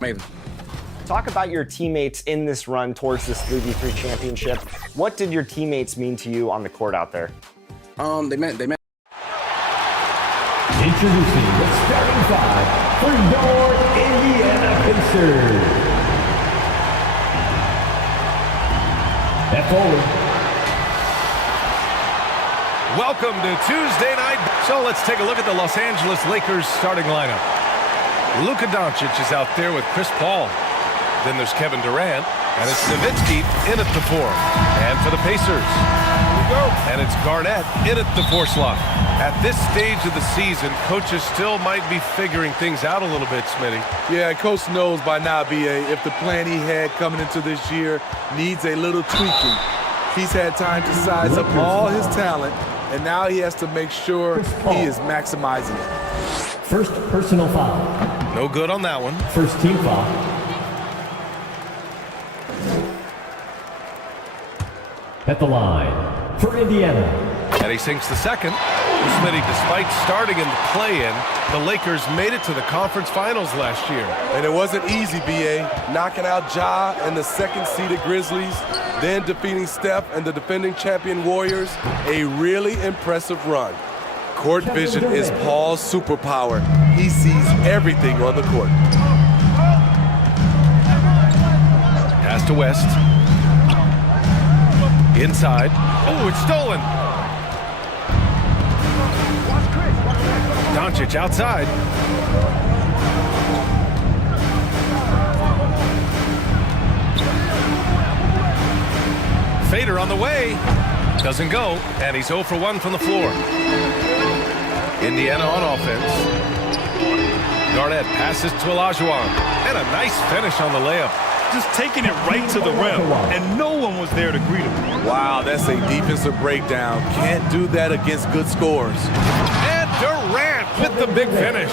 Amazing. Talk about your teammates in this run towards this 3v3 championship. What did your teammates mean to you on the court out there? They meant. Introducing the starting five for your Indiana Pacers. At forward. Welcome to Tuesday night. So let's take a look at the Los Angeles Lakers starting lineup. Luka Doncic is out there with Chris Paul. Then there's Kevin Durant, and it's Nowitzki in at the 4. And for the Pacers, and it's Garnett in at the 4 slot. At this stage of the season, coaches still might be figuring things out a little bit, Smitty. Yeah, Coach knows by now, B.A., if the plan he had coming into this year needs a little tweaking. He's had time to size up all his talent, and now he has to make sure he is maximizing it. First personal foul. No good on that one. First team foul. At the line for Indiana. And he sinks the second. Smitty, despite starting in the play-in, the Lakers made it to the conference finals last year. And it wasn't easy, B.A. Knocking out Ja and the second-seeded Grizzlies, then defeating Steph and the defending champion Warriors. A really impressive run. Court vision is Paul's superpower. He sees everything on the court. Pass to West. Inside. Oh, it's stolen. Doncic outside. Fader on the way. Doesn't go, and he's 0 for 1 from the floor. Indiana on offense. Garnett passes to Olajuwon. And a nice finish on the layup. Just taking it right to the rim, and no one was there to greet him. Wow, that's a defensive breakdown. Can't do that against good scores. And Durant with the big finish.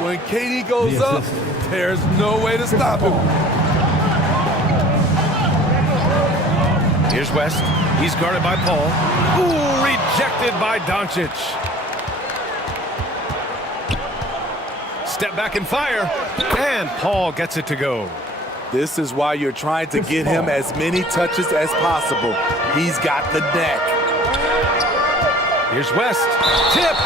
When KD goes up, there's no way to stop him. Here's West. He's guarded by Paul. Ooh, rejected by Doncic. Step back and fire. And Paul gets it to go. This is why you're trying to get him as many touches as possible. He's got the neck. Here's West. Tipped.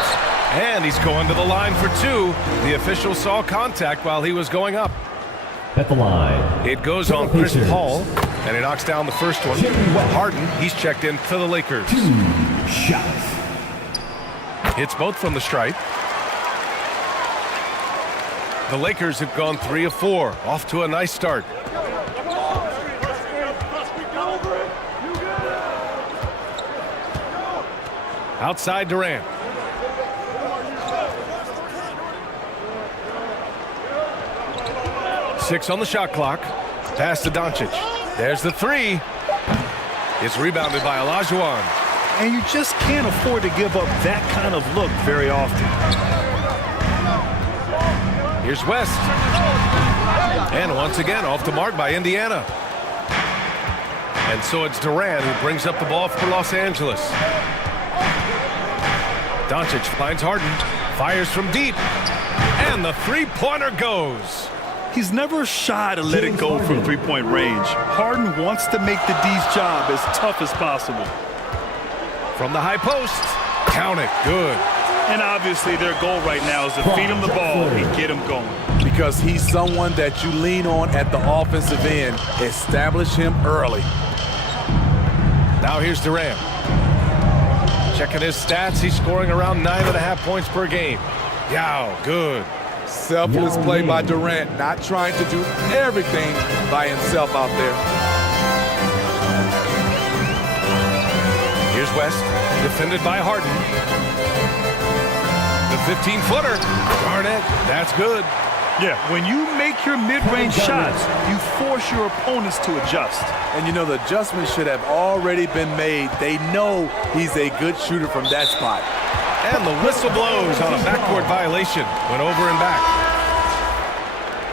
And he's going to the line for 2. The official saw contact while he was going up. At the line. It goes on Chris Paul, and he knocks down the first one. Harden, he's checked in for the Lakers. 2 shots. Hits both from the stripe. The Lakers have gone 3 of 4, off to a nice start. Outside Durant. Six on the shot clock. Pass to Doncic. There's the 3. It's rebounded by Olajuwon. And you just can't afford to give up that kind of look very often. Here's West. And once again, off the mark by Indiana. And so it's Durant who brings up the ball for Los Angeles. Doncic finds Harden. Fires from deep. And the three-pointer goes. He's never shy to let it go from three-point range. Harden wants to make the D's job as tough as possible. From the high post. Count it. Good. And obviously their goal right now is to feed him the ball and get him going. Because he's someone that you lean on at the offensive end. Establish him early. Now here's Durant. Checking his stats, he's scoring around 9.5 points per game. Yow, good. Selfless play by Durant, not trying to do everything by himself out there. Here's West, defended by Harden. The 15-footer. Garnett, that's good. Yeah, when you make your mid-range shots, you force your opponents to adjust. And you know, the adjustment should have already been made. They know he's a good shooter from that spot. And the whistle blows on a backcourt violation. Went over and back.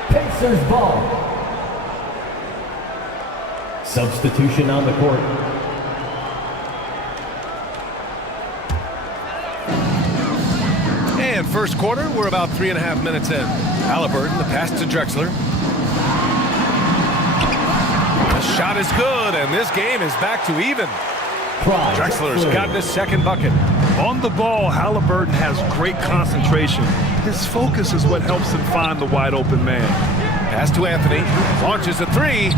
Pacers ball. Substitution on the court. And first quarter, we're about 3.5 minutes in. Halliburton, the pass to Drexler. The shot is good, and this game is back to even. Drexler's gotten his second bucket. On the ball, Halliburton has great concentration. His focus is what helps him find the wide open man. Pass to Anthony, launches a three,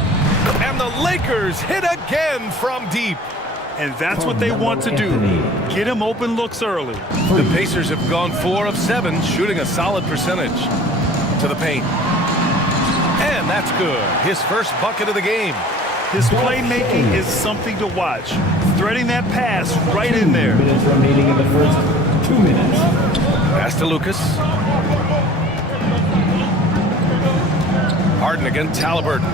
and the Lakers hit again from deep. And that's what they want to do. Get him open looks early. The Pacers have gone 4 of 7, shooting a solid percentage. To the paint. And that's good. His first bucket of the game. His playmaking is something to watch. Threading that pass right in there. Minutes remaining in the first 2 minutes. Pass to Lucas. Harden against Halliburton.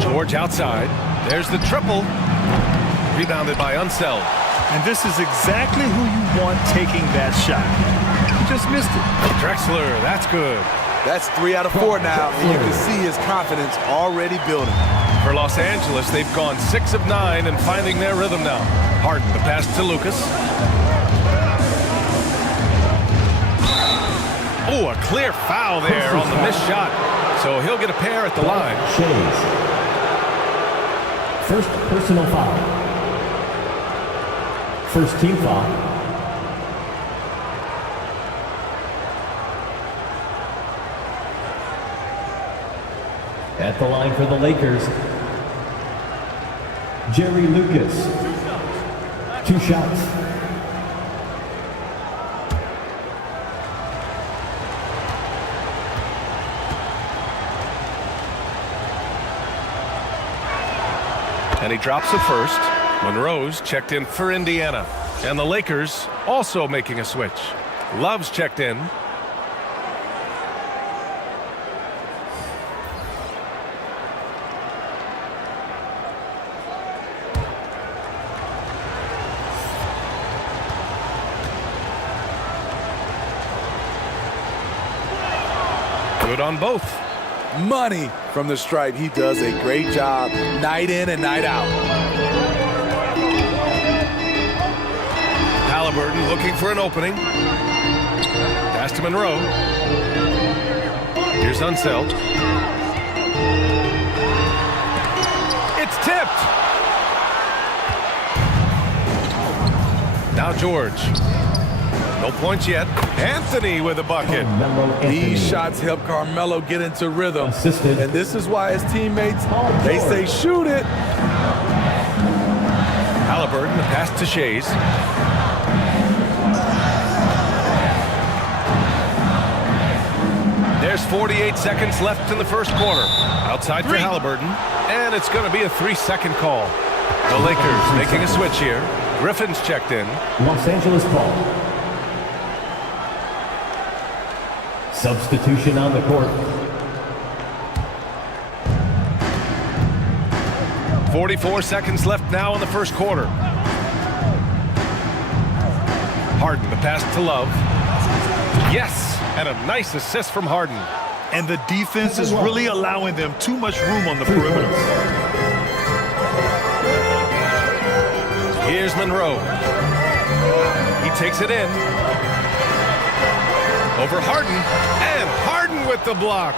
George outside. There's the triple. Rebounded by Unseld. And this is exactly who you want taking that shot. He just missed it. Drexler, that's good. That's 3 out of 4 now, and you can see his confidence already building. For Los Angeles, they've gone 6 of 9 and finding their rhythm now. Harden, the pass to Lucas. Oh, a clear foul there on the missed shot. So he'll get a pair at the line. Shays. First personal foul. First team foul. At the line for the Lakers, Jerry Lucas. 2 shots. And he drops the first. Monroe's checked in for Indiana. And the Lakers also making a switch. Love's checked in. Good on both. Money from the stripe. He does a great job night in and night out. Halliburton looking for an opening. Pass to Monroe. Here's Unseld. It's tipped. Now George. No points yet. Anthony with a bucket. These shots help Carmelo get into rhythm. Assisted. And this is why his teammates, they say shoot it. Halliburton, the pass to Shays. There's 48 seconds left in the first quarter. Outside for Halliburton. And it's going to be a 3-second call. The Lakers making a switch here. Griffin's checked in. Los Angeles ball. Substitution on the court. 44 seconds left now in the first quarter. Harden, the pass to Love. Yes, and a nice assist from Harden. And the defense is really allowing them too much room on the perimeter. Here's Monroe. He takes it in. Over Harden, and Harden with the block.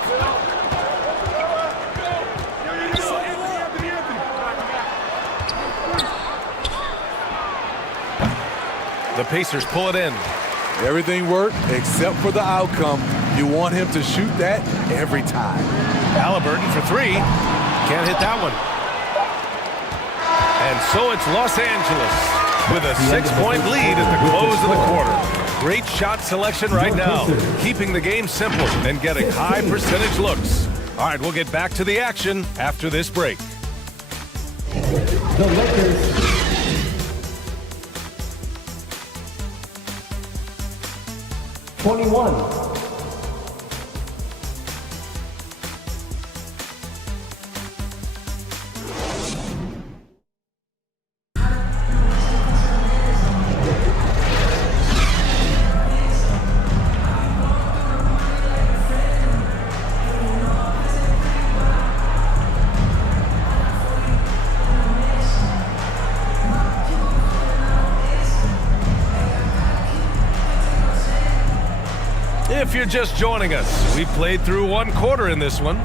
The Pacers pull it in. Everything worked except for the outcome. You want him to shoot that every time. Halliburton for 3. Can't hit that one. And so it's Los Angeles with a 6-point lead at the close of the quarter. Great shot selection right now, keeping the game simple and getting high percentage looks. All right, we'll get back to the action after this break. The Lakers. '21. If you're just joining us, we played through 1 quarter in this one.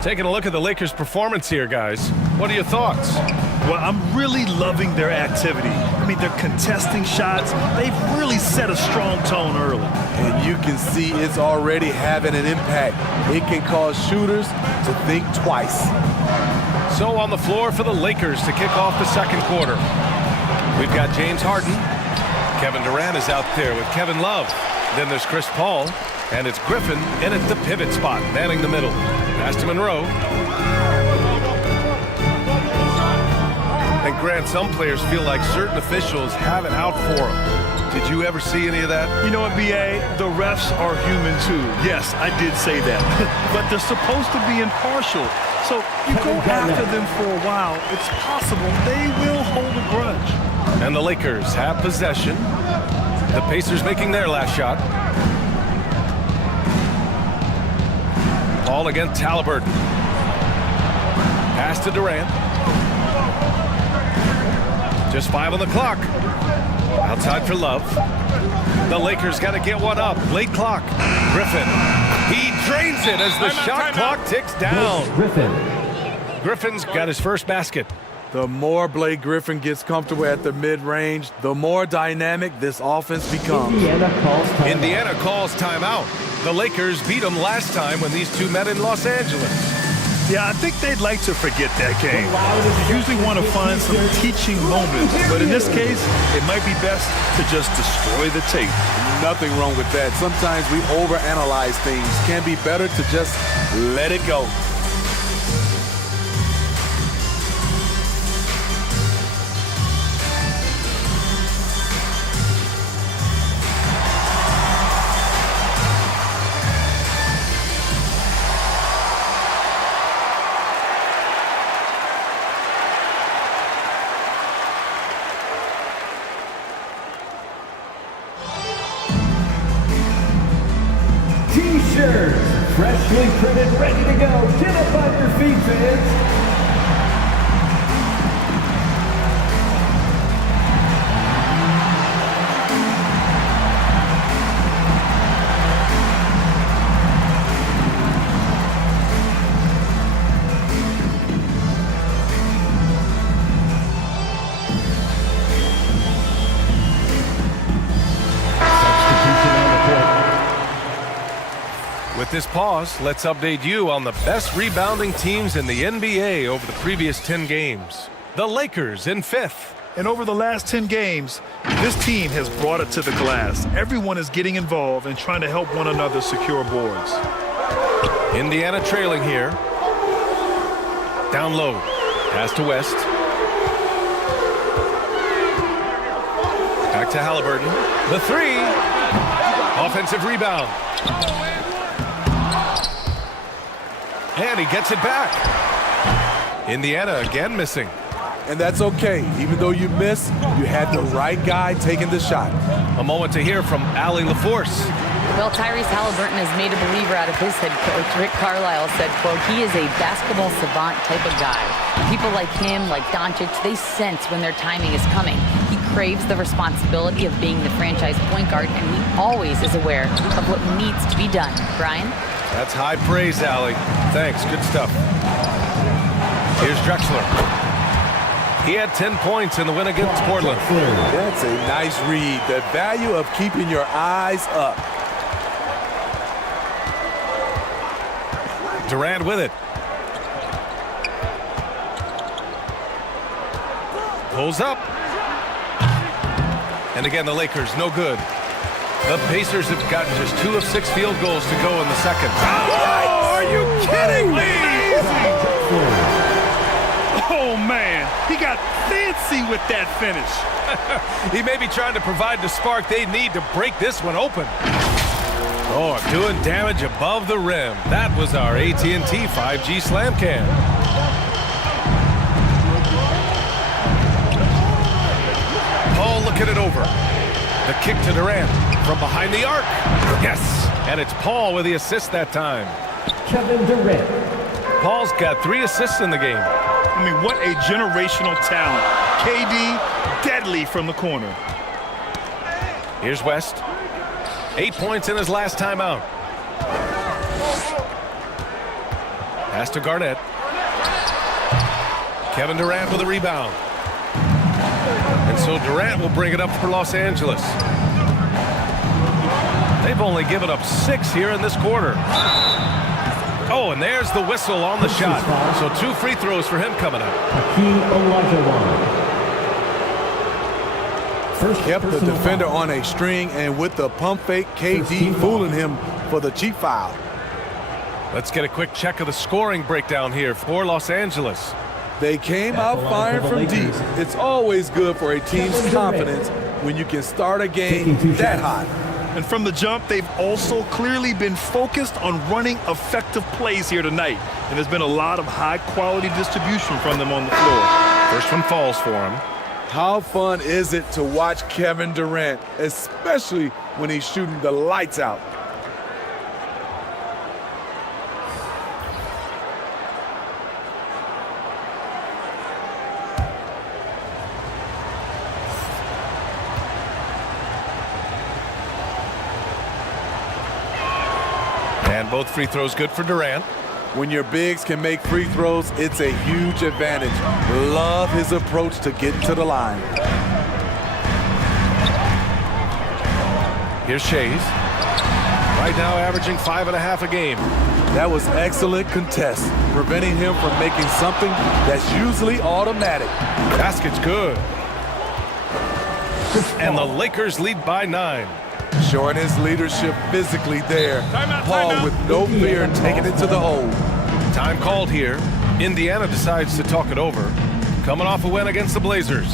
Taking a look at the Lakers' performance here, guys. What are your thoughts? Well, I'm really loving their activity. I mean, they're contesting shots. They've really set a strong tone early. And you can see it's already having an impact. It can cause shooters to think twice. So on the floor for the Lakers to kick off the second quarter. We've got James Harden. Kevin Durant is out there with Kevin Love. Then there's Chris Paul. And it's Griffin in at the pivot spot, manning the middle. Pass to Monroe. And Grant, some players feel like certain officials have it out for them. Did you ever see any of that? You know what, B.A.? The refs are human, too. Yes, I did say that. But they're supposed to be impartial. So you go after them for a while, it's possible they will hold a grudge. And the Lakers have possession. The Pacers making their last shot. Paul against Halliburton. Pass to Durant. Just 5 on the clock. Outside for Love. The Lakers got to get one up. Late clock. Griffin. He drains it as the shot clock ticks down. Griffin's got his first basket. The more Blake Griffin gets comfortable at the mid-range, the more dynamic this offense becomes. Indiana calls timeout. The Lakers beat them last time when these two met in Los Angeles. Yeah, I think they'd like to forget that game. They usually want to find some teaching moments, but in this case, it might be best to just destroy the tape. Nothing wrong with that. Sometimes we overanalyze things. Can be better to just let it go. T-shirts, freshly printed, ready to go. Get up on your feet, fans. With this pause, let's update you on the best rebounding teams in the NBA over the previous 10 games. The Lakers in 5th. And over the last 10 games, this team has brought it to the glass. Everyone is getting involved and trying to help one another secure boards. Indiana trailing here. Down low. Pass to West. Back to Halliburton. The three. Offensive rebound. And he gets it back. Indiana again missing. And that's okay. Even though you miss, you had the right guy taking the shot. A moment to hear from Allie LaForce. Well, Tyrese Halliburton has made a believer out of his head coach. Rick Carlisle said, quote, he is a basketball savant type of guy. People like him, like Doncic, they sense when their timing is coming. He craves the responsibility of being the franchise point guard, and he always is aware of what needs to be done. Brian? That's high praise, Allie. Thanks. Good stuff. Here's Drexler. He had 10 points in the win against Portland. That's a nice read. The value of keeping your eyes up. Durant with it. Pulls up. And again, the Lakers, no good. The Pacers have gotten just 2 of 6 field goals to go in the second. Oh, are you kidding me? Oh, man. He got fancy with that finish. He may be trying to provide the spark they need to break this one open. Oh, doing damage above the rim. That was our AT&T 5G Slam Cam. Paul looking it over. The kick to Durant from behind the arc. Yes, and it's Paul with the assist that time. Kevin Durant. Paul's got 3 assists in the game. I mean, what a generational talent. KD, deadly from the corner. Here's West. 8 points in his last timeout. Pass to Garnett. Kevin Durant with a rebound. And so Durant will bring it up for Los Angeles. They've only given up 6 here in this quarter. Oh, and there's the whistle on the shot. So 2 free throws for him coming up. Kept the defender on a string, and with the pump fake, KD fooling him for the cheap foul. Let's get a quick check of the scoring breakdown here for Los Angeles. They came out firing from deep. It's always good for a team's confidence when you can start a game that hot. And from the jump, they've also clearly been focused on running effective plays here tonight. And there's been a lot of high-quality distribution from them on the floor. First one falls for him. How fun is it to watch Kevin Durant, especially when he's shooting the lights out? And both free throws good for Durant. When your bigs can make free throws, it's a huge advantage. Love his approach to getting to the line. Here's Shays. Right now averaging 5.5 a game. That was excellent contest, preventing him from making something that's usually automatic. Basket's good. And the Lakers lead by 9. Showing his leadership physically there. Paul with no fear taking it to the hole. Time called here. Indiana decides to talk it over. Coming off a win against the Blazers.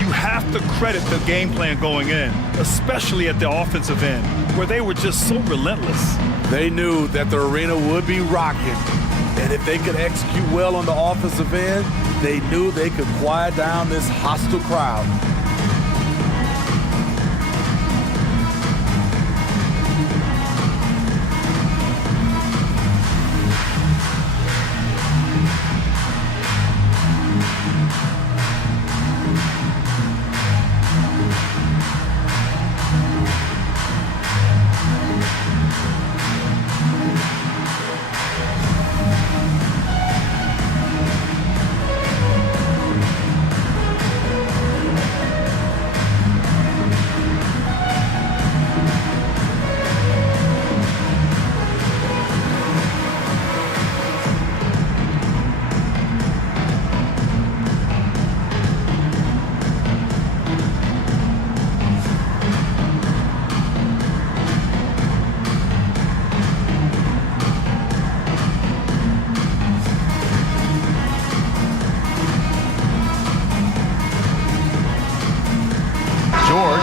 You have to credit the game plan going in, especially at the offensive end, where they were just so relentless. They knew that the arena would be rocking. And if they could execute well on the offensive end, they knew they could quiet down this hostile crowd.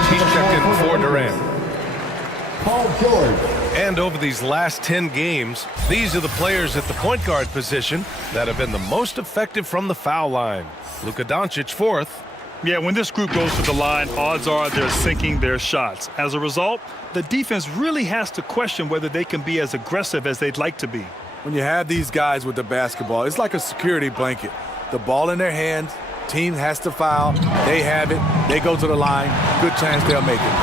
He's checked in for Durant. Paul George. And over these last 10 games, these are the players at the point guard position that have been the most effective from the foul line. Luka Doncic, 4th. Yeah, when this group goes to the line, odds are they're sinking their shots. As a result, the defense really has to question whether they can be as aggressive as they'd like to be. When you have these guys with the basketball, it's like a security blanket. The ball in their hands, team has to foul, they have it, they go to the line, good chance they'll make it.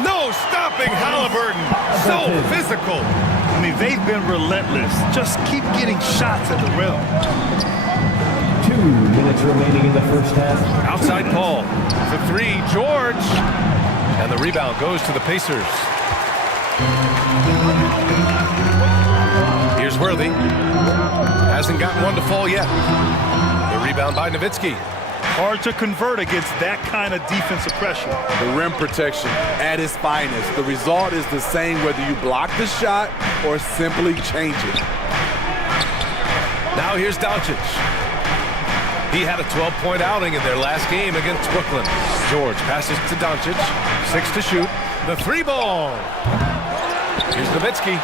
No stopping Halliburton. So physical. I mean, they've been relentless. Just keep getting shots at the rim. 2 minutes remaining in the first half. Outside Paul. For 3, George. And the rebound goes to the Pacers. Here's Worthy. Hasn't gotten one to fall yet. The rebound by Nowitzki. Hard to convert against that kind of defensive pressure. The rim protection at its finest. The result is the same whether you block the shot or simply change it. Now here's Doncic. He had a 12-point outing in their last game against Brooklyn. George passes to Doncic. 6 to shoot. The 3-ball. Here's Nowitzki.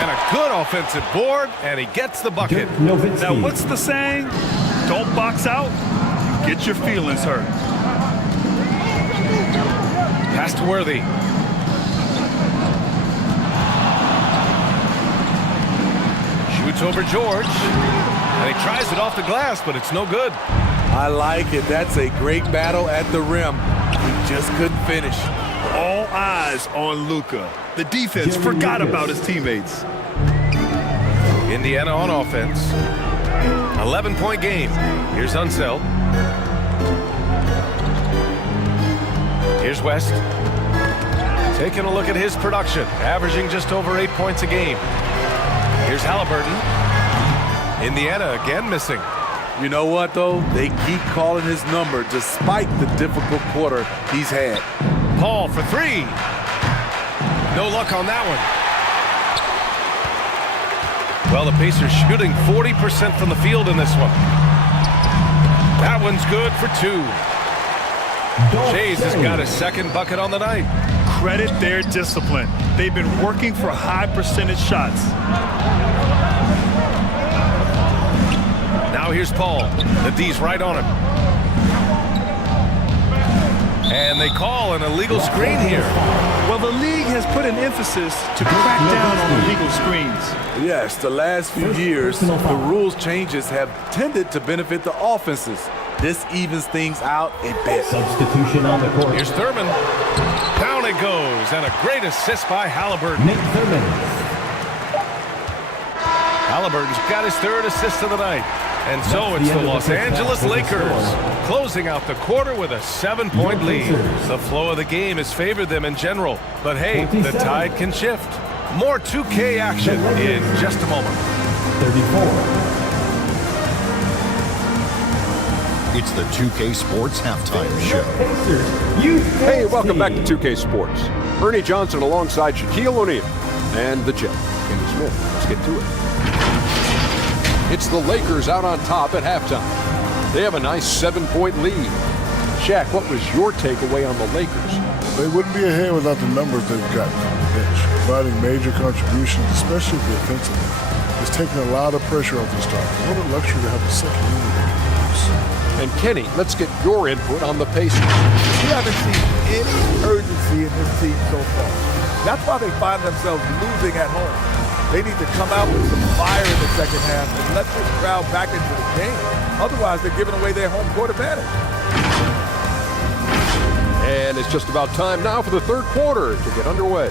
And a good offensive board, and he gets the bucket. Now, what's the saying? Don't box out, get your feelings hurt. Pass to Worthy. Shoots over George. And he tries it off the glass, but it's no good. I like it. That's a great battle at the rim. He just couldn't finish. All eyes on Luka. The defense forgot about his teammates. Indiana on offense. 11-point game. Here's Unseld. Here's West. Taking a look at his production, averaging just over 8 points a game. Here's Halliburton. Indiana again missing. You know what, though? They keep calling his number despite the difficult quarter he's had. Paul for three. No luck on that one. Well, the Pacers shooting 40% from the field in this one. That one's good for two. Shays has got his second bucket on the night. Credit their discipline. They've been working for high percentage shots. Now here's Paul. The D's right on him. And they call an illegal screen here. Well, the league has put an emphasis to crack down on illegal screens. Yes, the last few years, the rules changes have tended to benefit the offenses. This evens things out a bit. Substitution on the court. Here's Thurman. Down it goes, and a great assist by Halliburton. Nick Thurman. Halliburton's got his third assist of the night. And so it's the Los Angeles Lakers closing out the quarter with a 7-point lead. The flow of the game has favored them in general. But hey, the tide can shift. More 2K action in just a moment. 34. It's the 2K Sports Halftime Show. Hey, welcome back to 2K Sports. Ernie Johnson alongside Shaquille O'Neal and the Jet, Kenny Smith. Let's get to it. It's the Lakers out on top at halftime. They have a nice 7-point lead. Shaq, what was your takeaway on the Lakers? They wouldn't be ahead without the numbers they've gotten from the bench, providing major contributions, especially defensively. It's taken a lot of pressure off the starters. What a luxury to have a second unit that can produce. And Kenny, let's get your input on the Pacers. We haven't seen any urgency in this team so far. That's why they find themselves losing at home. They need to come out with some fire in the second half and let this crowd back into the game. Otherwise, they're giving away their home court advantage. And it's just about time now for the third quarter to get underway.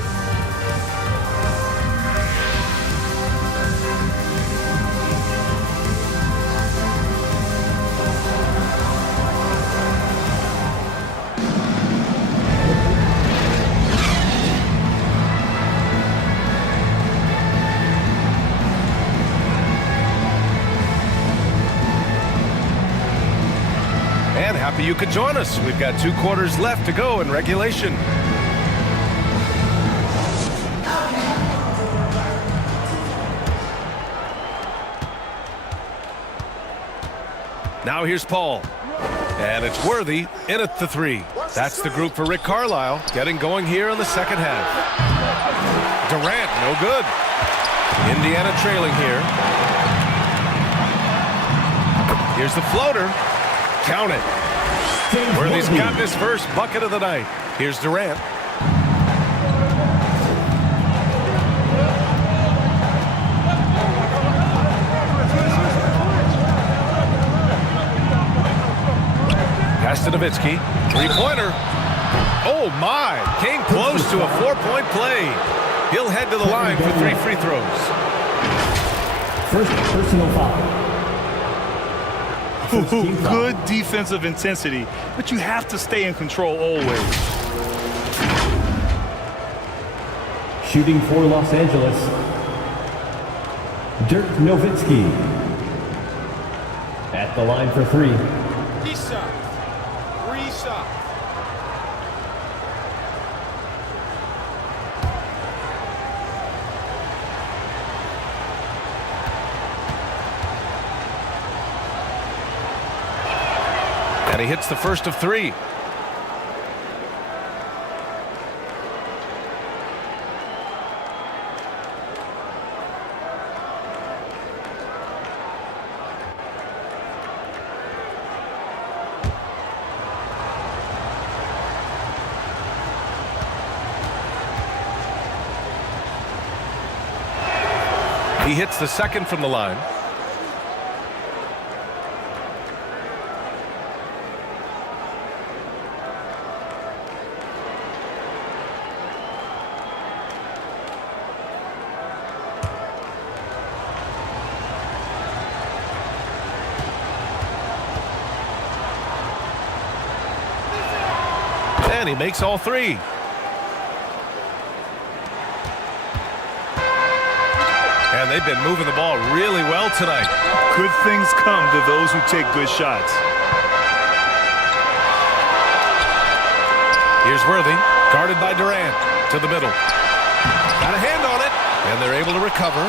Happy you could join us. We've got 2 quarters left to go in regulation. Now here's Paul. And it's Worthy in at the 3. That's the group for Rick Carlisle, getting going here in the second half. Durant, no good. Indiana trailing here. Here's the floater. Count it. Worthy's got his first bucket of the night. Here's Durant. Pass to Nowitzki. 3-pointer. Oh, my. Came close to a 4-point play. He'll head to the line for 3 free throws. First personal foul. Good defensive intensity, but you have to stay in control always. Shooting for Los Angeles, Dirk Nowitzki. At the line for 3. 3 shots. 3 shots. And he hits the first of 3. He hits the second from the line. And he makes all three. And they've been moving the ball really well tonight. Good things come to those who take good shots. Here's Worthy, guarded by Durant, to the middle. Got a hand on it, and they're able to recover.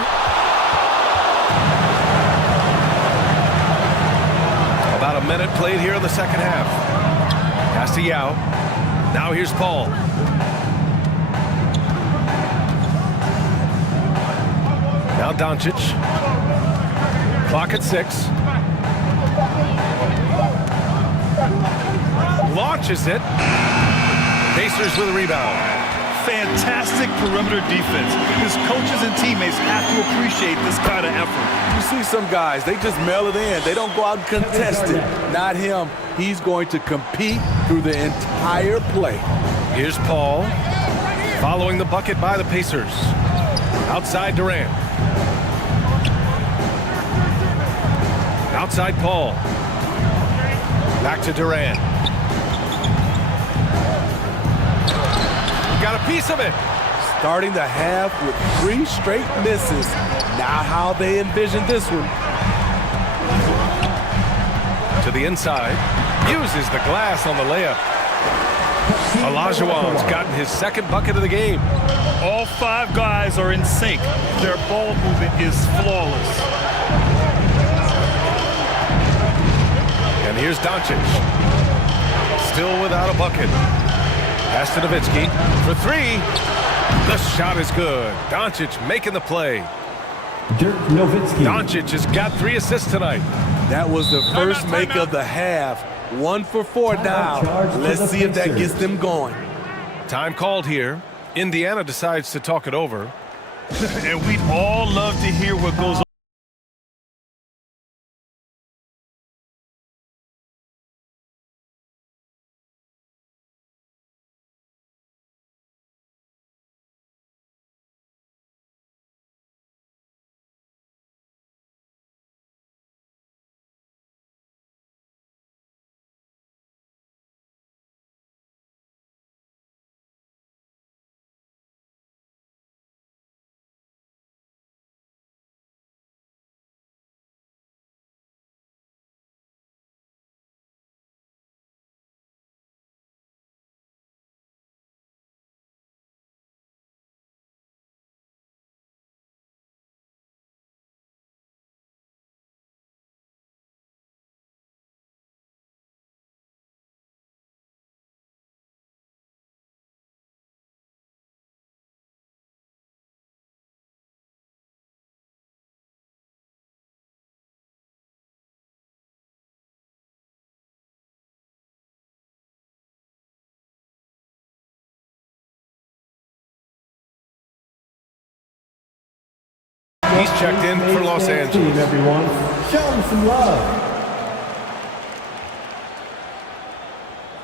About a minute played here in the second half. Pass to Yao. Now here's Paul. Now Doncic. Clock at 6. Launches it. Pacers with a rebound. Fantastic perimeter defense. His coaches and teammates have to appreciate this kind of effort. You see some guys, they just mail it in. They don't go out and contest it. Not him. He's going to compete through the entire play. Here's Paul. Following the bucket by the Pacers. Outside Durant. Outside Paul. Back to Durant. Got a piece of it. Starting the half with 3 straight misses. Not how they envisioned this one. To the inside. Uses the glass on the layup. Olajuwon's gotten his second bucket of the game. All 5 guys are in sync. Their ball movement is flawless. And here's Doncic. Still without a bucket. Pass to Nowitzki for 3. The shot is good. Doncic making the play. Dirk Nowitzki. Doncic has got 3 assists tonight. That was the first make of the half. 1 for 4 now. Let's see if that gets them going. Time called here. Indiana decides to talk it over. And we'd all love to hear what goes on. He's checked in for Los Angeles. Everyone, show him some love.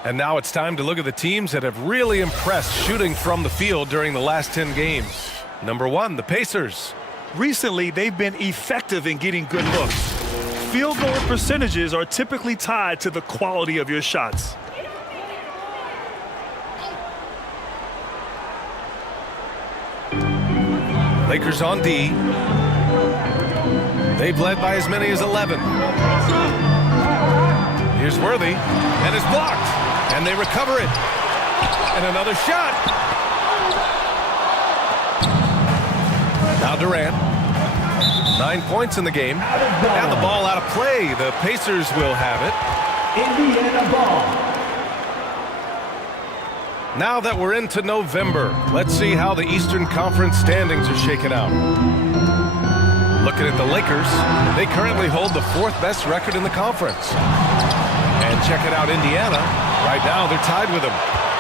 And now it's time to look at the teams that have really impressed shooting from the field during the last 10 games. Number 1, the Pacers. Recently, they've been effective in getting good looks. Field goal percentages are typically tied to the quality of your shots. Lakers on D. They've led by as many as 11. Here's Worthy, and it's blocked. And they recover it. And another shot. Now Durant. 9 points in the game. And the ball out of play. The Pacers will have it. Indiana ball. Now that we're into November, let's see how the Eastern Conference standings are shaken out. Looking at the Lakers, they currently hold the 4th best record in the conference. And check it out, Indiana. Right now, they're tied with them.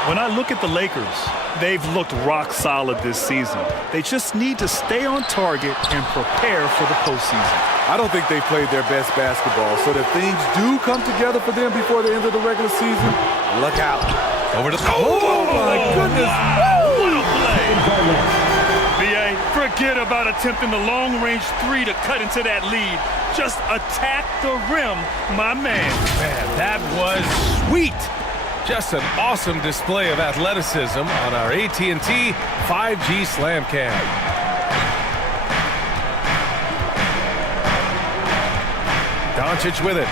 When I look at the Lakers, they've looked rock solid this season. They just need to stay on target and prepare for the postseason. I don't think they played their best basketball, so if things do come together for them before the end of the regular season, look out. Over to... Oh, my goodness. Wow, what a play. B.A., forget about attempting the long-range 3 to cut into that lead. Just attack the rim, my man. Man, that was sweet. Just an awesome display of athleticism on our AT&T 5G Slam Cam. Doncic with it.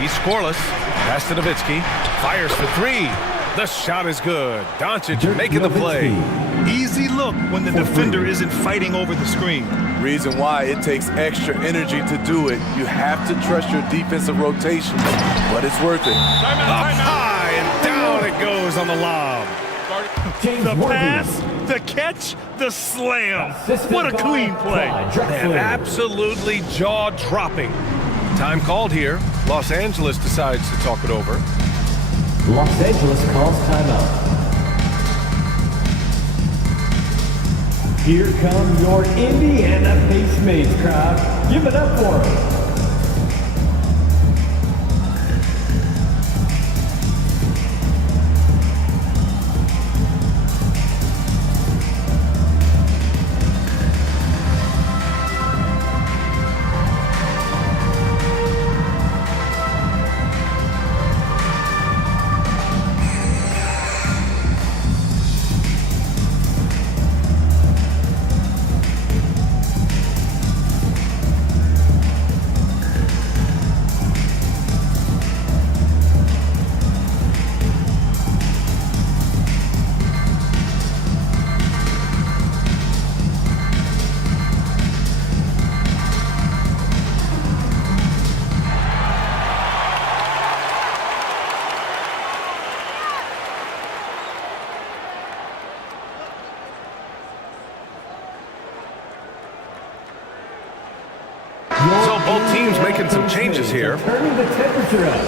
He's scoreless. Pass to Nowitzki. Fires for three. The shot is good. Doncic making the play. Easy look when the defender isn't fighting over the screen. Reason why it takes extra energy to do it. You have to trust your defensive rotation, but it's worth it. Up high and down it goes on the lob. The pass, the catch, the slam. What a clean play. And absolutely jaw-dropping. Time called here. Los Angeles decides to talk it over. Los Angeles calls timeout. Here come your Indiana Pacemates crowd. Give it up for them. So both teams making some changes here. Turning the temperature up.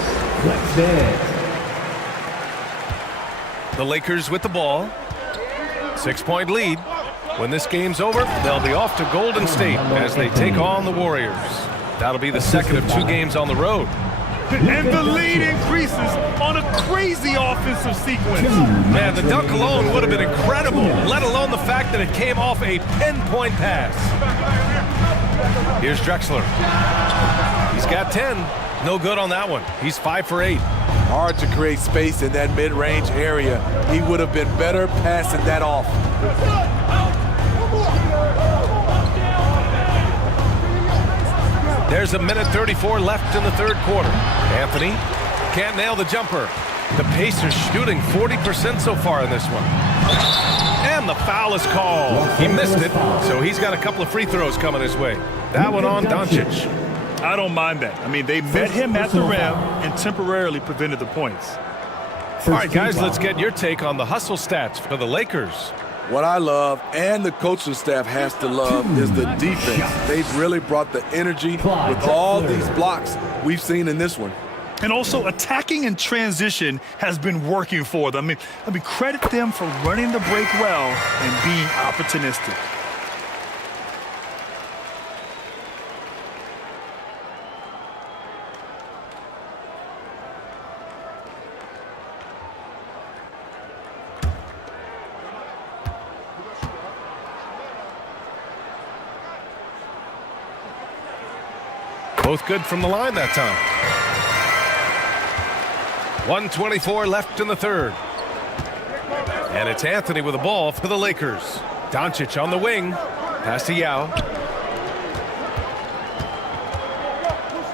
Let's dance. The Lakers with the ball. 6-point lead. When this game's over, they'll be off to Golden State as they take on the Warriors. That'll be the second of 2 games on the road. And the lead increases on a crazy offensive sequence. Man, the dunk alone would have been incredible, let alone the fact that it came off a pinpoint pass. Here's Drexler. He's got 10. No good on that one. He's 5 for 8. Hard to create space in that mid-range area. He would have been better passing that off. There's a minute 34 left in the third quarter. Anthony can't nail the jumper. The Pacers shooting 40% so far in this one. And the foul is called. He missed it, so he's got a couple of free throws coming his way. That one on Doncic. I don't mind that. I mean, they met him at the rim and temporarily prevented the points. All right, guys, let's get your take on the hustle stats for the Lakers. What I love, and the coaching staff has to love, is the defense. They've really brought the energy with all these blocks we've seen in this one. And also, attacking in transition has been working for them. I mean, credit them for running the break well and being opportunistic. Both good from the line that time. 1:24 left in the third. And it's Anthony with the ball for the Lakers. Doncic on the wing. Pass to Yao.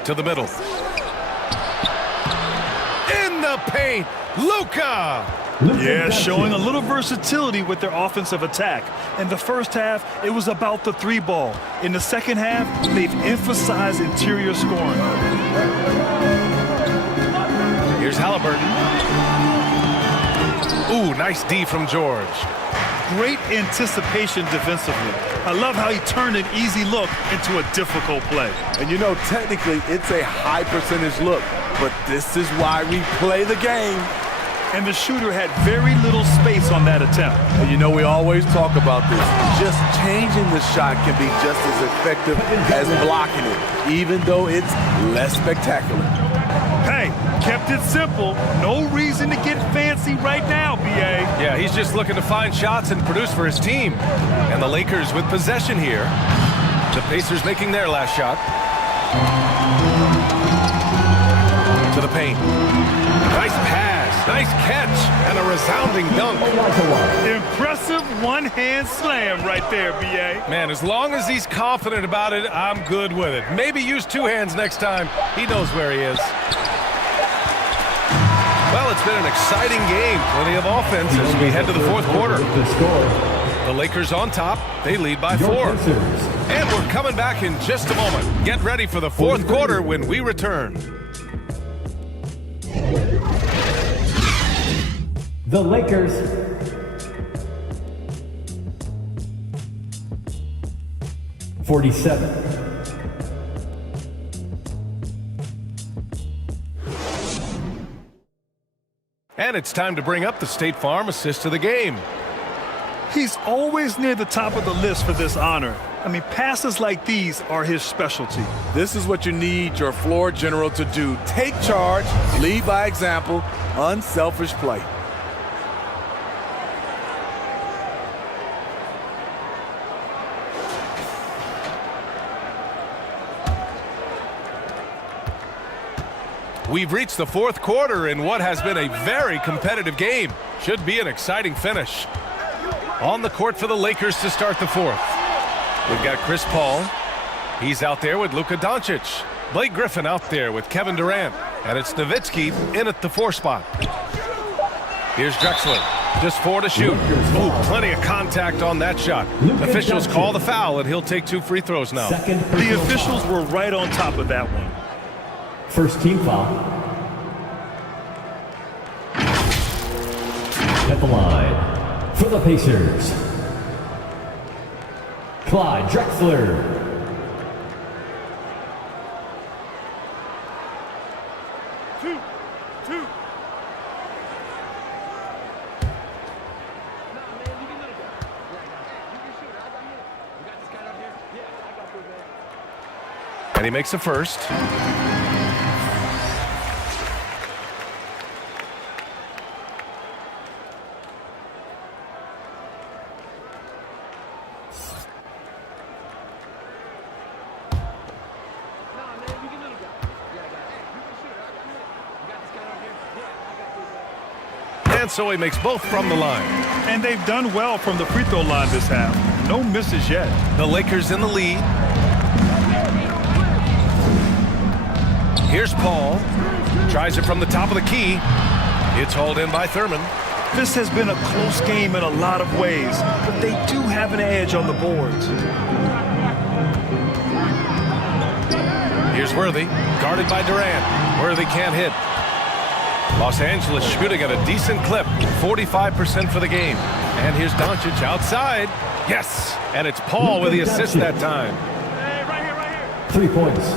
To the middle. In the paint. Luka! Yeah, showing a little versatility with their offensive attack. In the first half, it was about the 3 ball. In the second half, they've emphasized interior scoring. Here's Halliburton. Ooh, nice D from George. Great anticipation defensively. I love how he turned an easy look into a difficult play. And you know, technically, it's a high percentage look, but this is why we play the game. And the shooter had very little space on that attempt. And you know, we always talk about this. Just changing the shot can be just as effective as blocking it, even though it's less spectacular. Hey, kept it simple. No reason to get fancy right now, B.A. Yeah, he's just looking to find shots and produce for his team. And the Lakers with possession here. The Pacers making their last shot. To the paint. Nice pass. Nice catch and a resounding dunk. Impressive one-hand slam right there, B.A. Man, as long as he's confident about it, I'm good with it. Maybe use two hands next time. He knows where he is. Well, it's been an exciting game. Plenty of offense as we head to the fourth quarter. The Lakers on top. They lead by 4. And we're coming back in just a moment. Get ready for the fourth quarter when we return. The Lakers. (47). And it's time to bring up the State Farm assist of the game. He's always near the top of the list for this honor. I mean, passes like these are his specialty. This is what you need your floor general to do. Take charge, lead by example, unselfish play. We've reached the fourth quarter in what has been a very competitive game. Should be an exciting finish. On the court for the Lakers to start the fourth. We've got Chris Paul. He's out there with Luka Doncic. Blake Griffin out there with Kevin Durant. And it's Nowitzki in at the 4 spot. Here's Drexler. Just 4 to shoot. Ooh, plenty of contact on that shot. Officials call the foul, and he'll take 2 free throws now. The officials were right on top of that one. First team foul. At the line for the Pacers, Clyde Drexler. Two. And he makes the first. And so he makes both from the line. And they've done well from the free throw line this half. No misses yet. The Lakers in the lead. Here's Paul. Tries it from the top of the key. It's hauled in by Thurman. This has been a close game in a lot of ways, but they do have an edge on the boards. Here's Worthy, guarded by Durant. Worthy can't hit. Los Angeles shooting at a decent clip, 45% for the game. And here's Doncic outside. Yes, and it's Paul with the assist that time. Hey, right here. 3 points.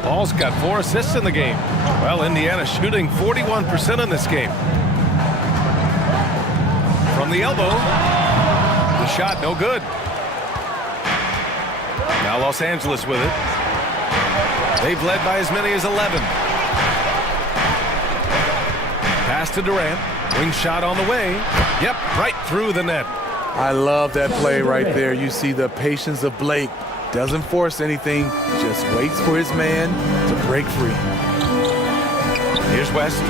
Paul's got 4 assists in the game. Well, Indiana shooting 41% in this game. From the elbow, the shot no good. Now Los Angeles with it. They've led by as many as 11. Pass to Durant. Wing shot on the way. Yep, right through the net. I love that play right there. You see the patience of Blake. Doesn't force anything, just waits for his man to break free. Here's West.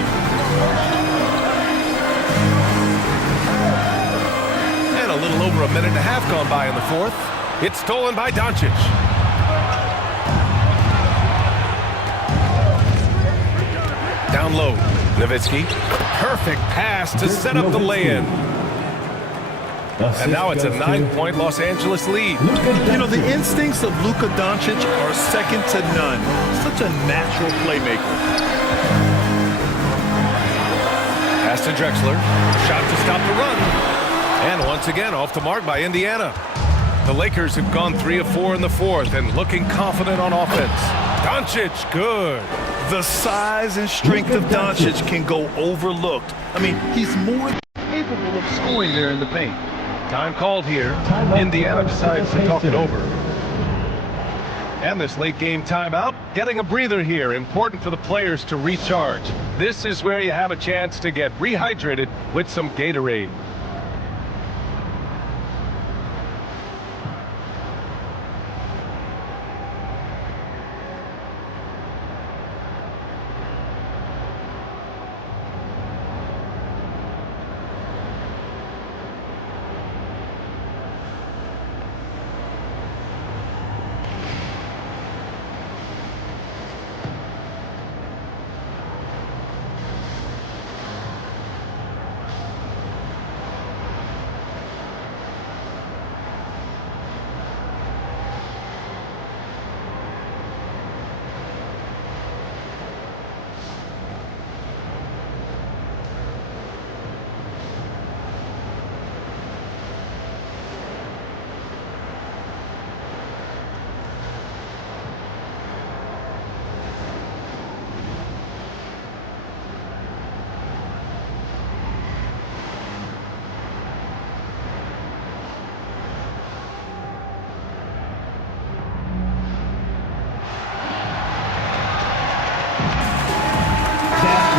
And a little over a minute and a half gone by in the fourth. It's stolen by Doncic. Down low, Nowitzki. Perfect pass to set up the lay-in. And now it's a 9-point Los Angeles lead. You know, the instincts of Luka Doncic are second to none. Such a natural playmaker. Pass to Drexler. Shot to stop the run. And once again, off the mark by Indiana. The Lakers have gone 3 of 4 in the fourth and looking confident on offense. Doncic, good. The size and strength of Doncic can go overlooked. I mean, he's more capable of scoring there in the paint. Time called here. Indiana decides to talk it over. And this late game timeout, getting a breather here. Important for the players to recharge. This is where you have a chance to get rehydrated with some Gatorade.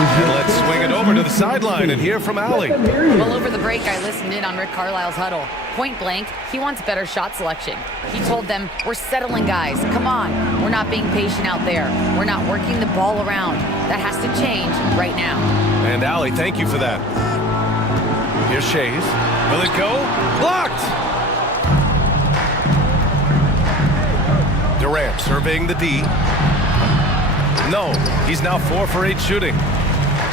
And let's swing it over to the sideline and hear from Allie. Well, over the break, I listened in on Rick Carlisle's huddle. Point blank, he wants better shot selection. He told them, we're settling, guys. Come on. We're not being patient out there. We're not working the ball around. That has to change right now. And Allie, thank you for that. Here's Shays. Will it go? Blocked! Durant surveying the D. No, he's now 4 for 8 shooting.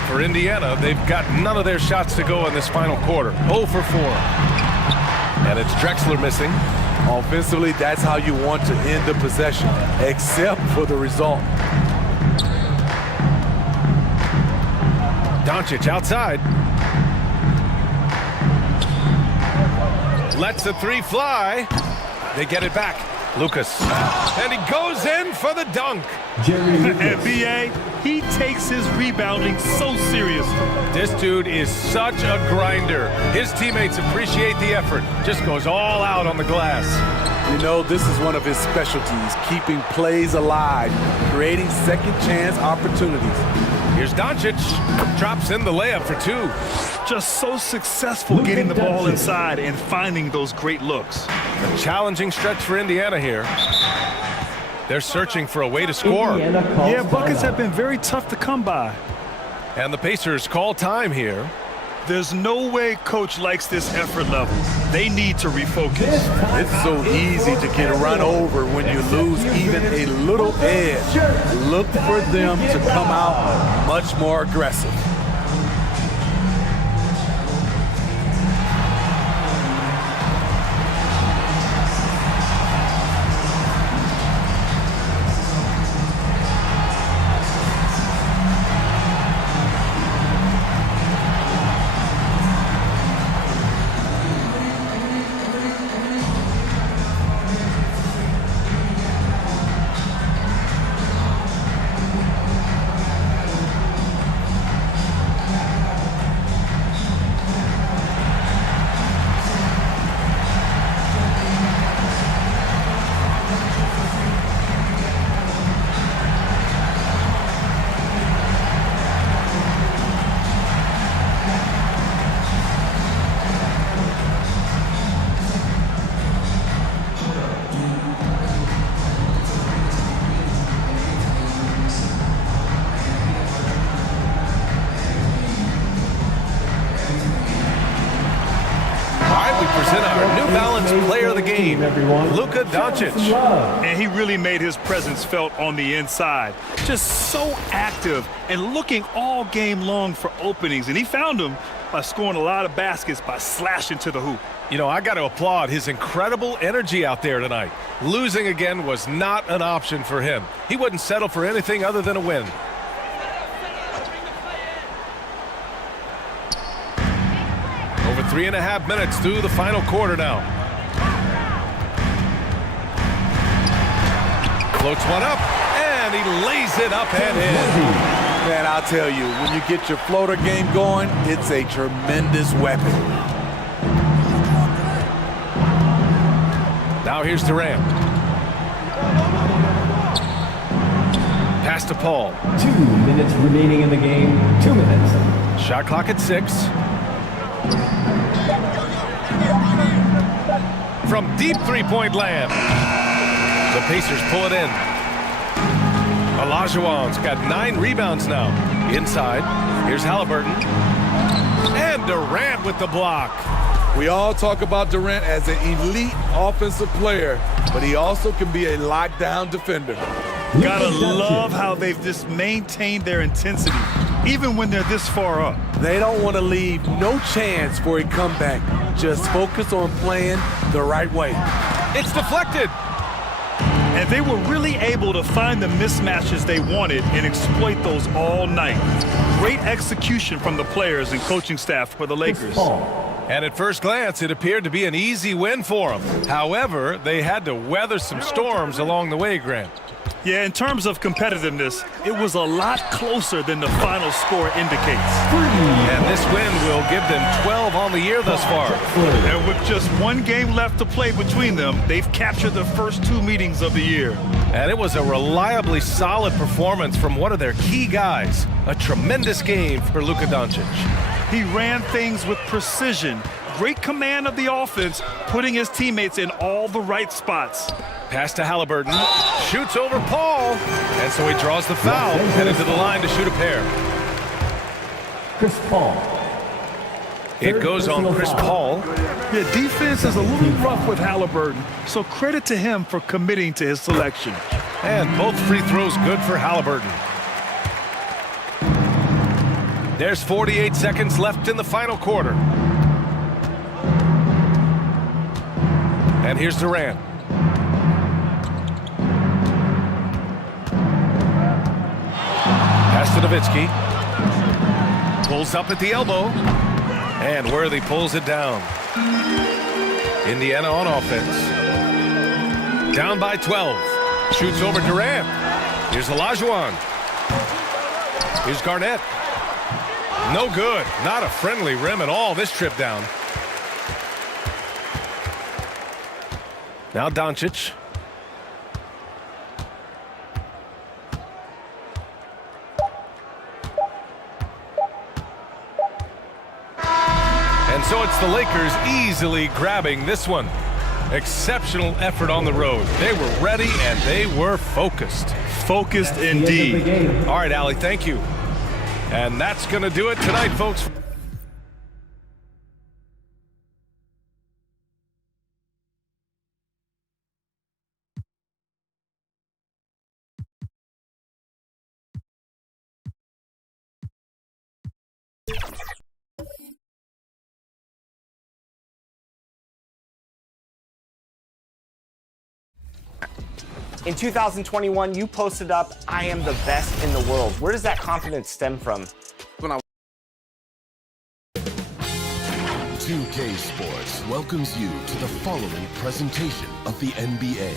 For Indiana, they've got none of their shots to go in this final quarter. 0 for 4. And it's Drexler missing. Offensively, that's how you want to end the possession, except for the result. Doncic outside. Lets the 3 fly. They get it back. Lucas. And he goes in for the dunk. And B.A., he takes his rebounding so seriously. This dude is such a grinder. His teammates appreciate the effort. Just goes all out on the glass. You know, this is one of his specialties, keeping plays alive, creating second chance opportunities. Here's Doncic. Drops in the layup for 2. Just so successful getting the ball inside and finding those great looks. A challenging stretch for Indiana here. They're searching for a way to score. Yeah, buckets have been very tough to come by. And the Pacers call time here. There's no way coach likes this effort level. They need to refocus. It's so easy to get run over when you lose even a little edge. Look for them to come out much more aggressive. Present our New Balance player of the game, Luka Doncic. And he really made his presence felt on the inside. Just so active and looking all game long for openings. And he found them by scoring a lot of baskets by slashing to the hoop. You know, I got to applaud his incredible energy out there tonight. Losing again was not an option for him. He wouldn't settle for anything other than a win. Over 3.5 minutes through the final quarter now. Floats one up, and he lays it up and in. Man, I'll tell you, when you get your floater game going, it's a tremendous weapon. Now here's Durant. Pass to Paul. 2 minutes remaining in the game. 2 minutes. Shot clock at 6. From deep three-point land. The Pacers pull it in. Olajuwon's got 9 rebounds now. Inside. Here's Halliburton. And Durant with the block. We all talk about Durant as an elite offensive player, but he also can be a lockdown defender. Gotta love how they've just maintained their intensity, even when they're this far up. They don't want to leave no chance for a comeback. Just focus on playing the right way. It's deflected. And they were really able to find the mismatches they wanted and exploit those all night. Great execution from the players and coaching staff for the Lakers. And at first glance, it appeared to be an easy win for them. However, they had to weather some storms along the way, Grant. Yeah, in terms of competitiveness, it was a lot closer than the final score indicates. And this win will give them 12 on the year thus far. And with just one game left to play between them, they've captured the first 2 meetings of the year. And it was a reliably solid performance from one of their key guys. A tremendous game for Luka Doncic. He ran things with precision, great command of the offense, putting his teammates in all the right spots. Pass to Halliburton, shoots over Paul, and so he draws the foul, headed to the line to shoot a pair. Chris Paul. It goes on Chris Paul. Yeah, defense is a little rough with Halliburton, so credit to him for committing to his selection. And both free throws good for Halliburton. There's 48 seconds left in the final quarter. And here's Durant. Pass to Nowitzki. Pulls up at the elbow. And Worthy pulls it down. Indiana on offense. Down by 12. Shoots over Durant. Here's Olajuwon. Here's Garnett. No good. Not a friendly rim at all this trip down. Now Doncic. And so it's the Lakers easily grabbing this one. Exceptional effort on the road. They were ready and they were focused. Focused indeed. All right, Allie, thank you. And that's going to do it tonight, folks. In 2021, you posted up, "I am the best in the world." Where does that confidence stem from? 2K Sports welcomes you to the following presentation of the NBA.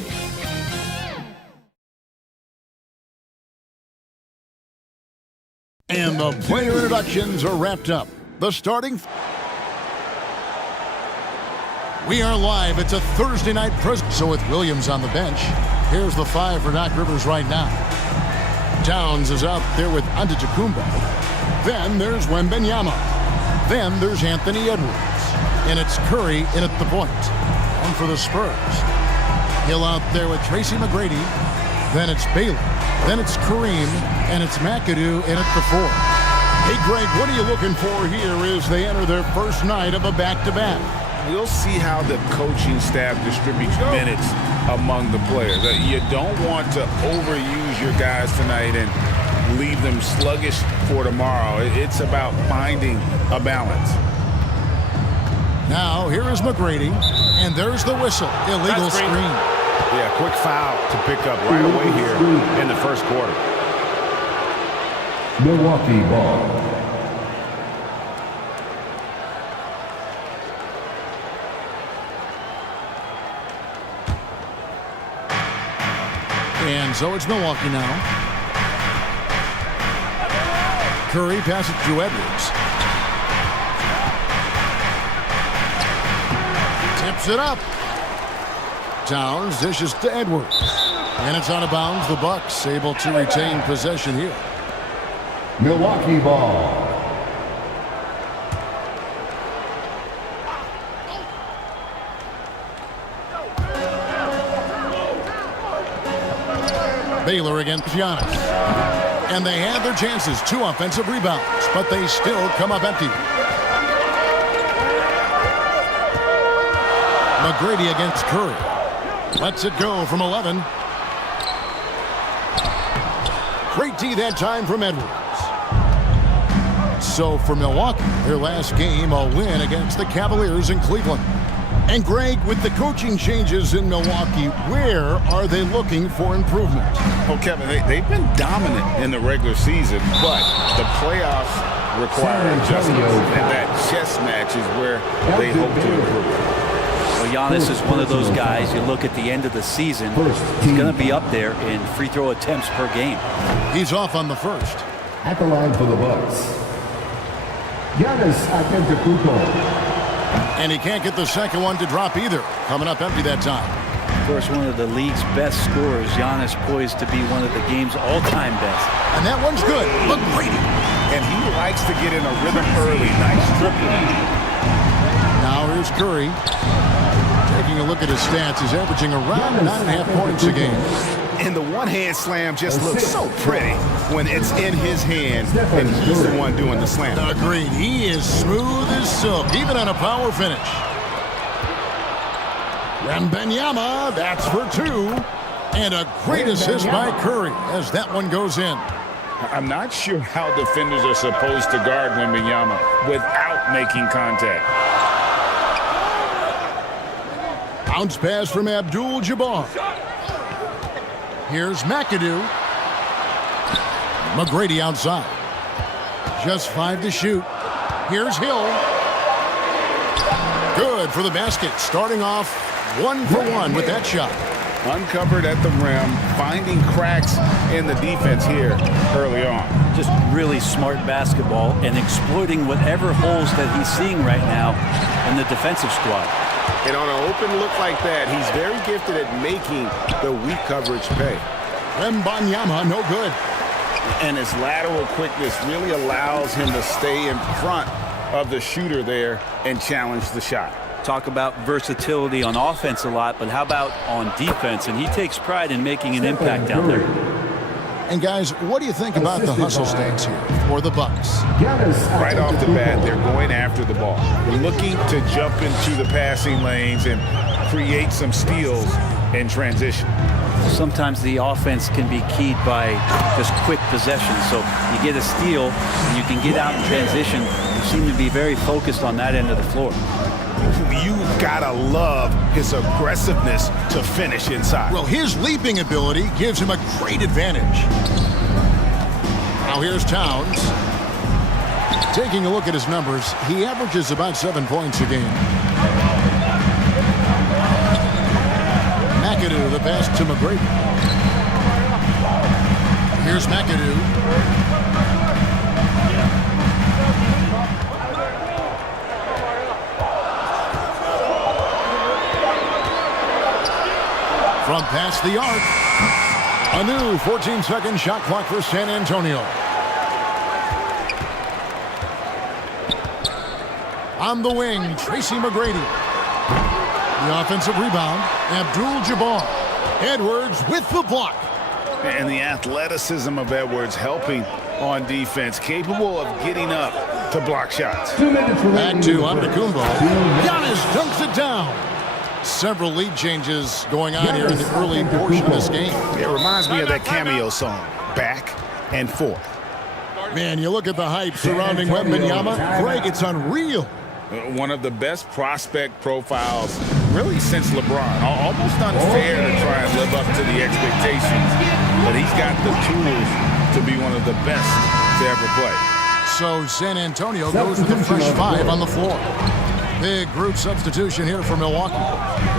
And the player introductions are wrapped up. The starting... We are live. It's a Thursday night present. So with Williams on the bench, here's the 5 for Doc Rivers right now. Towns is out there with Antetokounmpo. Then there's Wembanyama. Then there's Anthony Edwards. And it's Curry in at the point. And for the Spurs, Hill out there with Tracy McGrady. Then it's Baylor. Then it's Kareem. And it's McAdoo in at the 4. Hey, Greg, what are you looking for here as they enter their first night of a back-to-back? We'll see how the coaching staff distributes minutes among the players. You don't want to overuse your guys tonight and leave them sluggish for tomorrow. It's about finding a balance. Now, here is McGrady, and there's the whistle. Illegal screen. Yeah, quick foul to pick up right away here in the first quarter. Milwaukee ball. And so it's Milwaukee now. Curry passes to Edwards. Tips it up. Towns dishes to Edwards. And it's out of bounds. The Bucks able to retain possession here. Milwaukee ball. Baylor against Giannis. And they had their chances. 2 offensive rebounds, but they still come up empty. McGrady against Curry. Lets it go from 11. Great D that time from Edwards. So for Milwaukee, their last game, a win against the Cavaliers in Cleveland. And Greg, with the coaching changes in Milwaukee, where are they looking for improvement? Well, Kevin, they've been dominant in the regular season, but the playoffs require adjustments, and that chess match is where they hope to improve. Well, Giannis is one of those guys, you look at the end of the season, he's going to be up there in free throw attempts per game. He's off on the first. At the line for the Bucks, Giannis Antetokounmpo. And he can't get the second one to drop either. Coming up empty that time. Of course, one of the league's best scorers. Giannis poised to be one of the game's all-time best. And that one's good. McGrady. And he likes to get in a rhythm early. Nice triple. Now here's Curry. Taking a look at his stats, he's averaging around 9.5 points a game. And the one-hand slam just looks so pretty when it's in his hand and he's the one doing the slam. Agreed. He is smooth as silk, even on a power finish. Wembanyama, that's for two. And a great assist by Curry as that one goes in. I'm not sure how defenders are supposed to guard Wembanyama without making contact. Bounce pass from Abdul-Jabbar. Here's McAdoo. McGrady outside. Just 5 to shoot. Here's Hill. Good for the basket. Starting off 1 for 1 with that shot. Uncovered at the rim, finding cracks in the defense here early on. Just really smart basketball and exploiting whatever holes that he's seeing right now in the defensive squad. And on an open look like that, he's very gifted at making the weak coverage pay. Wembanyama, no good. And his lateral quickness really allows him to stay in front of the shooter there and challenge the shot. Talk about versatility on offense a lot, but how about on defense? And he takes pride in making an impact down there. And guys, what do you think about the hustle stance here for the Bucks? Right off the bat, they're going after the ball. They're looking to jump into the passing lanes and create some steals in transition. Sometimes the offense can be keyed by just quick possession. So you get a steal and you can get out in transition. You seem to be very focused on that end of the floor. You've got to love his aggressiveness to finish inside. Well, his leaping ability gives him a great advantage. Now here's Towns. Taking a look at his numbers, he averages about 7 points a game. McAdoo, the pass to McGrady. Here's McAdoo. From past the arc. A new 14-second shot clock for San Antonio. On the wing, Tracy McGrady. The offensive rebound, Abdul-Jabbar. Edwards with the block. And the athleticism of Edwards helping on defense, capable of getting up to block shots. Back to Antetokounmpo. Giannis dunks it down. Several lead changes going on here in the early portion of this game. It reminds me of that cameo song, Back and Forth. Man, you look at the hype surrounding Wembanyama. Greg, it's unreal. One of the best prospect profiles really since LeBron. Almost unfair to try and live up to the expectations, but he's got the tools to be one of the best to ever play. So San Antonio goes with a fresh 5 on the floor. Big group substitution here for Milwaukee.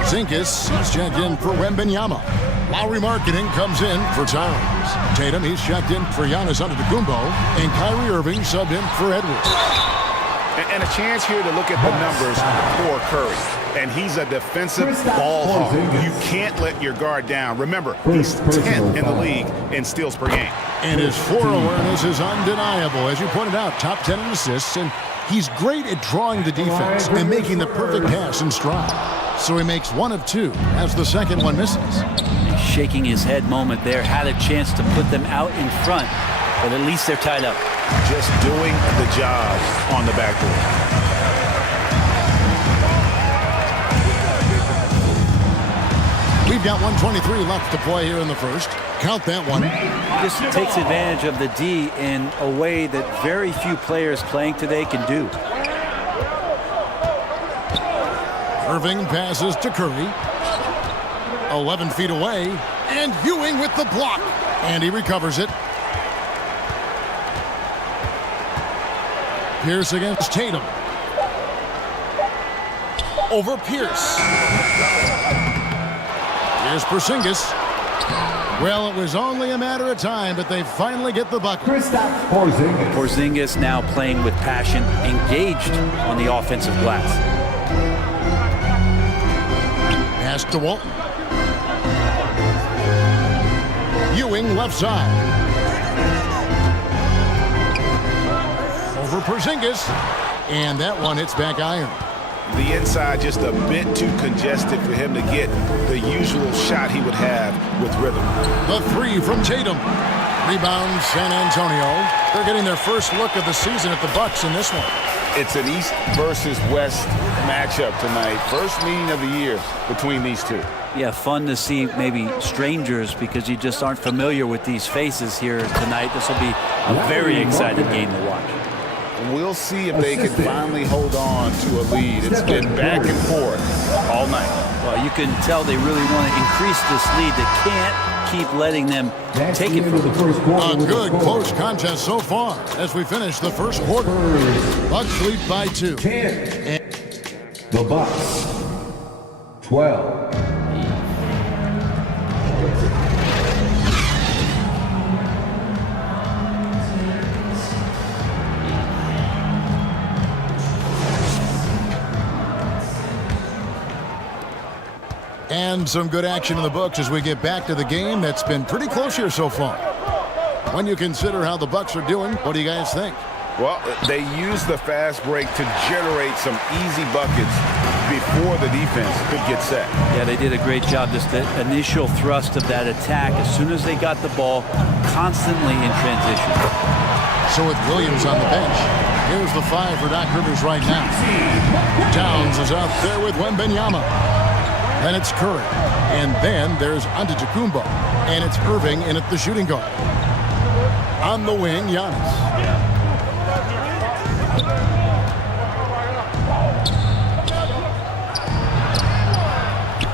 Zinkus is checked in for Wembanyama. Lowry Marketing comes in for Towns. Tatum, he's checked in for Giannis Antetokounmpo. And Kyrie Irving subbed in for Edwards. And a chance here to look at the numbers for Curry. And he's a defensive ball hog. You can't let your guard down. Remember, he's 10th in the league in steals per game. And his floor awareness is undeniable. As you pointed out, top 10 in assists. And he's great at drawing the defense and making the perfect pass in stride. So he makes 1 of 2 as the second one misses. Shaking his head moment there, had a chance to put them out in front, but at least they're tied up. Just doing the job on the backboard. We've got 1:23 left to play here in the first. Count that one. This takes advantage of the D in a way that very few players playing today can do. Irving passes to Curry. 11 feet away. And Ewing with the block. And he recovers it. Pierce against Tatum. over Pierce. Here's Porzingis. Well, it was only a matter of time, but they finally get the bucket. Porzingis now playing with passion, engaged on the offensive glass. Pass to Walton. Ewing left side. Over Porzingis. And that one hits back iron. The inside just a bit too congested for him to get the usual shot he would have with rhythm. The three from Tatum. Rebound San Antonio. They're getting their first look of the season at the Bucks in this one. It's an East versus West matchup tonight. First meeting of the year between these two. Yeah, fun to see maybe strangers because you just aren't familiar with these faces here tonight. This will be a very exciting game to watch. We'll see if they can finally hold on to a lead. It's been back and forth all night. Well, you can tell they really want to increase this lead. They can't keep letting them take it from them. A good close contest so far as we finish the first quarter. Bucks lead by 2. The Bucks 12. And some good action in the books as we get back to the game that's been pretty close here so far. When you consider how the Bucks are doing, what do you guys think? Well, they used the fast break to generate some easy buckets before the defense could get set. Yeah, they did a great job. Just the initial thrust of that attack, as soon as they got the ball, constantly in transition. So with Williams on the bench, here's the 5 for Doc Rivers right now. Towns is out there with Wembanyama. Then it's Curry. And then there's Antetokounmpo. And it's Irving in at the shooting guard. On the wing, Giannis.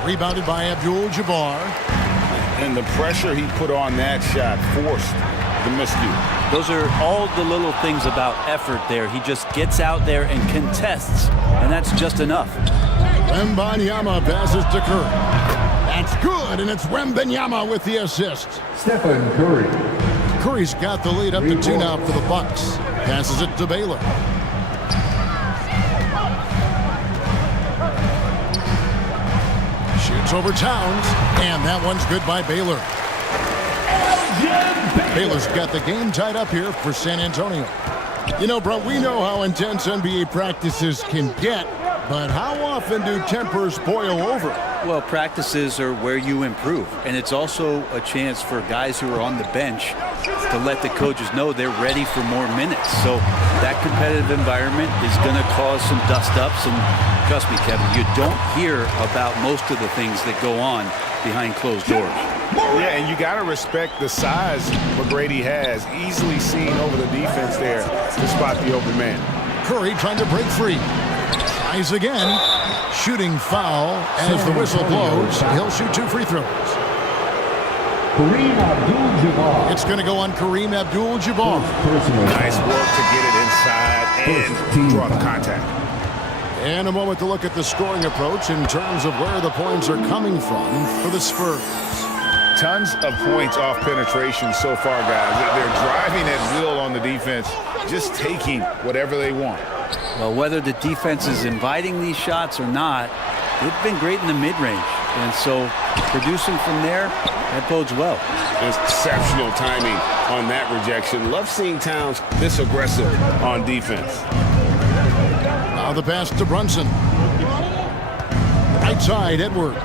Rebounded by Abdul-Jabbar. And the pressure he put on that shot forced the miscue. Those are all the little things about effort there. He just gets out there and contests, and that's just enough. Wembanyama passes to Curry. That's good, and it's Wembanyama with the assist. Stephen Curry. Curry's got the lead up to 2 now for the Bucks. Passes it to Baylor. Shoots over Towns, and that one's good by Baylor. Baylor's got the game tied up here for San Antonio. You know, bro, we know how intense NBA practices can get, but how often do tempers boil over? Well, practices are where you improve, and it's also a chance for guys who are on the bench to let the coaches know they're ready for more minutes. So that competitive environment is going to cause some dust-ups, and trust me, Kevin, you don't hear about most of the things that go on behind closed doors. Yeah, and you got to respect the size McGrady has, easily seen over the defense there to spot the open man. Curry trying to break free. Tries again. Shooting foul as the whistle blows. He'll shoot 2 free throws. Kareem Abdul-Jabbar. It's going to go on Kareem Abdul-Jabbar. Nice work to get it inside and draw the contact. And a moment to look at the scoring approach in terms of where the points are coming from for the Spurs. Tons of points off penetration so far, guys. They're driving at will on the defense, just taking whatever they want. Well, whether the defense is inviting these shots or not, they've been great in the mid-range. And so producing from there, that bodes well. Exceptional timing on that rejection. Love seeing Towns this aggressive on defense. Now the pass to Brunson. Right side, Edwards.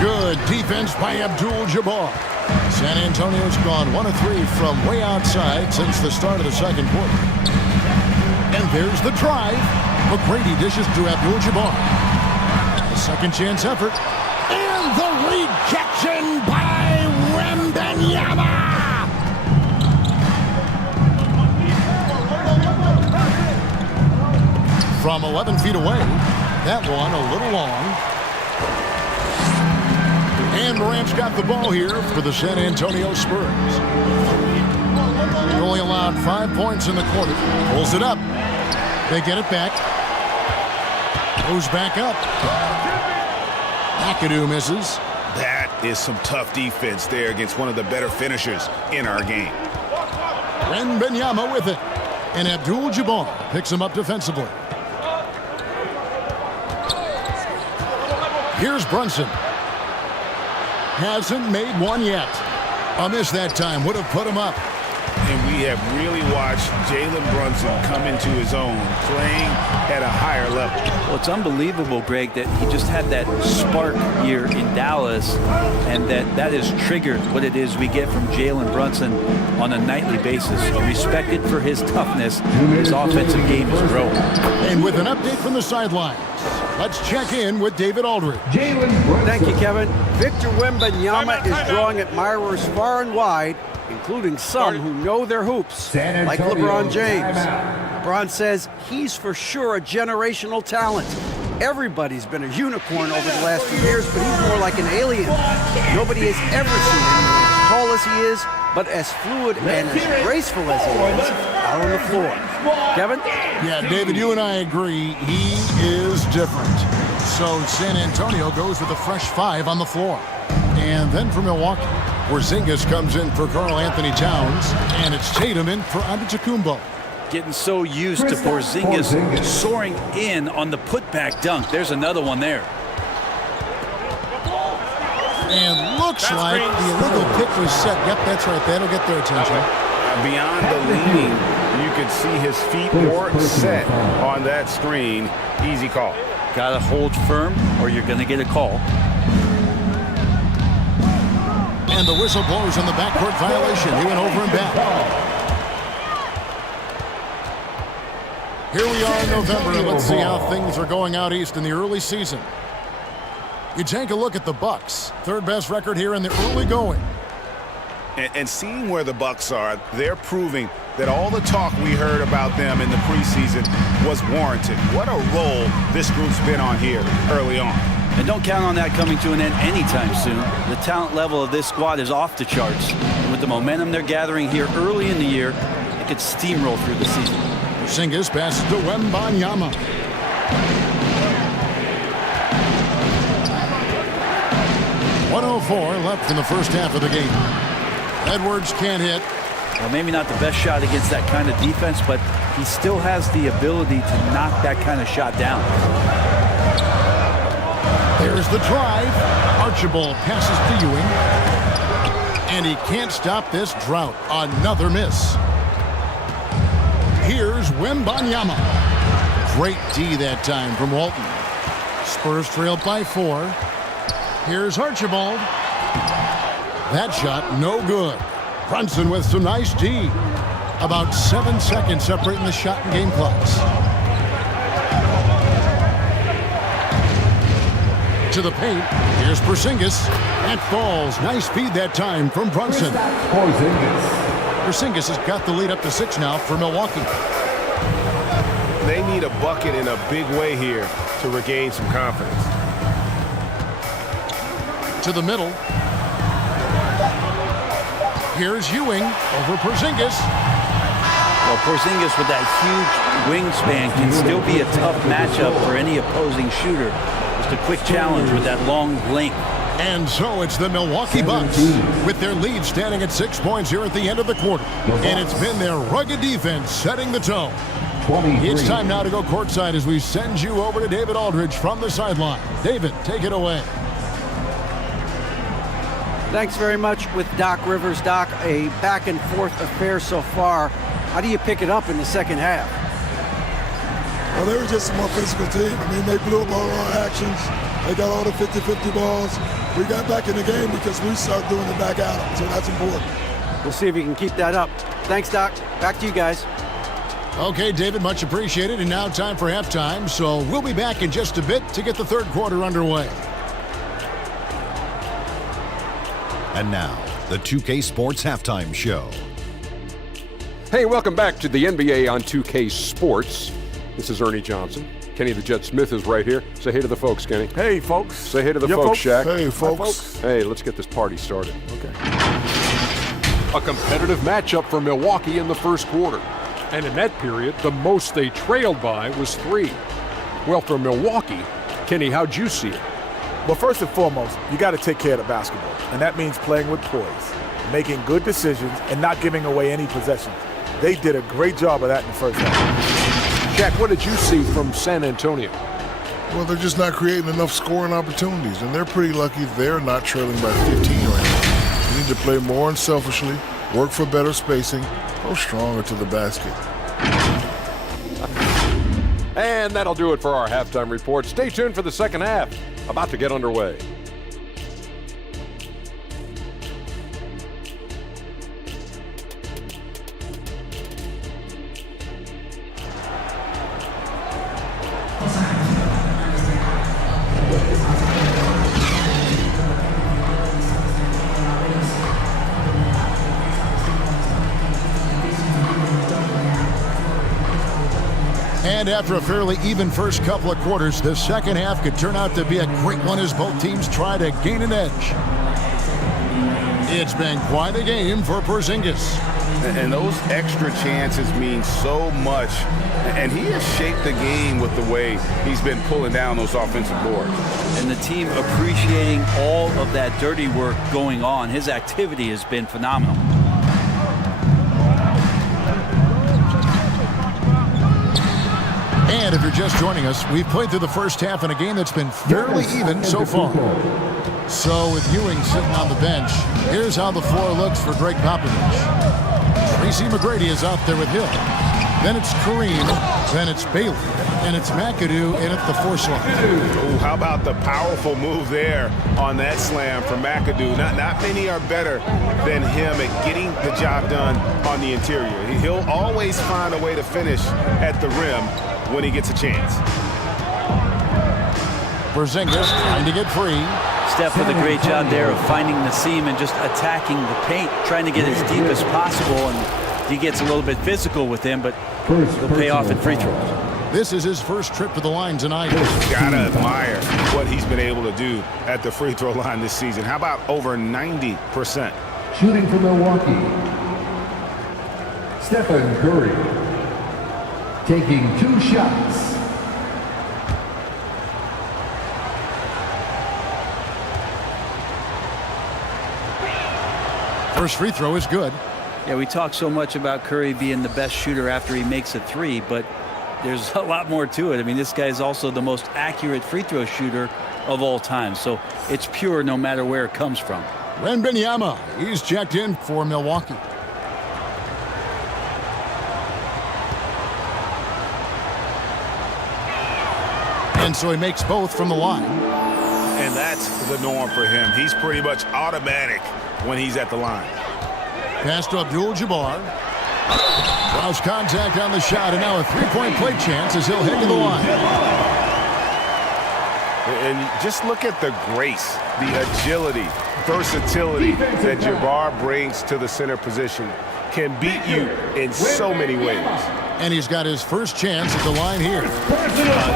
Good defense by Abdul-Jabbar. San Antonio's gone 1 of 3 from way outside since the start of the second quarter. And there's the drive. McGrady dishes to Abdul-Jabbar. The second chance effort. And the rejection by Wembanyama. From 11 feet away. That one a little long. And Morant's got the ball here for the San Antonio Spurs. He only allowed 5 points in the quarter. Pulls it up. They get it back. Goes back up. McAdoo misses. That is some tough defense there against one of the better finishers in our game. Wembanyama with it. And Abdul-Jabbar picks him up defensively. Here's Brunson. Hasn't made one yet. A miss that time. Would have put him up. And we have really watched Jalen Brunson come into his own, playing at a higher level. Well, it's unbelievable, Greg, that he just had that spark here in Dallas, and that has triggered what it is we get from Jalen Brunson on a nightly basis. Respected for his toughness, his offensive game is growing. And with an update from the sidelines, let's check in with David Aldridge. Thank you, Kevin. Victor Wembanyama is drawing admirers far and wide, including some who know their hoops, like LeBron James. LeBron says he's for sure a generational talent. Everybody's been a unicorn over the last few years, but he's more like an alien. Nobody has ever seen anyone as tall as he is, but as fluid and as graceful as he is out on the floor. Kevin? Yeah, David, you and I agree. He is different. So San Antonio goes with a fresh 5 on the floor. And then for Milwaukee, Porzingis comes in for Karl Anthony Towns, and it's Tatum in for Antetokounmpo. Getting so used to Porzingis soaring in on the putback dunk. There's another one there. And looks like the illegal kick was set. Yep, that's right. That'll get their attention. Beyond the leaning, you could see his feet more set on that screen. Easy call. Got to hold firm or you're going to get a call. And the whistle blows on the backcourt violation. He went over and back. Here we are in November, and let's see how things are going out east in the early season. You take a look at the Bucks. Third best record here in the early going. And seeing where the Bucks are, they're proving that all the talk we heard about them in the preseason was warranted. What a role this group's been on here early on. And don't count on that coming to an end anytime soon. The talent level of this squad is off the charts. And with the momentum they're gathering here early in the year, it could steamroll through the season. Porzingis passes to Wembanyama. .104 left in the first half of the game. Edwards can't hit. Well, maybe not the best shot against that kind of defense, but he still has the ability to knock that kind of shot down. Here's the drive. Archibald passes to Ewing. And he can't stop this drought. Another miss. Here's Wembanyama. Great D that time from Walton. Spurs trailed by 4. Here's Archibald. That shot, no good. Brunson with some nice D. About 7 seconds separating the shot and game clocks. To the paint. Here's Porzingis. That falls. Nice feed that time from Brunson. Porzingis has got the lead up to 6 now for Milwaukee. They need a bucket in a big way here to regain some confidence. To the middle. Here's Ewing over Porzingis. Well, Porzingis with that huge wingspan can still be a tough matchup for any opposing shooter. Just a quick challenge with that long length. And so it's the Milwaukee Bucks with their lead standing at 6 points here at the end of the quarter. And it's been their rugged defense setting the tone. It's time now to go courtside as we send you over to David Aldridge from the sideline. David, take it away. Thanks very much with Doc Rivers. Doc, a back-and-forth affair so far. How do you pick it up in the second half? Well, they were just a more physical team. I mean, they blew up all our actions. They got all the 50-50 balls. We got back in the game because we started doing it back at them, so that's important. We'll see if we can keep that up. Thanks, Doc. Back to you guys. Okay, David, much appreciated. And now time for halftime, so we'll be back in just a bit to get the third quarter underway. And now, the 2K Sports Halftime Show. Hey, welcome back to the NBA on 2K Sports. This is Ernie Johnson. Kevin Kenny the Jet Smith is right here. Say hey to the folks, Kenny. Hey, folks. Say hey to the folks, Shaq. Hey, folks. Hi, folks. Hey, let's get this party started. Okay. A competitive matchup for Milwaukee in the first quarter. And in that period, the most they trailed by was 3. Well, for Milwaukee, Kenny, how'd you see it? Well, first and foremost, you got to take care of the basketball. And that means playing with poise, making good decisions, and not giving away any possessions. They did a great job of that in the first half. Shaq, what did you see from San Antonio? Well, they're just not creating enough scoring opportunities, and they're pretty lucky they're not trailing by 15 right now. You need to play more unselfishly, work for better spacing, go stronger to the basket. And that'll do it for our halftime report. Stay tuned for the second half, about to get underway. And after a fairly even first couple of quarters, the second half could turn out to be a great one as both teams try to gain an edge. It's been quite a game for Porzingis. And those extra chances mean so much. And he has shaped the game with the way he's been pulling down those offensive boards. And the team appreciating all of that dirty work going on. His activity has been phenomenal. And if you're just joining us, we've played through the first half in a game that's been fairly even so far. So with Ewing sitting on the bench, here's how the floor looks for Greg Popovich. Tracy McGrady is out there with Hill. Then it's Kareem, then it's Bailey, and it's McAdoo in at the 4 slot. Ooh, how about the powerful move there on that slam from McAdoo? Not many are better than him at getting the job done on the interior. He'll always find a way to finish at the rim when he gets a chance. Porzingis trying to get free. Steph with a great job there of finding the seam and just attacking the paint, trying to get as deep as possible. And he gets a little bit physical with him, but he'll pay off in free throws. This is his first trip to the line tonight. Gotta admire what he's been able to do at the free throw line this season. How about over 90%? Shooting for Milwaukee, Stephen Curry, taking 2 shots. First free throw is good. Yeah, we talk so much about Curry being the best shooter after he makes a 3, but there's a lot more to it. I mean, this guy is also the most accurate free throw shooter of all time. So it's pure no matter where it comes from. Wembanyama, he's checked in for Milwaukee. And so he makes both from the line. And that's the norm for him. He's pretty much automatic when he's at the line. Pass to Abdul-Jabbar. Draws contact on the shot, and now a three-point play chance as he'll head to the line. And just look at the grace, the agility, versatility that Jabbar brings to the center position. Can beat you in so many ways. And he's got his first chance at the line here.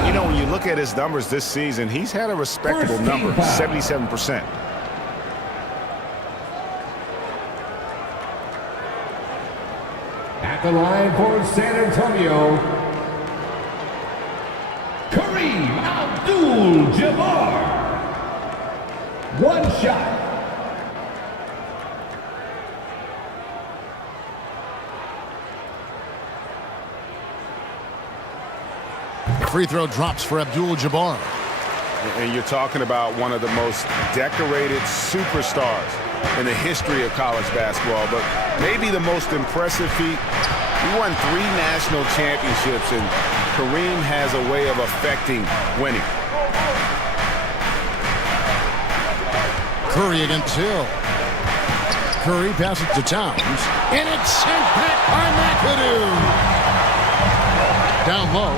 You know, when you look at his numbers this season, he's had a respectable number, 77%. At the line for San Antonio, Kareem Abdul-Jabbar. 1 shot. Free throw drops for Abdul-Jabbar. And you're talking about one of the most decorated superstars in the history of college basketball, but maybe the most impressive feat. He won 3 national championships, and Kareem has a way of affecting winning. Curry against Hill. Curry passes to Towns, and it's sent back by McAdoo. Down low.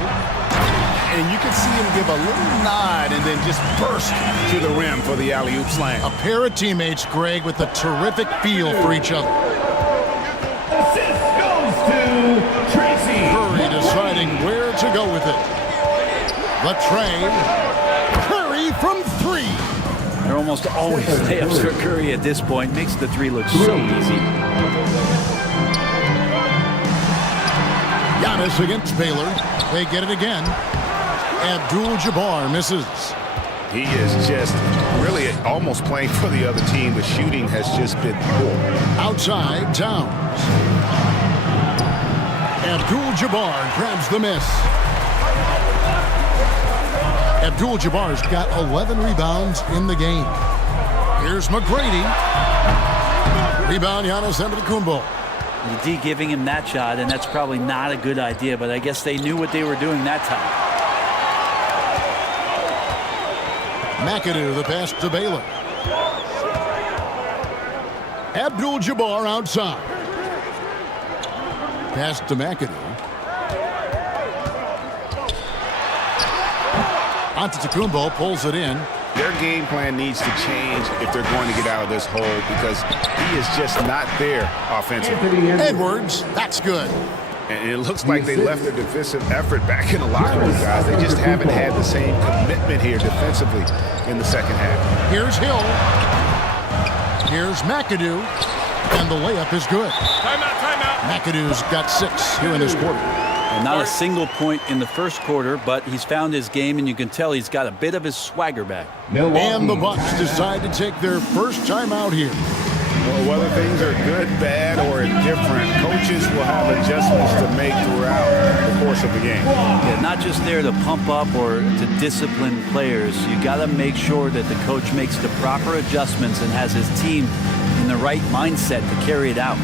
And you can see him give a little nod and then just burst to the rim for the alley-oop slam. A pair of teammates, Greg, with a terrific feel for each other. Assist goes to Tracy. Curry deciding where to go with it. The tray. Curry from 3. They're almost always layups for Curry at this point. Makes the 3 look so easy. Giannis against Baylor. They get it again. Abdul-Jabbar misses. He is just really almost playing for the other team. The shooting has just been poor. Outside, Towns. Abdul-Jabbar grabs the miss. Abdul-Jabbar's got 11 rebounds in the game. Here's McGrady. Rebound, Giannis Antetokounmpo. The D giving him that shot, and that's probably not a good idea, but I guess they knew what they were doing that time. McAdoo, the pass to Baylor. Abdul-Jabbar outside. Pass to McAdoo. Antetokounmpo pulls it in. Their game plan needs to change if they're going to get out of this hole because he is just not there offensively. Edwards, that's good. And it looks like they left their defensive effort back in the locker room, guys. They just haven't had the same commitment here defensively in the second half. Here's Hill. Here's McAdoo. And the layup is good. Timeout. McAdoo's got 6 here in this quarter. And not a single point in the first quarter, but he's found his game, and you can tell he's got a bit of his swagger back. And the Bucks decide to take their first time out here. Well, whether things are good, bad, or indifferent, coaches will have adjustments to make throughout the course of the game. Yeah, not just there to pump up or to discipline players. You got to make sure that the coach makes the proper adjustments and has his team in the right mindset to carry it out.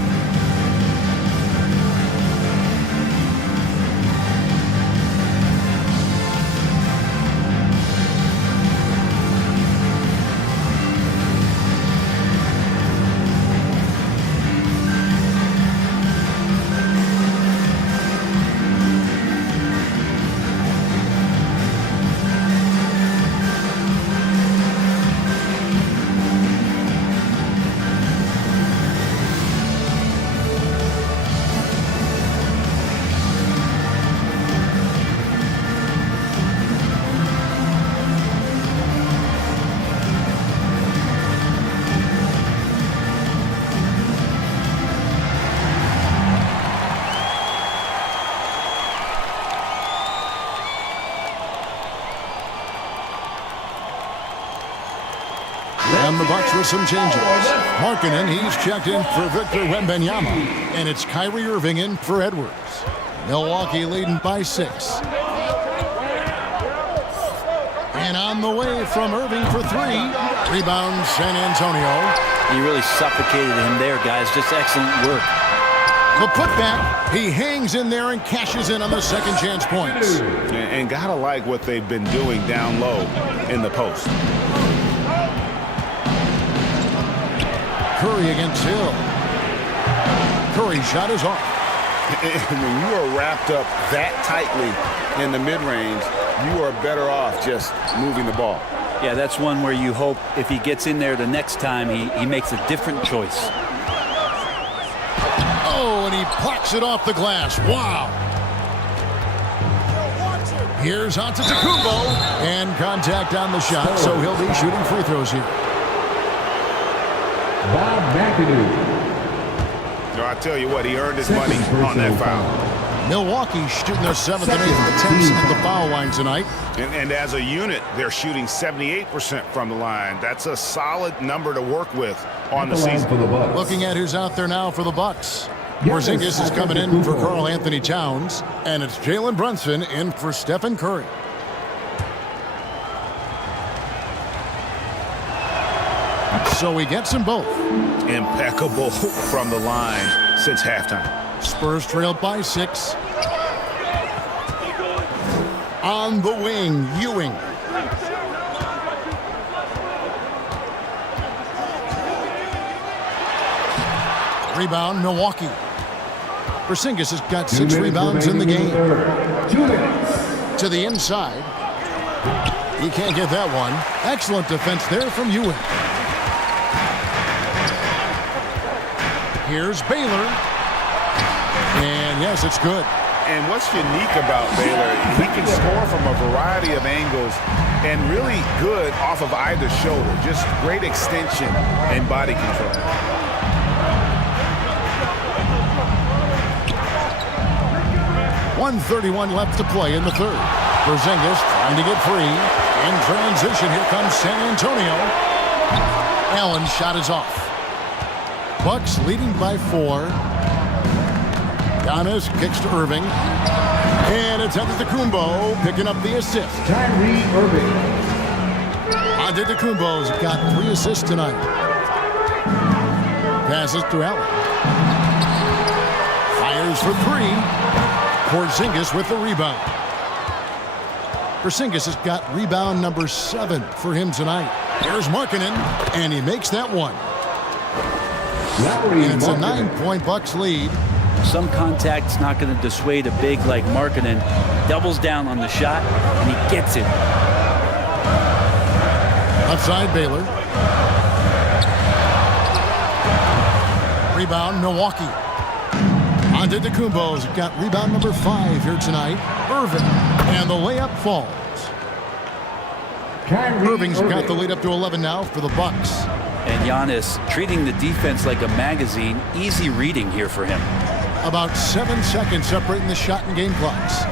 And the Bucks with some changes. Markkanen, he's checked in for Victor Wembanyama. And it's Kyrie Irving in for Edwards. Milwaukee leading by 6. And on the way from Irving for 3. Rebound, San Antonio. He really suffocated him there, guys. Just excellent work. The putback, he hangs in there and cashes in on the second chance points. And gotta like what they've been doing down low in the post. Curry against Hill. Curry shot is off. When you are wrapped up that tightly in the mid-range, you are better off just moving the ball. Yeah, that's one where you hope if he gets in there the next time, he makes a different choice. Oh, and he plucks it off the glass. Wow. Here's Antetokounmpo. And contact on the shot, so he'll be shooting free throws here. Bob McAdoo. No, I tell you what, he earned his money on that foul. Milwaukee shooting their 7th and 8th attempts at the foul line tonight. And as a unit, they're shooting 78% from the line. That's a solid number to work with on the season. Looking at who's out there now for the Bucks. Porzingis is coming in for Karl Anthony Towns, and it's Jalen Brunson in for Stephen Curry. So he gets them both. Impeccable from the line since halftime. Spurs trailed by 6. On the wing, Ewing. Rebound, Milwaukee. Porzingis has got 6 rebounds in the game. 2 minutes. To the inside. He can't get that one. Excellent defense there from Ewing. Here's Baylor. And yes, it's good. And what's unique about Baylor, he can score from a variety of angles and really good off of either shoulder. Just great extension and body control. .131 left to play in the third. Porzingis trying to get free. In transition, here comes San Antonio. Allen's shot is off. Bucks leading by 4. Giannis kicks to Irving. And it's Antetokounmpo picking up the assist. Kyrie Irving. Antetokounmpo's got 3 assists tonight. Passes to Allen. Fires for 3. Porzingis with the rebound. Porzingis has got rebound number 7 for him tonight. Here's Markkanen, and he makes that one. And it's a 9-point Bucks lead. Some contact's not going to dissuade a big like Markkanen. Doubles down on the shot, and he gets it. Outside Baylor. Rebound, Milwaukee. Antetokounmpo's got rebound number 5 here tonight. Irving, and the layup falls. Irving's got the lead up to 11 now for the Bucks. And Giannis treating the defense like a magazine. Easy reading here for him. About 7 seconds separating the shot and game clocks.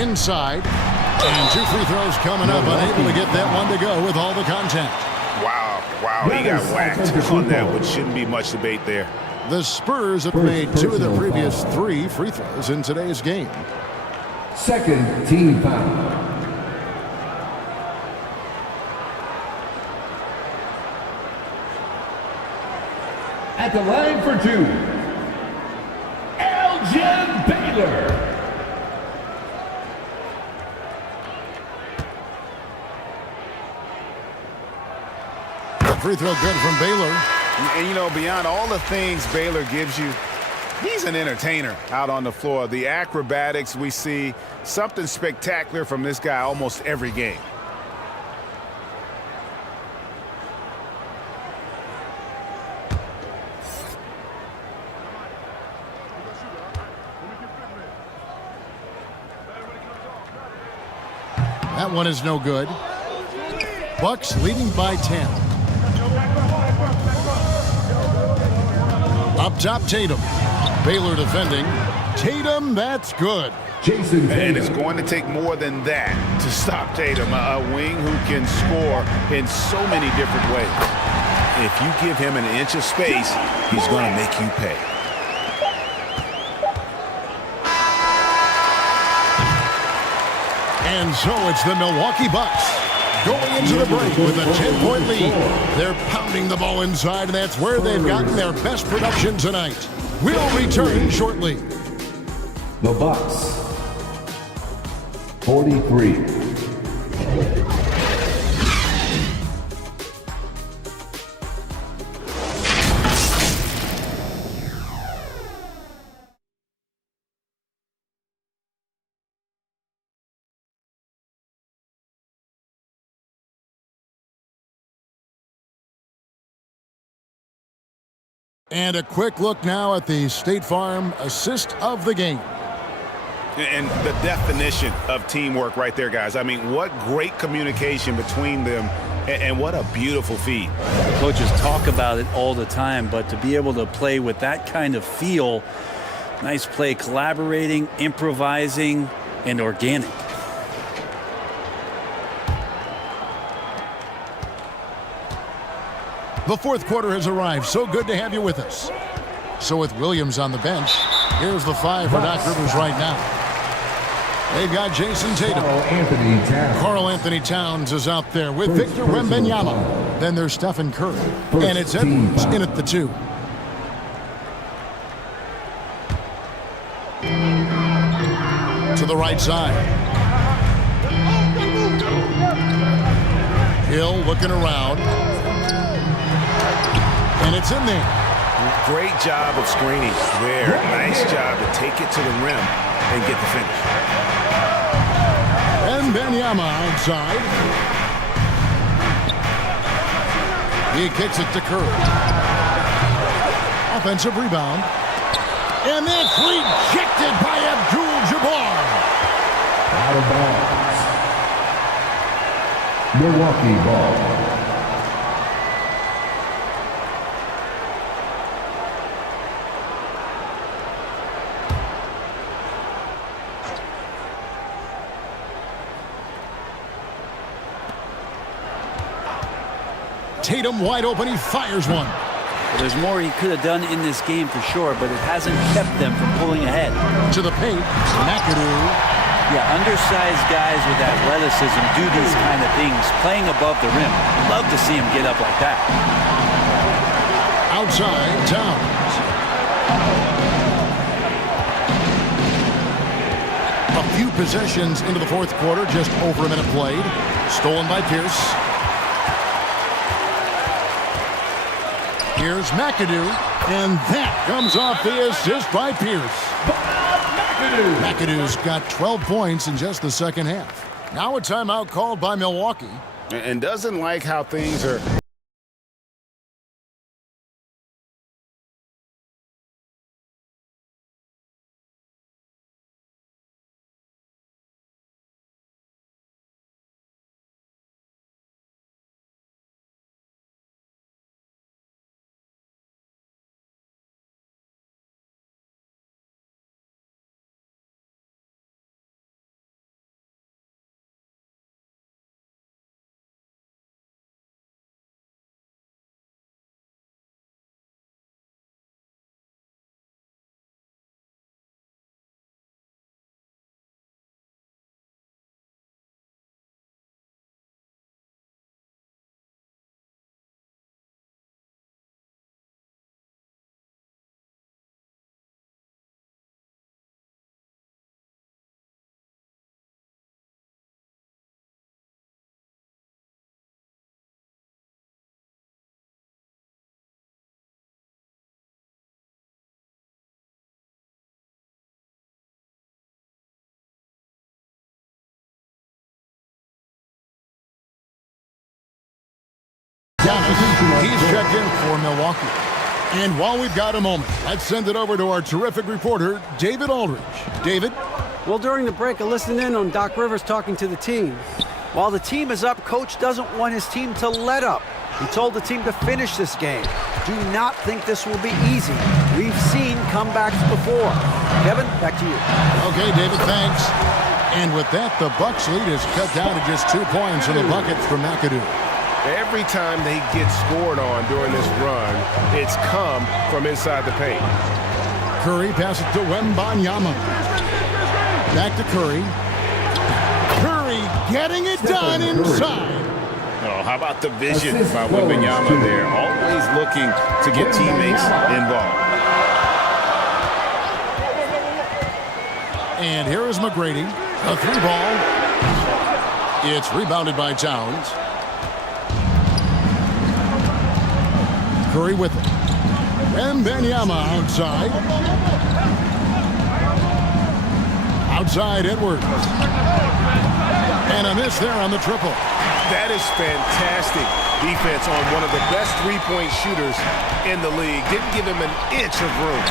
Inside. And 2 free throws coming up. Unable to get that one to go with all the contact. Wow, he got whacked on that, which shouldn't be much debate there. The Spurs have made 2 of the previous 3 free throws in today's game. Second team foul. At the line for 2, Elgin Baylor. Free throw good from Baylor. And, you know, beyond all the things Baylor gives you, he's an entertainer out on the floor. The acrobatics we see, something spectacular from this guy almost every game. That one is no good. Bucks leading by 10. Up top, Tatum. Baylor defending. Tatum, that's good. Jason Tatum. And it's going to take more than that to stop Tatum, a wing who can score in so many different ways. If you give him an inch of space, he's going to make you pay. And so it's the Milwaukee Bucks going into the break with a 10-point lead. They're pounding the ball inside, and that's where they've gotten their best production tonight. We'll return shortly. The Bucks, 43. And a quick look now at the State Farm assist of the game. And the definition of teamwork right there, guys. I mean, what great communication between them, and what a beautiful feed. The coaches talk about it all the time, but to be able to play with that kind of feel, nice play, collaborating, improvising, and organic. The fourth quarter has arrived. So good to have you with us. So with Williams on the bench, here's the 5 for Doc Rivers right now. They've got Jason Tatum. Karl Anthony Towns is out there with Victor Wembanyama. Then there's Stephen Curry. And it's Edwards in at the 2. To the right side. Hill looking around. And it's in there. Great job of screening there. Nice job to take it to the rim and get the finish. And Wembanyama outside. He kicks it to Curry. Offensive rebound. And that's rejected by Abdul-Jabbar. Out of bounds. Milwaukee ball. Tatum wide open, he fires one. Well, there's more he could have done in this game for sure, but it hasn't kept them from pulling ahead. To the paint, McAdoo. Yeah, undersized guys with athleticism do these kind of things, playing above the rim. Love to see him get up like that. Outside, Towns. A few possessions into the fourth quarter, just over a minute played. Stolen by Pierce. Here's McAdoo, and that comes off the assist by Pierce. McAdoo's got 12 points in just the second half. Now a timeout called by Milwaukee. And doesn't like how things are. He's checked in for Milwaukee. And while we've got a moment, let's send it over to our terrific reporter, David Aldridge. David? Well, during the break, I listened in on Doc Rivers talking to the team. While the team is up, Coach doesn't want his team to let up. He told the team to finish this game. Do not think this will be easy. We've seen comebacks before. Kevin, back to you. Okay, David, thanks. And with that, the Bucks lead is cut down to just 2 points in the bucket from McAdoo. Every time they get scored on during this run, it's come from inside the paint. Curry passes to Wembanyama. Back to Curry. Curry getting it done inside. Oh, how about the vision by Wembanyama there? Always looking to get teammates involved. And here is McGrady. A 3-ball. It's rebounded by Towns. Curry with it. Wembanyama outside. Outside Edwards. And a miss there on the triple. That is fantastic defense on one of the best three-point shooters in the league. Didn't give him an inch of room.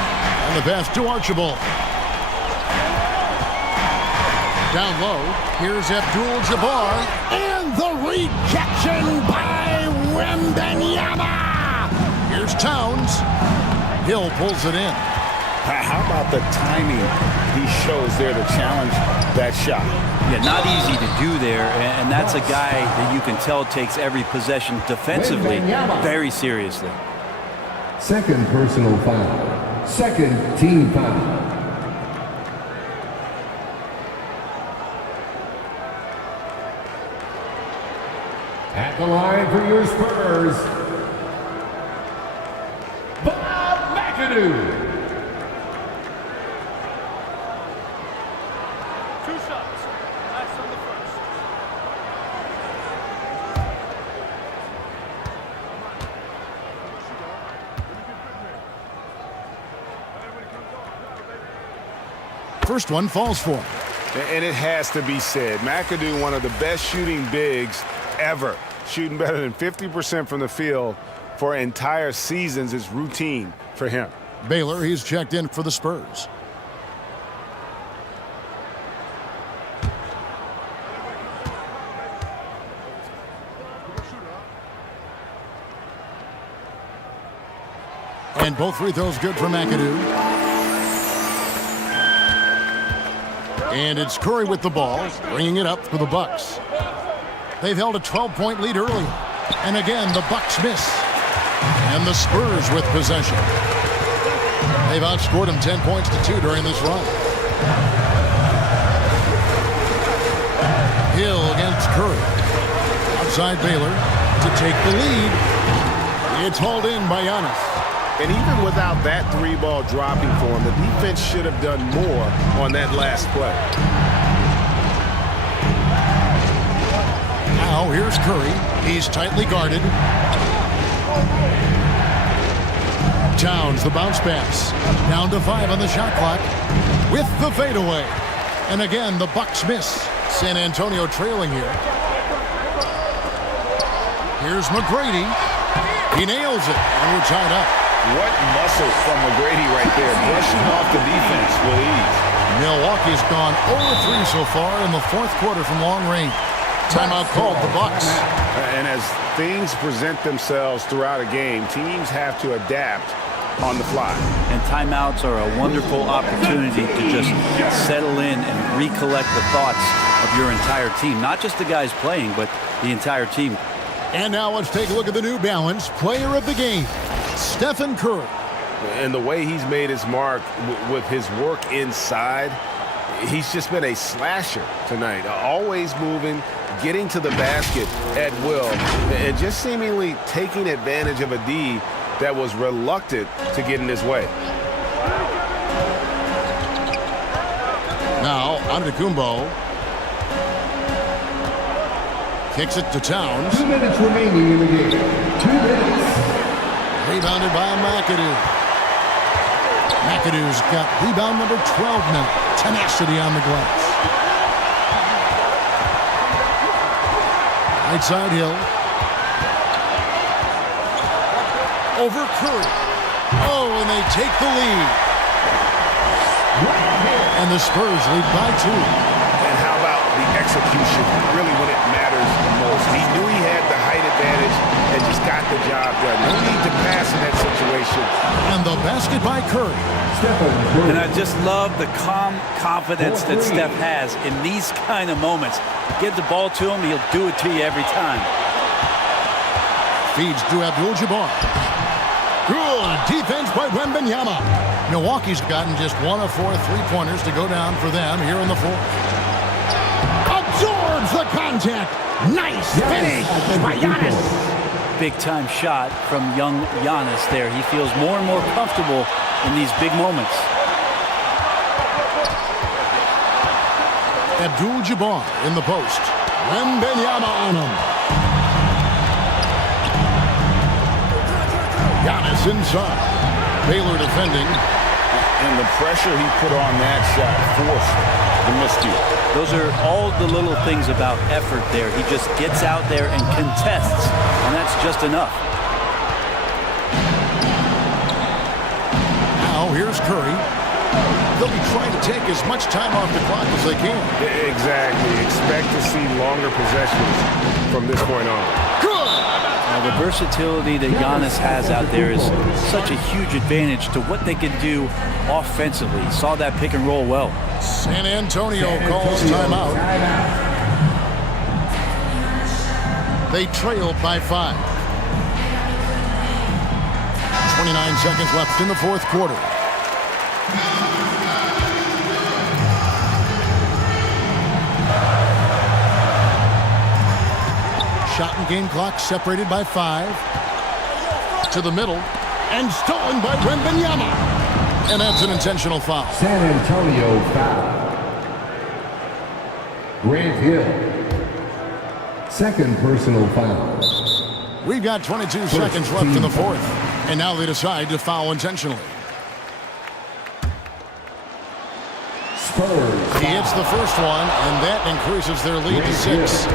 And the pass to Archibald. Down low, here's Abdul-Jabbar. And the rejection by Wembanyama. Here's Towns. Hill pulls it in. How about the timing he shows there to challenge that shot? Yeah, not easy to do there, and that's a guy that you can tell takes every possession defensively very seriously. Second personal foul. Second team foul. At the line for your Spurs, Bob McAdoo. First one falls for him. And it has to be said, McAdoo, one of the best shooting bigs ever. Shooting better than 50% from the field for entire seasons is routine for him. Baylor, he's checked in for the Spurs. And both free throws good for McAdoo. And it's Curry with the ball, bringing it up for the Bucks. They've held a 12-point lead earlier. And again, the Bucks miss. And the Spurs with possession. They've outscored them 10 points to 2 during this run. Hill against Curry. Outside Baylor to take the lead. It's hauled in by Giannis. And even without that three-ball dropping for him, the defense should have done more on that last play. Now here's Curry. He's tightly guarded. Towns, the bounce pass. Down to 5 on the shot clock with the fadeaway. And again, the Bucks miss. San Antonio trailing here. Here's McGrady. He nails it, and we're tied up. What muscle from McGrady right there, brushing off the defense with ease. Milwaukee's gone 0-3 so far in the fourth quarter from long range. Timeout called the Bucks. And as things present themselves throughout a game, teams have to adapt on the fly. And timeouts are a wonderful opportunity to just settle in and recollect the thoughts of your entire team. Not just the guys playing, but the entire team. And now let's take a look at the New Balance player of the game, Stephen Curry. And the way he's made his mark with his work inside, he's just been a slasher tonight. Always moving, getting to the basket at will, and just seemingly taking advantage of a D that was reluctant to get in his way. Now, Antetokounmpo. Kicks it to Towns. 2 minutes remaining in the game. 2 minutes. Rebounded by McAdoo. McAdoo's got rebound number 12 now. Tenacity on the glass. Right side Hill. Over Curry. Oh, and they take the lead. And the Spurs lead by 2. And how about the execution, really when it matters the most? He knew he had the height advantage and just got the job done. No need to pass in that situation. And the basket by Curry. And I just love the calm confidence that Steph has in these kind of moments. Give the ball to him, he'll do it to you every time. Feeds to Abdul-Jabbar. Good defense by Wembanyama. Milwaukee's gotten just 1 of 4 3-pointers to go down for them here in the fourth. Absorbs the contact. Nice finish by Giannis. Big-time shot from young Giannis there. He feels more and more comfortable in these big moments. Abdul-Jabbar in the post. Wembanyama on him. Giannis inside. Baylor defending. And the pressure he put on that shot forced the miscue. Those are all the little things about effort there. He just gets out there and contests, and that's just enough. Now here's Curry. They'll be trying to take as much time off the clock as they can. Exactly. Expect to see longer possessions from this point on. The versatility that Giannis has out there is such a huge advantage to what they can do offensively. Saw that pick and roll well. San Antonio calls timeout. They trailed by 5. 29 seconds left in the fourth quarter. Shot and game clock separated by 5. To the middle. And stolen by Wembanyama. And that's an intentional foul. San Antonio foul. Grant Hill. Second personal foul. We've got 22 seconds left in the fourth. And now they decide to foul intentionally. Spurs. He hits the first one, and that increases their lead to 6.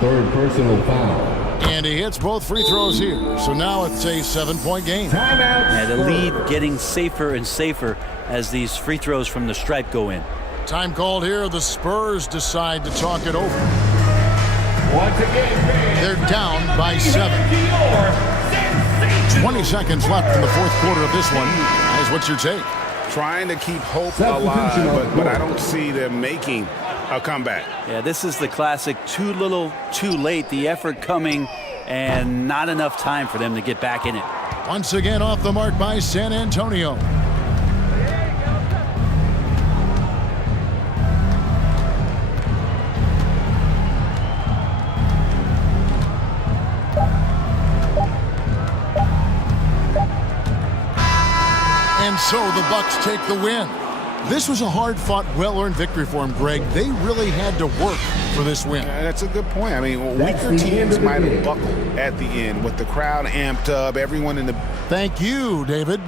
Third personal foul. And he hits both free throws here. So now it's a 7-point game. Yeah, the lead getting safer and safer as these free throws from the stripe go in. Time called here. The Spurs decide to talk it over. Once again, they're down by 7. 20 seconds left in the fourth quarter of this one. Guys, what's your take? Trying to keep hope alive, but I don't see them making a comeback. Yeah, this is the classic too little, too late. The effort coming and not enough time for them to get back in it. Once again off the mark by San Antonio. And so the Bucks take the win. This was a hard-fought, well-earned victory for them, Greg. They really had to work for this win. That's a good point. I mean, weaker teams might have buckled at the end with the crowd amped up, everyone in the... Thank you, David.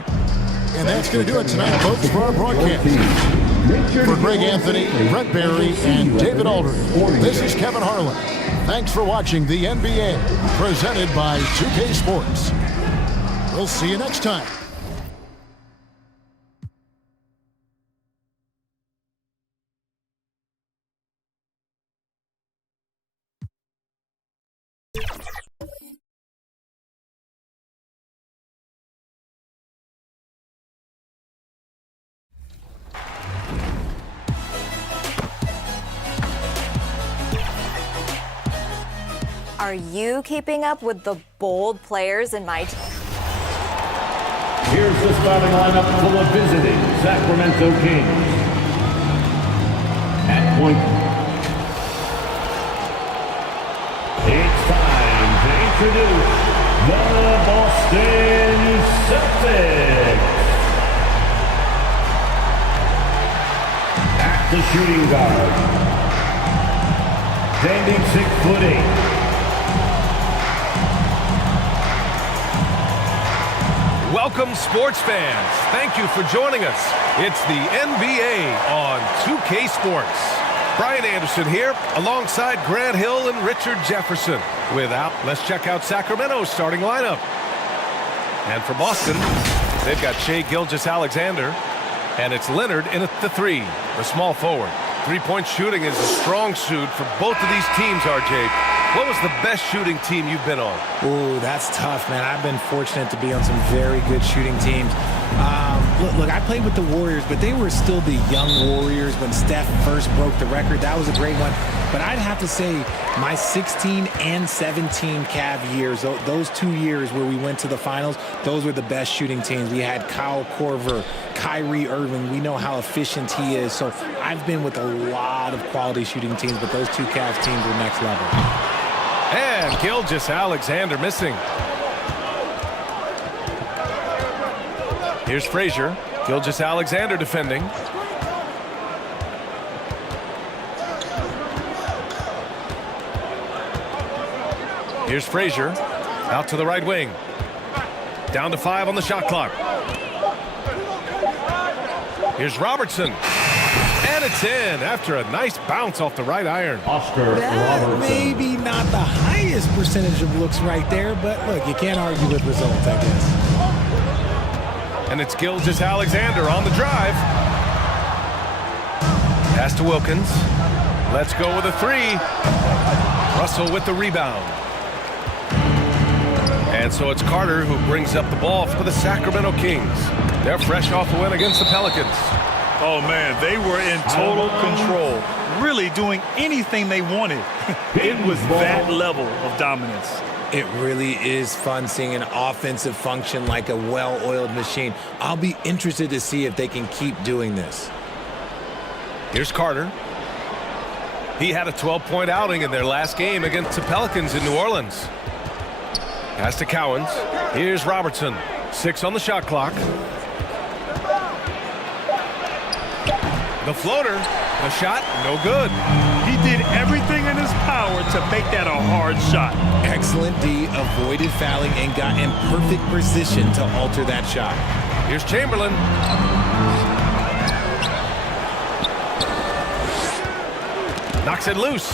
And that's going to do it tonight, folks, for our broadcast. For Greg Anthony, Brett Barry, and David Aldridge, this is Kevin Harlan. Thanks for watching the NBA, presented by 2K Sports. We'll see you next time. Are you keeping up with the bold players in my team? Here's the starting lineup for the visiting Sacramento Kings. At point, it's time to introduce the Boston Celtics. At the shooting guard, standing 6'8". Welcome, sports fans. Thank you for joining us. It's the NBA on 2K Sports. Brian Anderson here, alongside Grant Hill and Richard Jefferson. Let's check out Sacramento's starting lineup. And for Boston, they've got Shai Gilgeous-Alexander, and it's Leonard in at the 3, the small forward. Three-point shooting is a strong suit for both of these teams, RJ. What was the best shooting team you've been on? Ooh, that's tough, man. I've been fortunate to be on some very good shooting teams. Look, I played with the Warriors, but they were still the young Warriors when Steph first broke the record. That was a great one. But I'd have to say my 16 and 17 Cavs years, those 2 years where we went to the finals, those were the best shooting teams. We had Kyle Korver, Kyrie Irving. We know how efficient he is. So I've been with a lot of quality shooting teams, but those 2 Cavs teams were next level. And Gilgeous-Alexander missing. Here's Frazier. Gilgeous-Alexander defending. Here's Frazier. Out to the right wing. Down to 5 on the shot clock. Here's Robertson. And it's in after a nice bounce off the right iron. That maybe not the highest percentage of looks right there, but look, you can't argue with results, I guess. And it's Gilgeous-Alexander on the drive. Pass to Wilkins. Let's go with a 3. Russell with the rebound. And so it's Carter who brings up the ball for the Sacramento Kings. They're fresh off the win against the Pelicans. Oh, man, they were in total control, really doing anything they wanted. It was that level of dominance. It really is fun seeing an offensive function like a well-oiled machine. I'll be interested to see if they can keep doing this. Here's Carter. He had a 12-point outing in their last game against the Pelicans in New Orleans. Pass to Cowens. Here's Robertson. 6 on the shot clock. The floater, the shot, no good. He did everything in his power to make that a hard shot. Excellent D, avoided fouling and got in perfect position to alter that shot. Here's Chamberlain. Knocks it loose.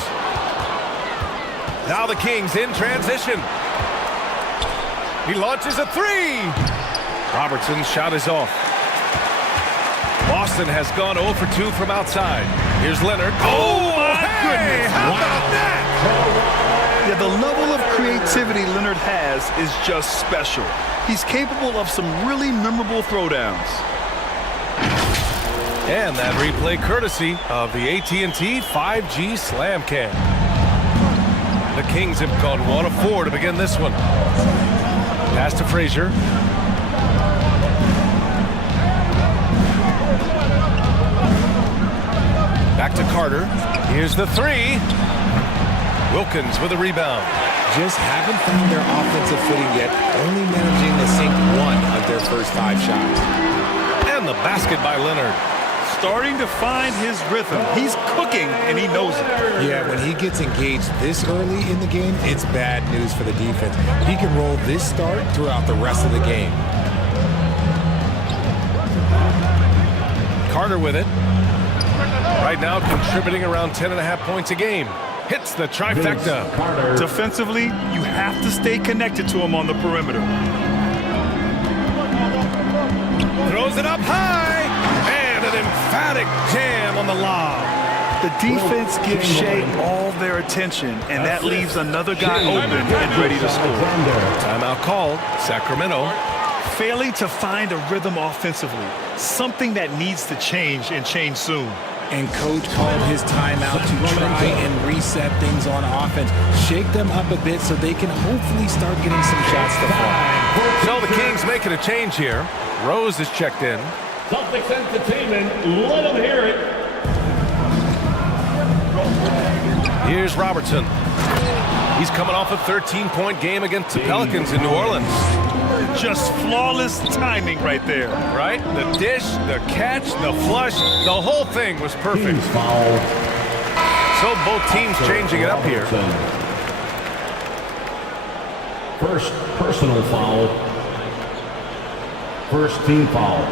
Now the Kings in transition. He launches a three. Robertson's shot is off. Boston has gone 0 for 2 from outside. Here's Leonard. Oh, my goodness. How about that? Yeah, the level of creativity Leonard has is just special. He's capable of some really memorable throwdowns. And that replay courtesy of the AT&T 5G Slam Cam. The Kings have gone 1 of 4 to begin this one. Pass to Frazier. Back to Carter. Here's the three. Wilkins with a rebound. Just haven't found their offensive footing yet, only managing to sink 1 of their first 5 shots. And the basket by Leonard. Starting to find his rhythm. He's cooking, and he knows it. Yeah, when he gets engaged this early in the game, it's bad news for the defense. He can roll this start throughout the rest of the game. Carter with it. Right now contributing around 10.5 points a game. Hits the trifecta. Defensively, you have to stay connected to him on the perimeter. Throws it up high. And an emphatic jam on the lob. The defense gives Shea all their attention, and that leaves another guy open and ready to score. Timeout called. Sacramento. Failing to find a rhythm offensively. Something that needs to change and change soon. And coach called his timeout to try and reset things on offense. Shake them up a bit so they can hopefully start getting some shots to fall. So the Kings making a change here. Rose is checked in. Celtics Entertainment, let them hear it. Here's Robertson. He's coming off a 13-point game against the Pelicans in New Orleans. Just flawless timing right there. Right? The dish, the catch, the flush, the whole thing was perfect. So both teams changing it up here. First personal foul. First team foul.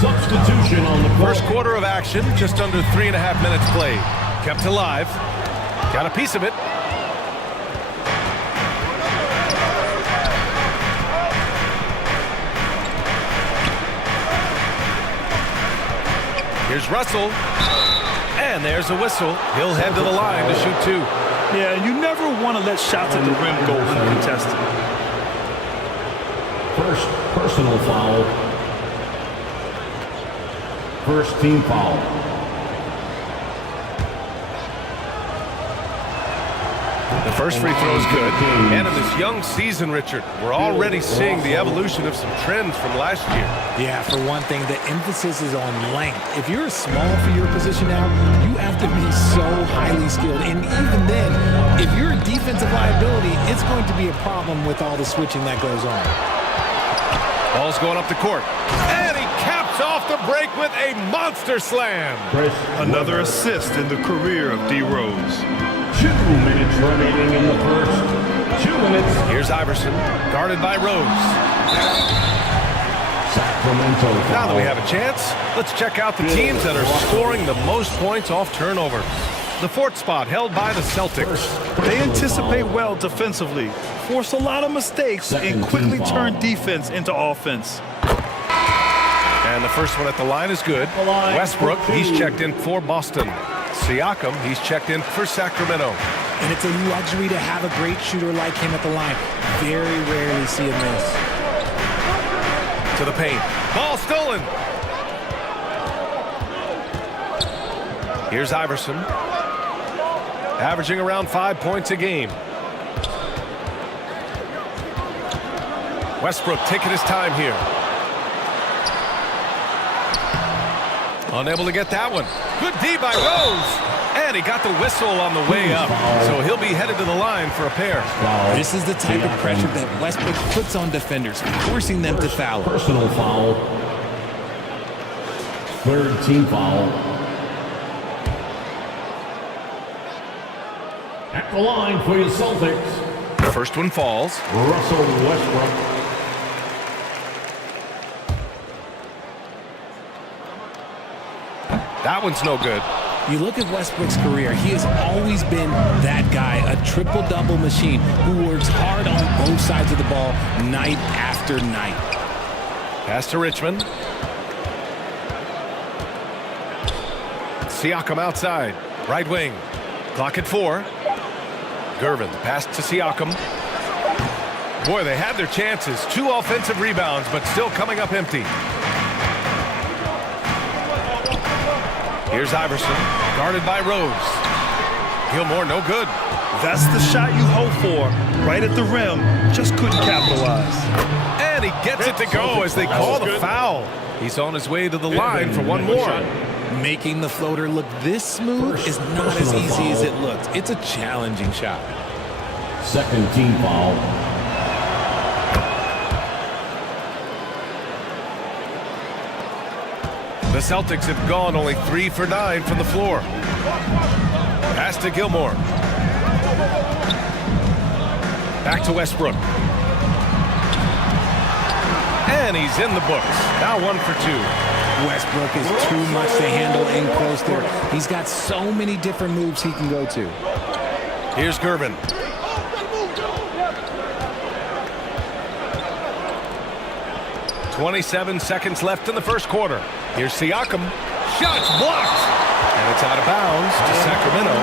Substitution on the first quarter of action, just under 3.5 minutes played. Kept alive. Got a piece of it. Here's Russell. And there's a whistle. He'll head to the line to shoot 2. Yeah, you never want to let shots at the rim go uncontested. First personal foul. First team foul. The first free throw is good. And in this young season, Richard, we're already seeing the evolution of some trends from last year. Yeah, for one thing, the emphasis is on length. If you're small for your position now, you have to be so highly skilled. And even then, if you're a defensive liability, it's going to be a problem with all the switching that goes on. Ball's going up the court. And he caps off the break with a monster slam. Another assist in the career of D. Rose. 2 minutes remaining in the first. 2 minutes. Here's Iverson, guarded by Rose. Sacramento. Now that we have a chance, let's check out the teams that are scoring the most points off turnovers. The 4th spot held by the Celtics. They anticipate well defensively, force a lot of mistakes, and quickly turn defense into offense. And the first one at the line is good. Westbrook, he's checked in for Boston. Siakam, he's checked in for Sacramento. And it's a luxury to have a great shooter like him at the line. Very rarely see a miss. To the paint. Ball stolen. Here's Iverson. Averaging around 5 points a game. Westbrook taking his time here. Unable to get that one. Good D by Rose. And he got the whistle on the way up. So he'll be headed to the line for a pair. This is the type of pressure that Westbrook puts on defenders, forcing them to foul. Personal foul. 3rd team foul. At the line for your Celtics. The first one falls. Russell Westbrook. That one's no good. You look at Westbrook's career, he has always been that guy, a triple-double machine who works hard on both sides of the ball night after night. Pass to Richmond. Siakam outside. Right wing. Clock at 4. Gervin, pass to Siakam. Boy, they had their chances. 2 offensive rebounds, but still coming up empty. Here's Iverson, guarded by Rose. Gilmore, no good. That's the shot you hope for, right at the rim. Just couldn't capitalize. And he gets it to go as they call the foul. He's on his way to the line for one more. Making the floater look this smooth is not as easy as it looks. It's a challenging shot. Second team foul. The Celtics have gone only 3 for 9 from the floor. Pass to Gilmore. Back to Westbrook. And he's in the books. Now 1 for 2. Westbrook is too much to handle in close there. He's got so many different moves he can go to. Here's Gervin. "27 seconds left in the first quarter. Here's Siakam. Shots blocked. And it's out of bounds to Sacramento.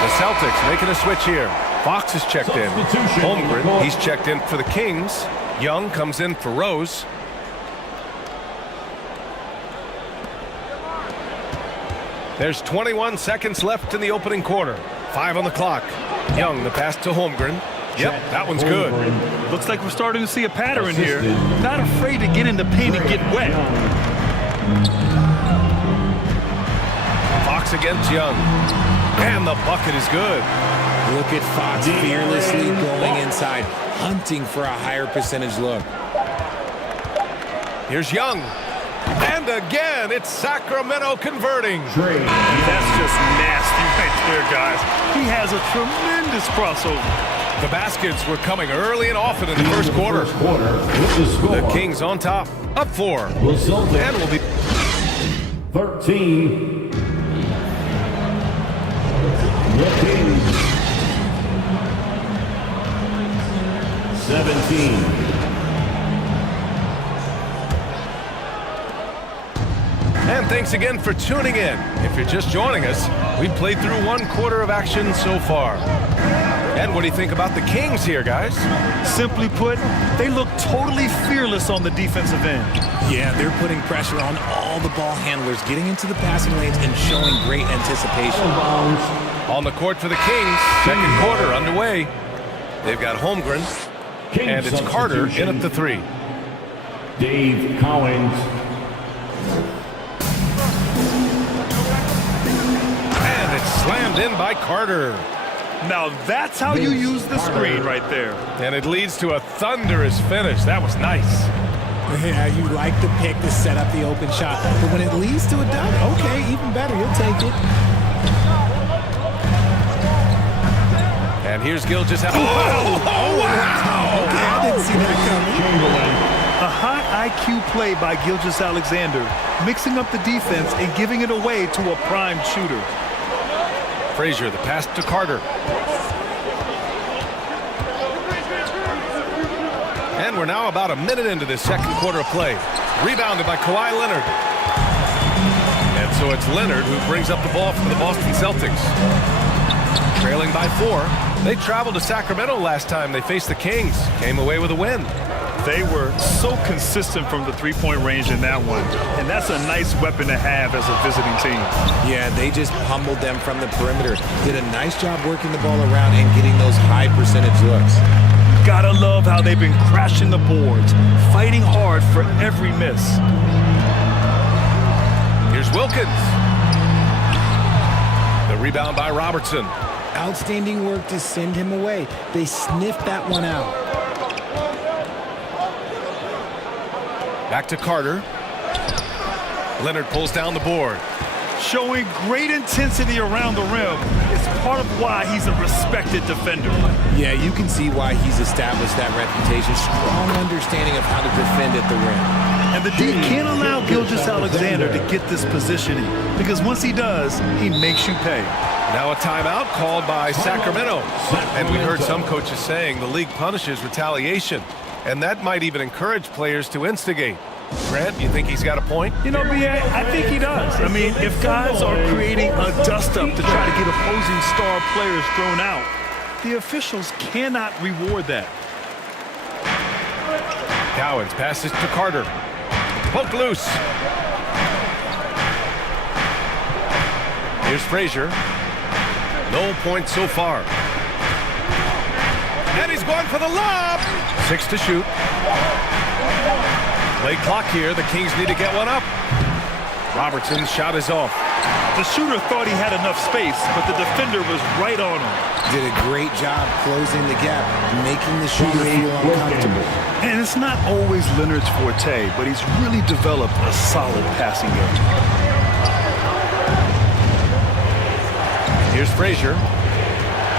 The Celtics making a switch here. Fox is checked in. Holmgren, he's checked in for the Kings. Young comes in for Rose. There's 21 seconds left in the opening quarter. 5 on the clock. Young, the pass to Holmgren. Yep, that one's good. Looks like we're starting to see a pattern here. Not afraid to get in the paint and get wet. Fox against Young. And the bucket is good. Look at Fox fearlessly going inside, hunting for a higher percentage look. Here's Young. And again, it's Sacramento converting. That's just nasty right there, guys. He has a tremendous crossover. The baskets were coming early and often in the first quarter. The Kings on top, up 4. And will be 13. The Kings 17. And thanks again for tuning in. If you're just joining us, we've played through 1 quarter of action so far. And what do you think about the Kings here, guys? Simply put, they look totally fearless on the defensive end. Yeah, they're putting pressure on all the ball handlers, getting into the passing lanes and showing great anticipation. On the court for the Kings, second quarter underway. They've got Holmgren, and it's Carter in at the 3. Dave Cowens. And it's slammed in by Carter. Now that's how you use the screen right there. And it leads to a thunderous finish. That was nice. Yeah, you like the pick to set up the open shot. But when it leads to a dunk, okay, even better. You'll take it. And here's Gilgeous. Oh, wow. Okay, I didn't see that coming. A high IQ play by Gilgeous-Alexander, mixing up the defense and giving it away to a prime shooter. Frazier, the pass to Carter. And we're now about a minute into this second quarter of play. Rebounded by Kawhi Leonard. And so it's Leonard who brings up the ball for the Boston Celtics. Trailing by 4. They traveled to Sacramento last time they faced the Kings. Came away with a win. They were so consistent from the three-point range in that one. And that's a nice weapon to have as a visiting team. Yeah, they just pummeled them from the perimeter. Did a nice job working the ball around and getting those high percentage looks. Gotta love how they've been crashing the boards, fighting hard for every miss. Here's Wilkins. The rebound by Robertson. Outstanding work to send him away. They sniffed that one out. Back to Carter. Leonard pulls down the board. Showing great intensity around the rim is part of why he's a respected defender. Yeah, you can see why he's established that reputation. Strong understanding of how to defend at the rim. And And the D can't allow Gilgeous-Alexander to get this positioning, because once he does, he makes you pay. Now a timeout called by Sacramento. And we heard some coaches saying the league punishes retaliation, and that might even encourage players to instigate. Grant, you think he's got a point? You know, B.A., I think he does. I mean, if guys are creating a dust-up to try to get opposing star players thrown out, the officials cannot reward that. Cowens passes to Carter. Poked loose. Here's Frazier. No points so far. And he's going for the lob. 6 to shoot. Late clock here. The Kings need to get one up. Robertson's shot is off. The shooter thought he had enough space, but the defender was right on him. Did a great job closing the gap, making the shooter feel uncomfortable. And it's not always Leonard's forte, but he's really developed a solid passing game. Here's Frazier.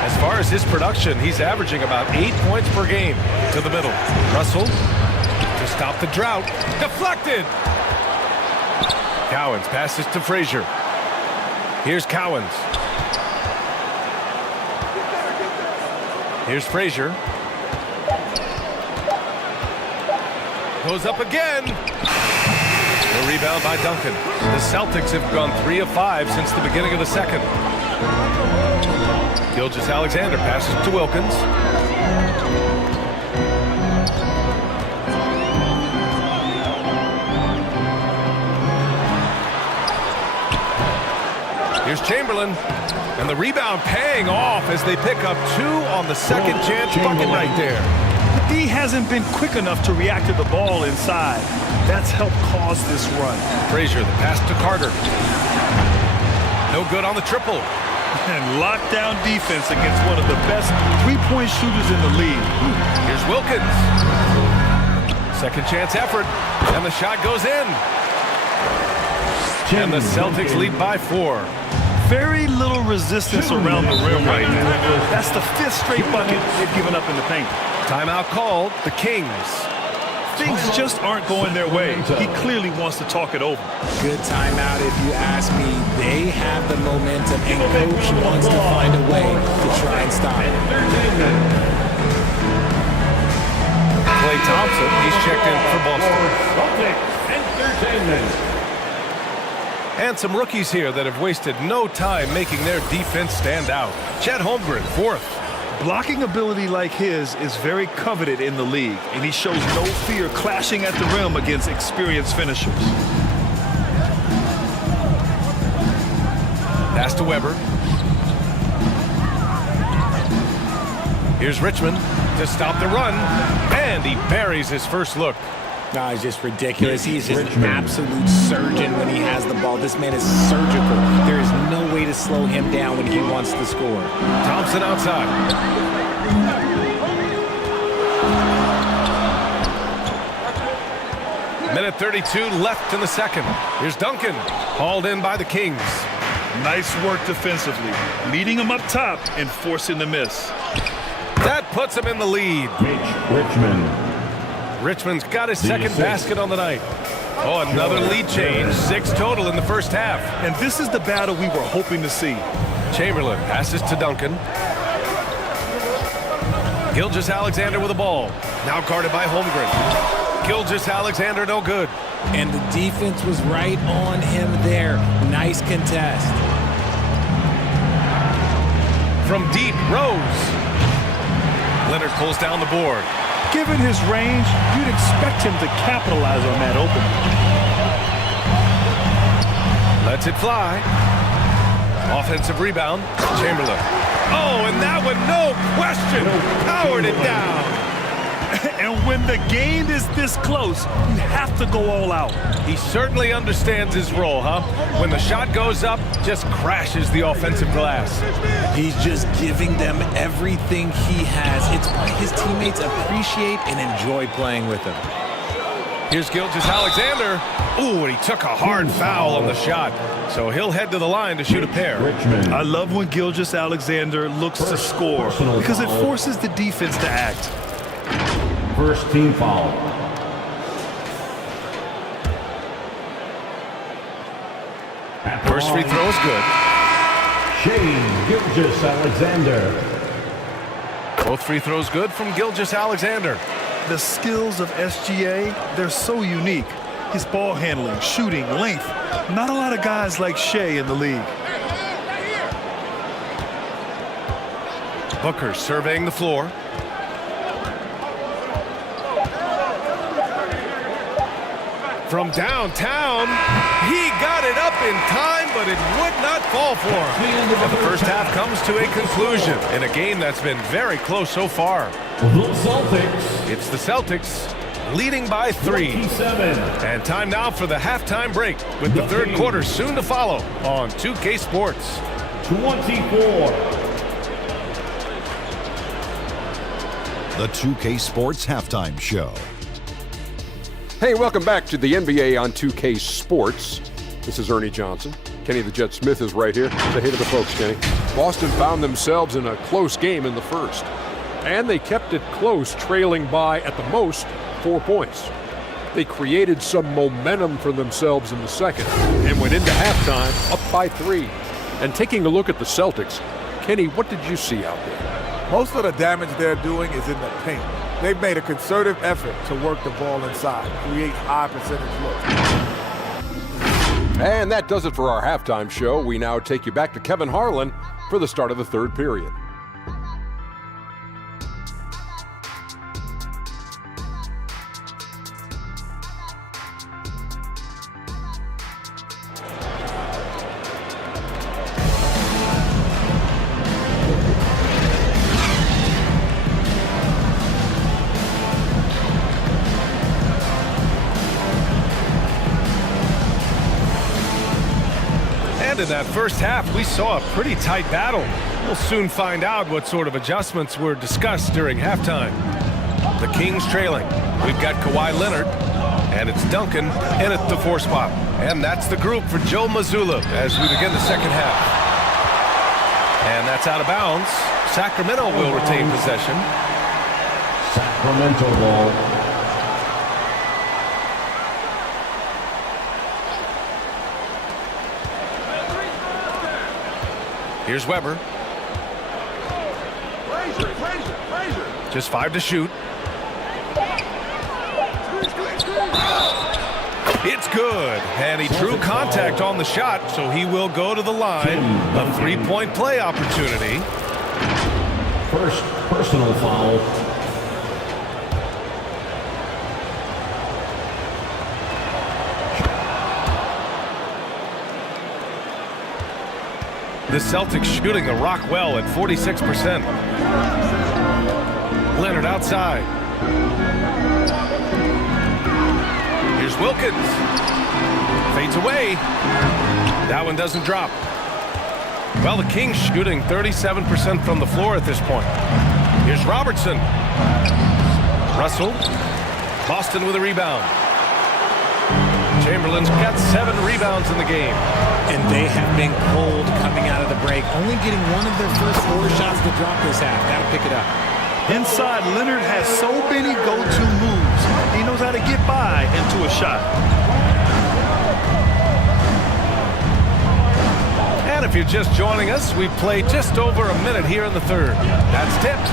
As far as his production, he's averaging about 8 points per game. To the middle. Russell to stop the drought. Deflected. Cowens passes to Frazier. Here's Cowens. Here's Frazier. Goes up again. The rebound by Duncan. The Celtics have gone 3 of 5 since the beginning of the second. Gilgeous-Alexander passes to Wilkins. Here's Chamberlain. And the rebound paying off as they pick up 2 on the second chance bucket right there. The D hasn't been quick enough to react to the ball inside. That's helped cause this run. Frazier, the pass to Carter. No good on the triple. And lockdown defense against one of the best three-point shooters in the league. Here's Wilkins. Second chance effort. And the shot goes in. And the Celtics lead by 4. Very little resistance around the rim right now. That's the 5th straight bucket they've given up in the paint. Timeout called. The Kings. Things just aren't going their way. He clearly wants to talk it over. Good timeout if you ask me. They have the momentum, and coach wants to find a way to try and stop it. Klay Thompson, he's checked in for Boston. Entertainment. And some rookies here that have wasted no time making their defense stand out. Chet Holmgren, 4th. Blocking ability like his is very coveted in the league, and he shows no fear clashing at the rim against experienced finishers. Pass to Weber. Here's Richmond to stop the run, and he buries his first look. No, it's just ridiculous. He is just an absolute surgeon when he has the ball. This man is surgical. There is no way to slow him down when he wants to score. Thompson outside. Minute 32 left in the second. Here's Duncan, hauled in by the Kings. Nice work defensively, leading him up top and forcing the miss. That puts him in the lead. Richmond's got his second basket on the night. Oh, another lead change. 6 total in the first half. And this is the battle we were hoping to see. Chamberlain passes to Duncan. Gilgeous-Alexander with the ball. Now guarded by Holmgren. Gilgeous-Alexander no good. And the defense was right on him there. Nice contest. From deep, Rose. Leonard pulls down the board. Given his range, you'd expect him to capitalize on that opening. Lets it fly. Offensive rebound. Chamberlain. Oh, and that one, no question, powered it down. And when the game is this close, you have to go all out. He certainly understands his role, huh? When the shot goes up, just crashes the offensive glass. He's just giving them everything he has. It's why his teammates appreciate and enjoy playing with him. Here's Gilgeous-Alexander. Ooh, and he took a hard foul on the shot. So he'll head to the line to shoot a pair. I love when Gilgeous-Alexander looks to score because it forces the defense to act. First team foul. First free throw is good. Shane Gilgeous-Alexander. Both free throws good from Gilgeous-Alexander. The skills of SGA, they're so unique. His ball handling, shooting, length. Not a lot of guys like Shea in the league. Booker surveying the floor. From downtown, he got it up in time, but it would not fall for him. And the first half comes to a conclusion in a game that's been very close so far. The Celtics. It's the Celtics leading by 3. 27. And time now for the halftime break with the third quarter soon to follow on 2K Sports. 24. The 2K Sports Halftime Show. Hey, welcome back to the NBA on 2K Sports. This is Ernie Johnson. Kenny the Jet Smith is right here. Say hey to the folks, Kenny. Boston found themselves in a close game in the first. And they kept it close, trailing by, at the most, 4 points. They created some momentum for themselves in the second and went into halftime up by 3. And taking a look at the Celtics, Kenny, what did you see out there? Most of the damage they're doing is in the paint. They've made a concerted effort to work the ball inside, create high percentage looks. And that does it for our halftime show. We now take you back to Kevin Harlan for the start of the third period. In that first half, we saw a pretty tight battle. We'll soon find out what sort of adjustments were discussed during halftime. The Kings trailing. We've got Kawhi Leonard, and it's Duncan in at the 4 spot. And that's the group for Joe Mazzulla as we begin the second half. And that's out of bounds. Sacramento will retain possession. Sacramento ball. Here's Weber. Just 5 to shoot. It's good. And he drew contact on the shot, so he will go to the line. A 3-point play opportunity. First personal foul. The Celtics shooting the rock well at 46%. Leonard outside. Here's Wilkins. Fades away. That one doesn't drop. Well, the Kings shooting 37% from the floor at this point. Here's Robertson. Russell. Boston with a rebound. Chamberlain's got 7 rebounds in the game. And they have been cold coming out of the break, only getting one of their first 4 shots to drop this half. Got to pick it up. Inside, Leonard has so many go-to moves. He knows how to get by into a shot. And if you're just joining us, we've played just over a minute here in the third. That's tipped.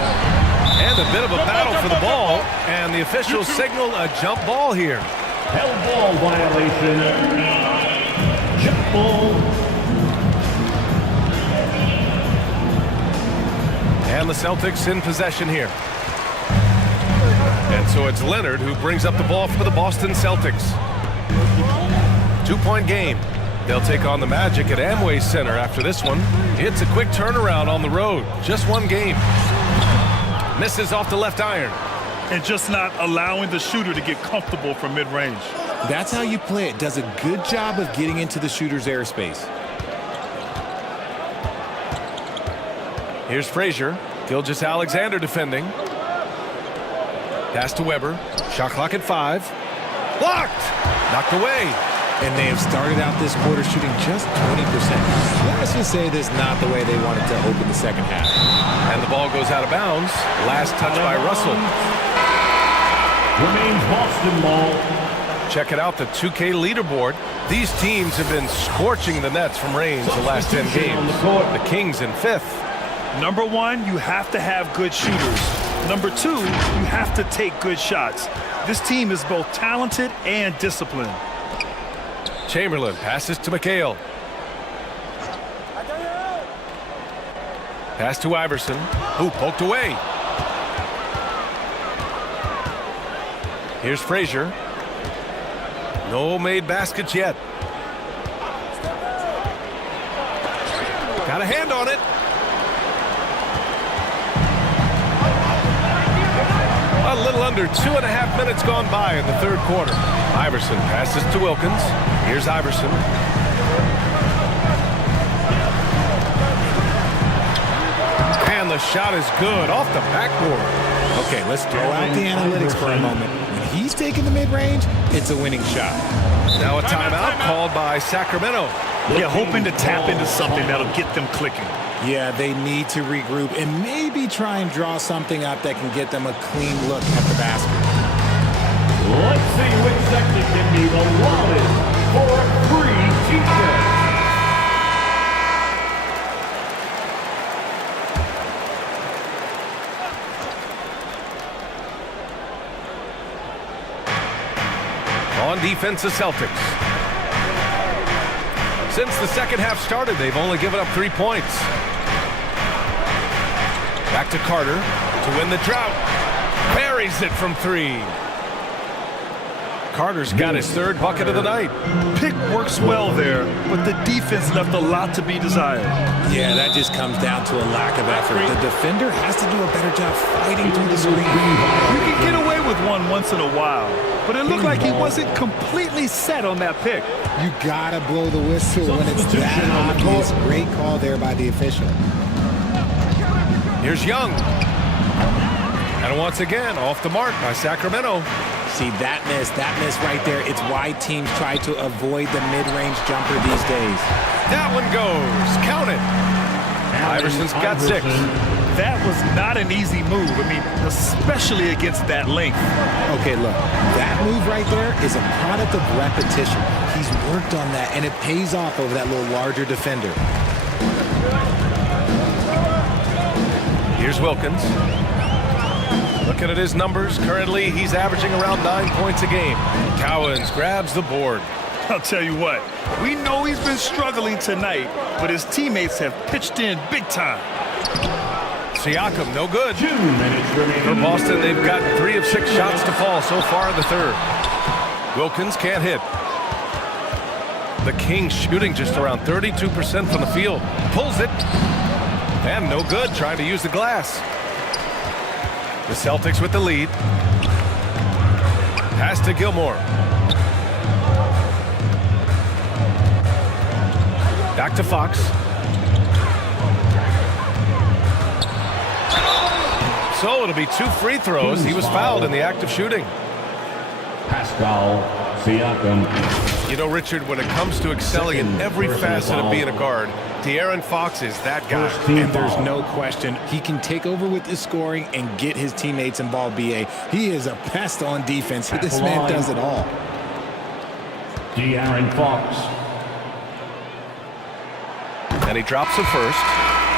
And a bit of a battle for the ball. And the officials signal a jump ball here. Held ball violation. Jump ball. And the Celtics in possession here. And so it's Leonard who brings up the ball for the Boston Celtics. 2-point game. They'll take on the Magic at Amway Center after this one. It's a quick turnaround on the road. Just 1 game. Misses off the left iron. And just not allowing the shooter to get comfortable from mid-range. That's how you play it. Does a good job of getting into the shooter's airspace. Here's Frazier. Gilgeous-Alexander defending. Pass to Weber. Shot clock at 5. Blocked! Knocked away. And they have started out this quarter shooting just 20%. Let's just say this is not the way they wanted to open the second half. And the ball goes out of bounds. Last touch by Russell. Remains Boston ball. Checking out the 2K leaderboard. These teams have been scorching the nets from range the last 10 games. The Kings in 5th. Number 1, you have to have good shooters. Number 2, you have to take good shots. This team is both talented and disciplined. Chamberlain passes to McHale. Pass to Iverson, who poked away. Here's Frazier. No made baskets yet. Got a hand on it. A little under 2.5 minutes gone by in the third quarter. Iverson passes to Wilkins. Here's Iverson. And the shot is good off the backboard. Okay, let's throw out the analytics for a moment. When he's taking the mid-range, it's a winning shot. Now a timeout called by Sacramento. Yeah, hoping to tap into something that'll get them clicking. Yeah, they need to regroup and maybe try and draw something up that can get them a clean look at the basket. Let's see which section can be the loudest for a free t-shirt. On defense, the Celtics. Since the second half started, they've only given up 3 points. Back to Carter to win the drought. Buries it from 3. Carter's got his 3rd bucket of the night. Pick works well there, but the defense left a lot to be desired. Yeah, that just comes down to a lack of effort. The defender has to do a better job fighting through the screen. You can get away with one once in a while, but it looked like he wasn't completely set on that pick. You gotta blow the whistle when it's that obvious. Great call there by the official. Here's Young. And once again, off the mark by Sacramento. See, that miss right there, it's why teams try to avoid the mid-range jumper these days. That one goes. Count it. Iverson's got 6. That was not an easy move. I mean, especially against that length. Okay, look, that move right there is a product of repetition. He's worked on that, and it pays off over that little larger defender. Here's Wilkins. Looking at his numbers, currently he's averaging around 9 points a game. Cowens grabs the board. I'll tell you what, we know he's been struggling tonight, but his teammates have pitched in big time. Siakam, no good. 2 minutes remaining. For Boston, they've got 3 of 6 shots to fall so far in the third. Wilkins can't hit. The Kings shooting just around 32% from the field. Pulls it. And no good, trying to use the glass. The Celtics with the lead. Pass to Gilmore. Back to Fox. So it'll be 2 free throws. He was fouled in the act of shooting. Pascal Siakam. You know, Richard, when it comes to excelling in every facet of being a guard, De'Aaron Fox is that guy. And there's no question, he can take over with the scoring and get his teammates involved, B.A. He is a pest on defense. This man does it all. De'Aaron Fox. And he drops the first.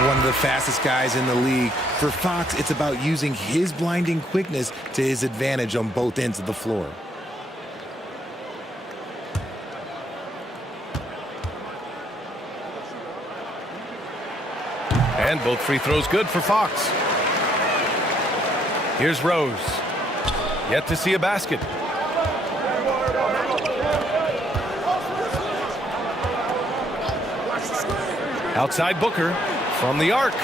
One of the fastest guys in the league. For Fox, it's about using his blinding quickness to his advantage on both ends of the floor. And both free throws good for Fox. Here's Rose. Yet to see a basket. Outside Booker from the arc.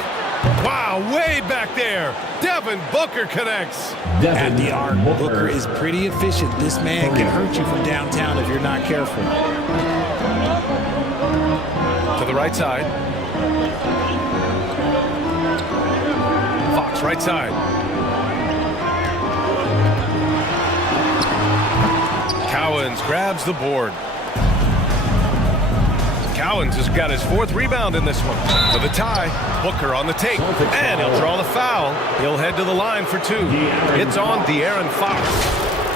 Wow, way back there. Devin Booker connects. At the arc, Booker is pretty efficient. This man can hurt you from downtown if you're not careful. To the right side. Fox right side. Cowens grabs the board. Cowens has got his 4th rebound in this one. For the tie, Booker on the take. And he'll draw the foul. He'll head to the line for 2. It's on De'Aaron Fox.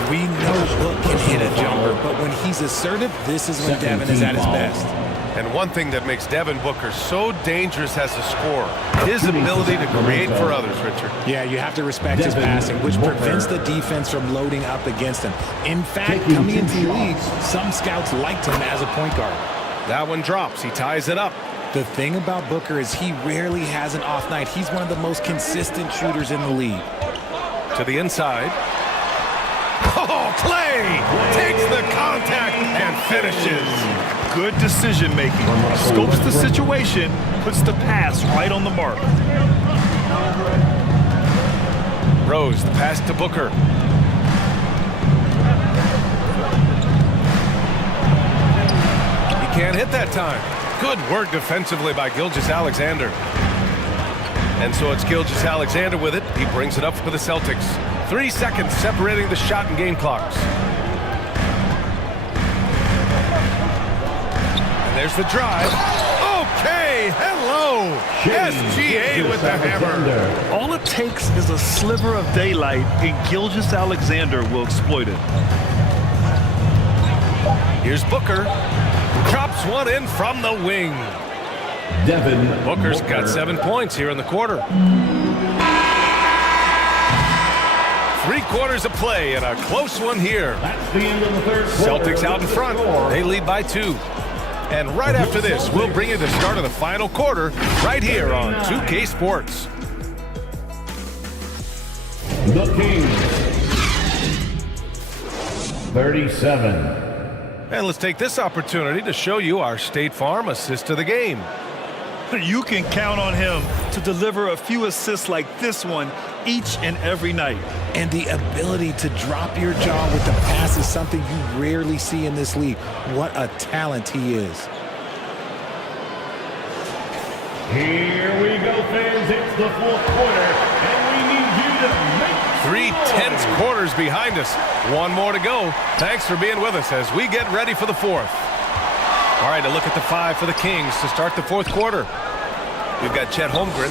We know Book can hit a jumper, but when he's assertive, this is when Devin is at his best. And one thing that makes Devin Booker so dangerous as a scorer, his ability to create for others, Richard. Yeah, you have to respect his passing, which prevents the defense from loading up against him. In fact, coming into the league, some scouts liked him as a point guard. That one drops. He ties it up. The thing about Booker is he rarely has an off night. He's one of the most consistent shooters in the league. To the inside. Oh, Clay takes the contact and finishes. Good decision making. Scopes the situation, puts the pass right on the mark. Rose, the pass to Booker. He can't hit that time. Good work defensively by Gilgeous-Alexander. And so it's Gilgeous-Alexander with it. He brings it up for the Celtics. 3 seconds separating the shot and game clocks. And there's the drive. Okay, hello. SGA with the hammer. All it takes is a sliver of daylight, and Gilgeous-Alexander will exploit it. Here's Booker. Drops one in from the wing. Devin Booker's got 7 points here in the quarter. 3 quarters of play and a close one here. That's the end of the third quarter. Celtics out in front. They lead by 2. And right after this, we'll bring you the start of the final quarter right here on 2K Sports. The Kings, 37. And let's take this opportunity to show you our State Farm assist to the game. You can count on him to deliver a few assists like this one each and every night. And the ability to drop your jaw with the pass is something you rarely see in this league. What a talent he is. Here we go, fans. It's the fourth quarter, and we need you to make 3 tense quarters behind us. 1 more to go. Thanks for being with us as we get ready for the 4th. All right, a look at the 5 for the Kings to start the 4th quarter. We've got Chet Holmgren,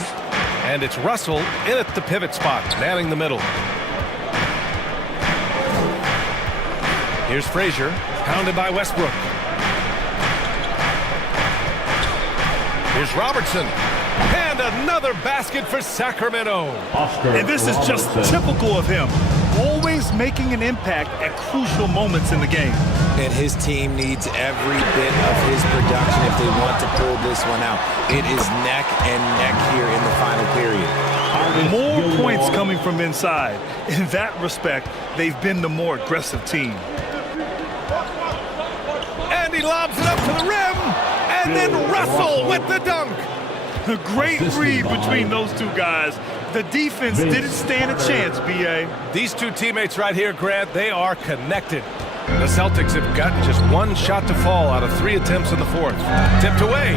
and it's Russell in at the pivot spot, manning the middle. Here's Frazier, pounded by Westbrook. Here's Robertson, and another basket for Sacramento. And this is just typical of him, always making an impact at crucial moments in the game. And his team needs every bit of his production if they want to pull this one out. It is neck and neck here in the final period. More points coming from inside. In that respect, they've been the more aggressive team. And he lobs it up to the rim, and then Russell with the dunk. A great read between those two guys. The defense didn't stand a chance, B.A. These two teammates right here, Grant, they are connected. The Celtics have gotten just 1 shot to fall out of 3 attempts in the 4th. Tipped away.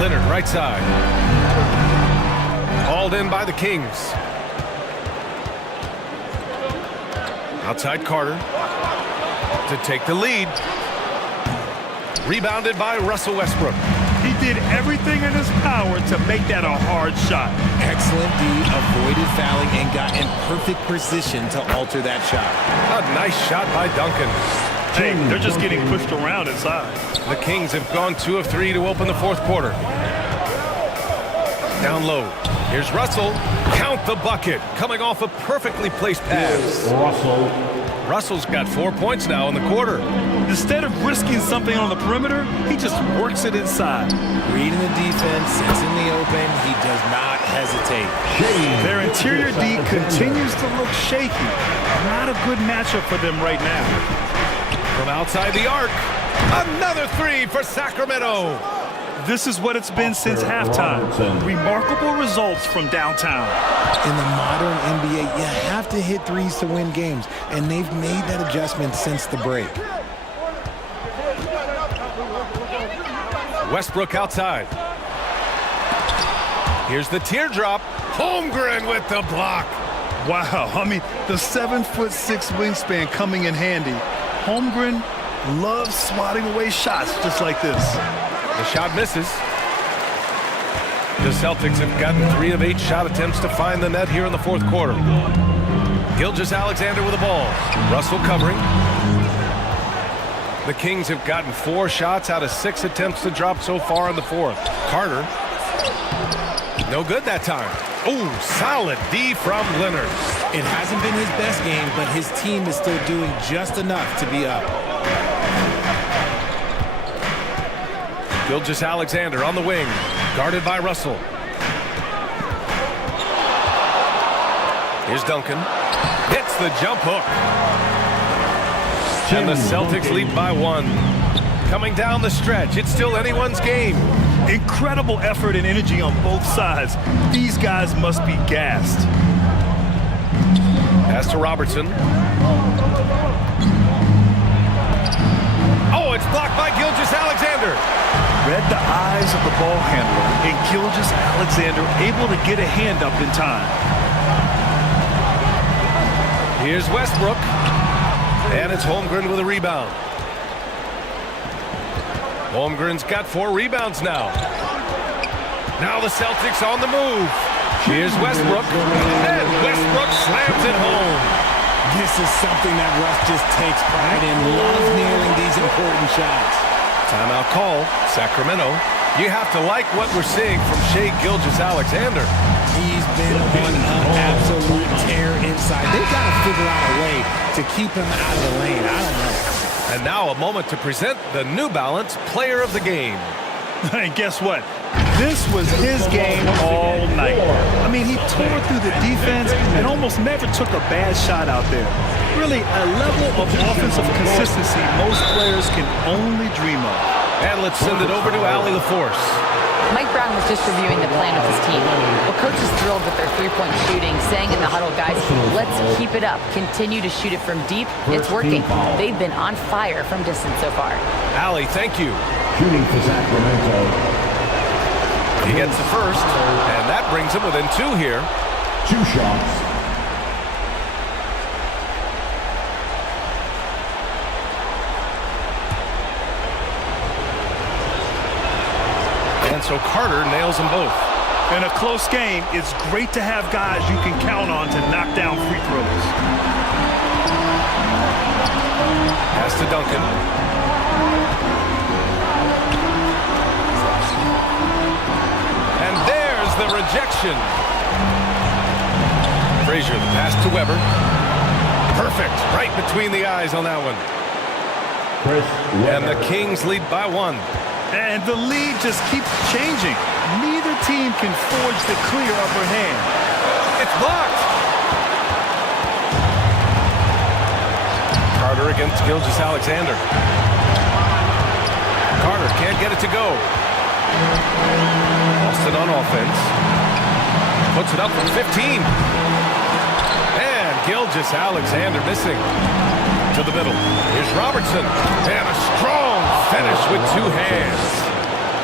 Leonard, right side. Hauled in by the Kings. Outside Carter to take the lead. Rebounded by Russell Westbrook. He did everything in his power to make that a hard shot. Excellent D, avoided fouling and got in perfect position to alter that shot. A nice shot by Duncan. Hey, they're just getting pushed around inside. The Kings have gone 2 of 3 to open the 4th quarter. Down low. Here's Russell. Count the bucket. Coming off a perfectly placed pass. Russell's got 4 points now in the quarter. Instead of risking something on the perimeter, he just works it inside. Reading the defense, sensing the open, he does not hesitate. Their interior D continues to look shaky. Not a good matchup for them right now. From outside the arc, another 3 for Sacramento. This is what it's been since halftime. Remarkable results from downtown. In the modern NBA, you have to hit threes to win games, and they've made that adjustment since the break. Westbrook outside. Here's the teardrop. Holmgren with the block. Wow, I mean, the 7'6" wingspan coming in handy. Holmgren loves swatting away shots just like this. The shot misses. The Celtics have gotten 3 of 8 shot attempts to find the net here in the 4th quarter. Gilgeous-Alexander with the ball. Russell covering. The Kings have gotten 4 shots out of 6 attempts to drop so far in the fourth. Carter. No good that time. Ooh, solid D from Leonard. It hasn't been his best game, but his team is still doing just enough to be up. Gilgeous-Alexander on the wing, guarded by Russell. Here's Duncan. Hits the jump hook. And the Celtics lead by 1. Coming down the stretch, it's still anyone's game. Incredible effort and energy on both sides. These guys must be gassed. Pass to Robertson. Oh, it's blocked by Gilgeous-Alexander. Read the eyes of the ball handler, and Gilgeous-Alexander able to get a hand up in time. Here's Westbrook. And it's Holmgren with a rebound. Holmgren's got 4 rebounds now. Now the Celtics on the move. Here's Westbrook. And Westbrook slams it home. This is something that Russ just takes pride in. Loves nailing these important shots. Timeout call, Sacramento. You have to like what we're seeing from Shai Gilgeous-Alexander. He's been on an absolute tear inside. They've got to figure out a way to keep him out of the lane. I don't know. And now a moment to present the New Balance Player of the Game. And guess what? This was his game all night. I mean, he tore through the defense and almost never took a bad shot out there. Really, a level of offensive consistency most players can only dream of. And let's send it over to Allie LaForce. Mike Brown was just reviewing the plan of his team. Well, coach is thrilled with their three-point shooting, saying in the huddle, guys, let's keep it up. Continue to shoot it from deep. It's working. They've been on fire from distance so far. Allie, thank you. Shooting for Sacramento. He gets the first, and that brings him within 2 here. 2 shots. And so Carter nails them both. In a close game, it's great to have guys you can count on to knock down free throws. Pass to Duncan. And there's the rejection. Frazier, the pass to Weber. Perfect, right between the eyes on that one. And the Kings lead by 1. And the lead just keeps changing. Neither team can forge the clear upper hand. It's blocked. Carter against Gilgeous-Alexander. Carter can't get it to go. Austin on offense. Puts it up from 15. And Gilgeous-Alexander missing. To the middle. Here's Robertson. And a strong finish with 2 hands.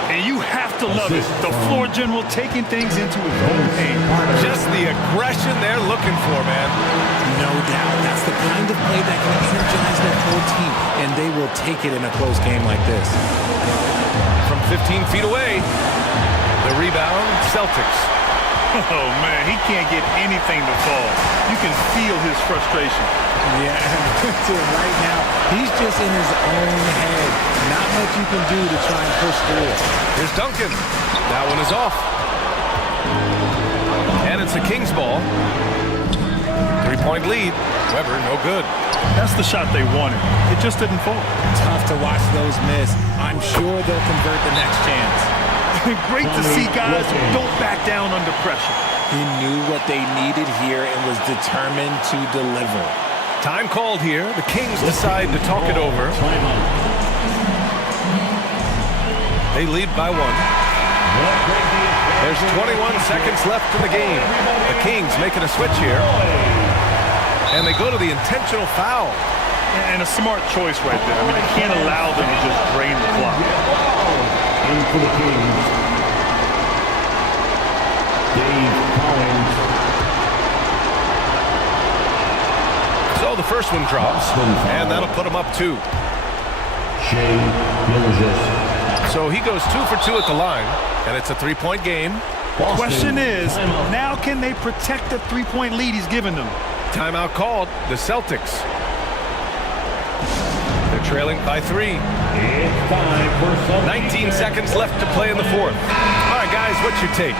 And you have to love it. The floor general taking things into his own hands. Just the aggression they're looking for, man. No doubt. That's the kind of play that can energize their whole team. And they will take it in a close game like this. From 15 feet away. The rebound, Celtics. Oh, man, he can't get anything to fall. You can feel his frustration. Yeah, right now, he's just in his own head. Not much you can do to try and push through. Here's Duncan. That one is off. And it's the Kings ball. 3-point lead. Weber, no good. That's the shot they wanted. It just didn't fall. Tough to watch those miss. I'm sure they'll convert the next chance. Great to see guys who don't back down under pressure. He knew what they needed here and was determined to deliver. Time called here. The Kings decide to talk it over. They lead by 1. There's 21 seconds left in the game. The Kings making a switch here. And they go to the intentional foul. And a smart choice right there. I mean, they can't allow them to just drain the clock. In for the Kings, Dave Collins. So the first one drops, and that'll put him up 2. Shai Gilgeous. So he goes 2 for 2 at the line, and it's a 3-point game. Question is, now can they protect the 3-point lead he's given them? Timeout called. The Celtics. They're trailing by 3. It's time for some 19 seconds left to play in the fourth. All right, guys, what's your take?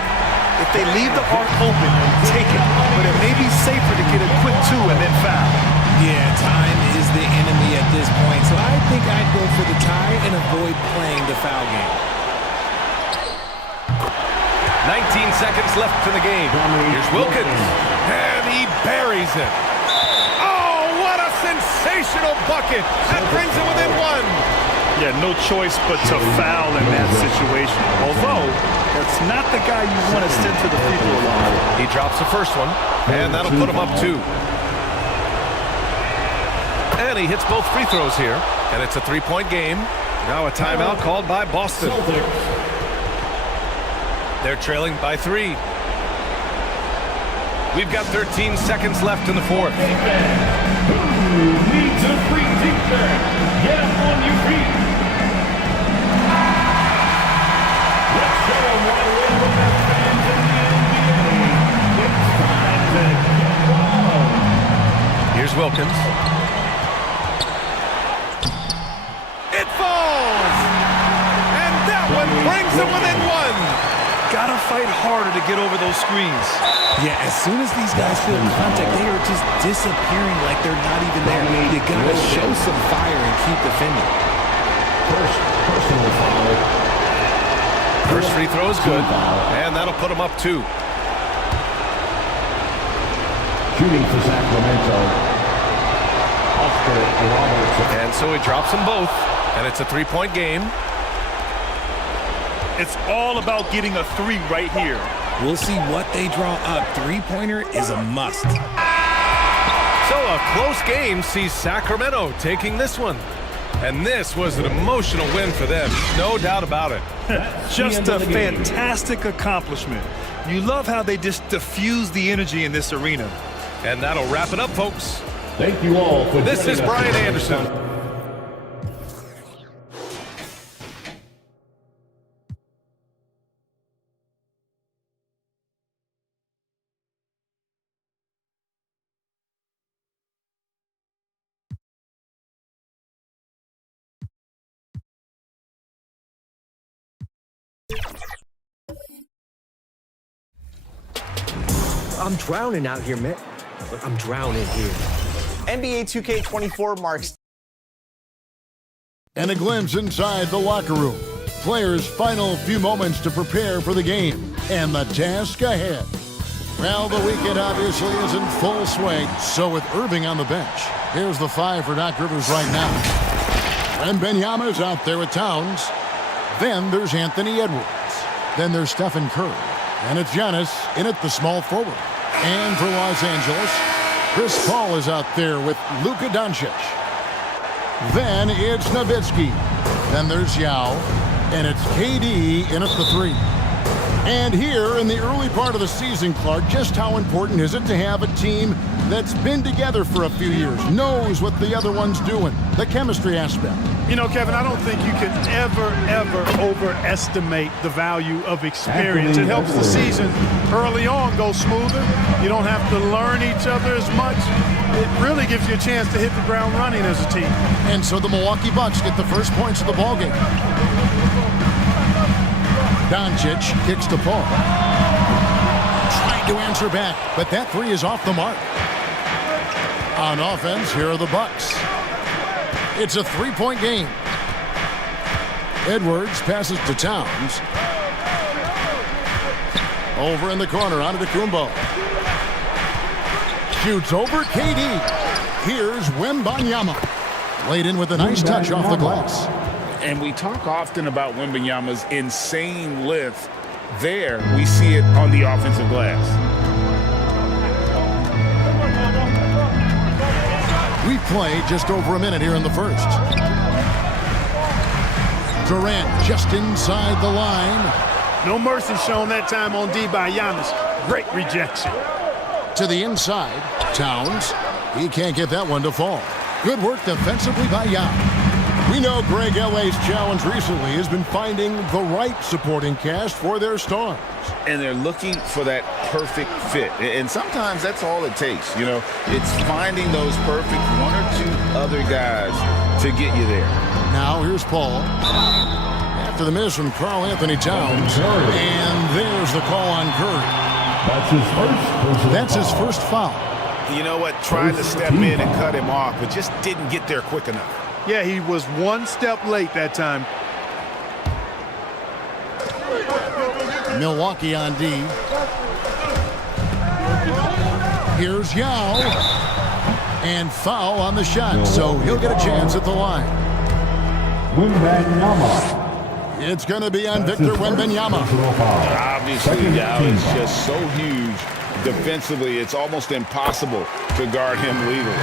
If they leave the arc open, take it. But it may be safer to get a quick 2 and then foul. Yeah, time is the enemy at this point, so I think I'd go for the tie and avoid playing the foul game. 19 seconds left to the game. Here's Wilkins, and he buries it. Oh, what a sensational bucket. That brings him within 1. Yeah, no choice but to foul in that situation. Although, that's not the guy you want to send to the free throw line. He drops the first one, and that'll put him up 2. And he hits both free throws here, and it's a 3-point game. Now a timeout called by Boston. They're trailing by 3. We've got 13 seconds left in the fourth. Who needs a free t-shirt? Get up on your feet. Let's show them why we're the best fans in the NBA. It's time to get wild. Here's Wilkins. It falls! And that one brings him within 1. Gotta fight harder to get over those screens. Yeah, as soon as these guys feel contact, they are just disappearing like they're not even there. You gotta show some fire and keep defending. First personal foul. First free throw is good, and that'll put him up 2. Shooting for Sacramento. Oscar Robertson. And so he drops them both, and it's a 3-point game. It's all about getting a 3 right here. We'll see what they draw up. 3-pointer is a must. So a close game sees Sacramento taking this one. And this was an emotional win for them, no doubt about it. Just a fantastic accomplishment. You love how they just diffuse the energy in this arena. And that'll wrap it up, folks. Thank you all for This is Brian Anderson. I'm drowning out here, man. I'm drowning here. NBA 2K24 marks. And a glimpse inside the locker room. Players' final few moments to prepare for the game and the task ahead. Well, the weekend obviously is in full swing. So with Irving on the bench, here's the 5 for Doc Rivers right now. And Wembanyama's out there with Towns. Then there's Anthony Edwards. Then there's Stephen Curry. And it's Giannis in at the small forward. And for Los Angeles, Chris Paul is out there with Luka Doncic. Then it's Nowitzki. Then there's Yao. And it's KD in at the 3. And here in the early part of the season, Clark, just how important is it to have a team that's been together for a few years, knows what the other one's doing, the chemistry aspect? You know, Kevin, I don't think you can ever overestimate the value of experience. It helps the season early on go smoother. You don't have to learn each other as much. It really gives you a chance to hit the ground running as a team. And so the Milwaukee Bucks get the first points of the ballgame. Doncic kicks to Paul. Trying to answer back, but that 3 is off the mark. On offense, here are the Bucks. It's a 3-point game. Edwards passes to Towns. Over in the corner, on to Kumbo. Shoots over KD. Here's Wembanyama. Laid in with a nice touch off the glass. And we talk often about Wembanyama's insane lift. There, we see it on the offensive glass. We played just over a minute here in the first. Durant just inside the line. No mercy shown that time on D by Giannis. Great rejection. To the inside, Towns. He can't get that one to fall. Good work defensively by Yao. We know Greg L.A.'s challenge recently has been finding the right supporting cast for their stars. And they're looking for that perfect fit. And sometimes that's all it takes. You know, it's finding those perfect one or two other guys to get you there. Now here's Paul. After the miss from Karl Anthony Towns. And there's the call on Curry. That's his first foul. You know what? Tried to step in and cut him off, but just didn't get there quick enough. Yeah, he was one step late that time. Milwaukee on D. Here's Yao. And foul on the shot, so he'll get a chance at the line. It's going to be on Victor Wembanyama. Obviously, Yao is just so huge. Defensively, it's almost impossible to guard him legally.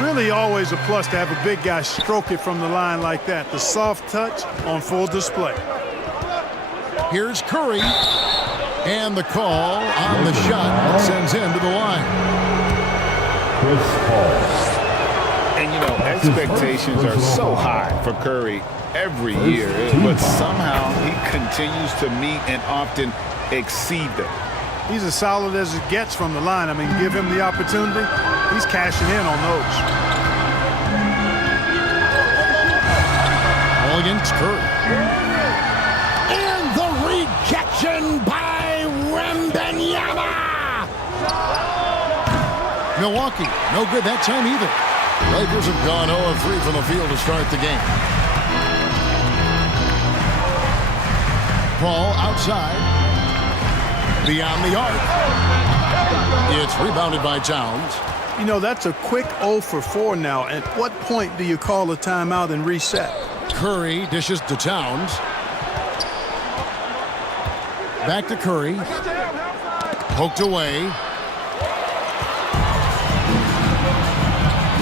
Really always a plus to have a big guy stroke it from the line like that. The soft touch on full display. Here's Curry. And the call on the shot that sends him to the line. And, you know, expectations are so high for Curry every year, but somehow he continues to meet and often exceed them. He's as solid as it gets from the line. I mean, give him the opportunity, he's cashing in on those. All against Curry. And the rejection by Wembanyama. Milwaukee, no good that time either. Lakers have gone 0-3 from the field to start the game. Paul outside. Beyond the arc. It's rebounded by Towns. You know, that's a quick 0 for 4 now. At what point do you call a timeout and reset? Curry dishes to Towns. Back to Curry. Poked away.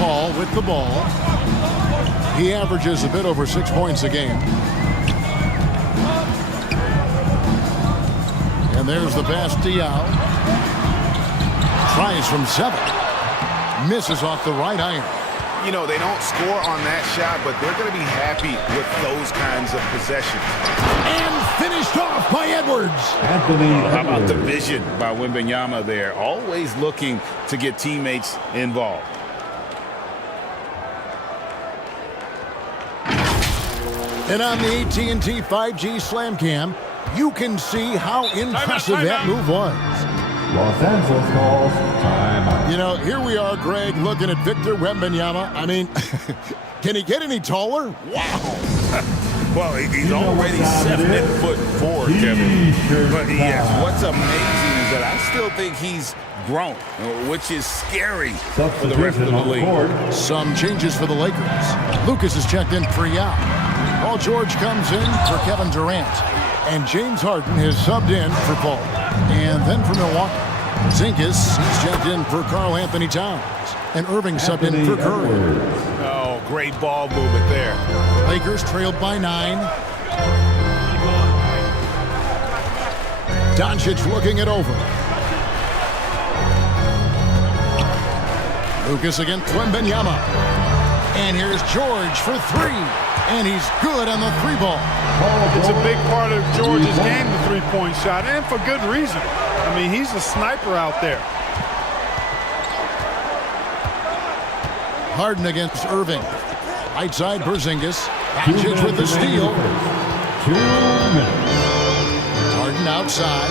Paul with the ball. He averages a bit over 6 points a game. And there's the pass to Yao. Tries from 7. Misses off the right iron. You know, they don't score on that shot, but they're going to be happy with those kinds of possessions. And finished off by Edwards. How about the vision by Wembanyama there? Always looking to get teammates involved. And on the AT&T 5G Slam Cam, you can see how impressive that move was. Los Angeles calls timeout. You know, here we are, Greg, looking at Victor Wembanyama. I mean, can he get any taller? Wow. Well, he's already 7'4", Kevin. But yes, what's amazing is that I still think he's grown, which is scary for the rest of the league. Some changes for the Lakers. Lucas is checked in for Yao. Paul George comes in for Kevin Durant. And James Harden has subbed in for Paul. And then for Milwaukee, Zingas is checked in for Karl Anthony Towns. And Irving subbed in for Curry. Oh, great ball movement there. Lakers trailed by 9. Doncic looking it over. Lucas against Wembanyama. And here's George for 3. And he's good on the 3-ball. It's a big part of George's game, the three-point shot, and for good reason. I mean, he's a sniper out there. Harden against Irving. Right side, Porzingis. Doncic with the steal. 2 minutes. Harden outside.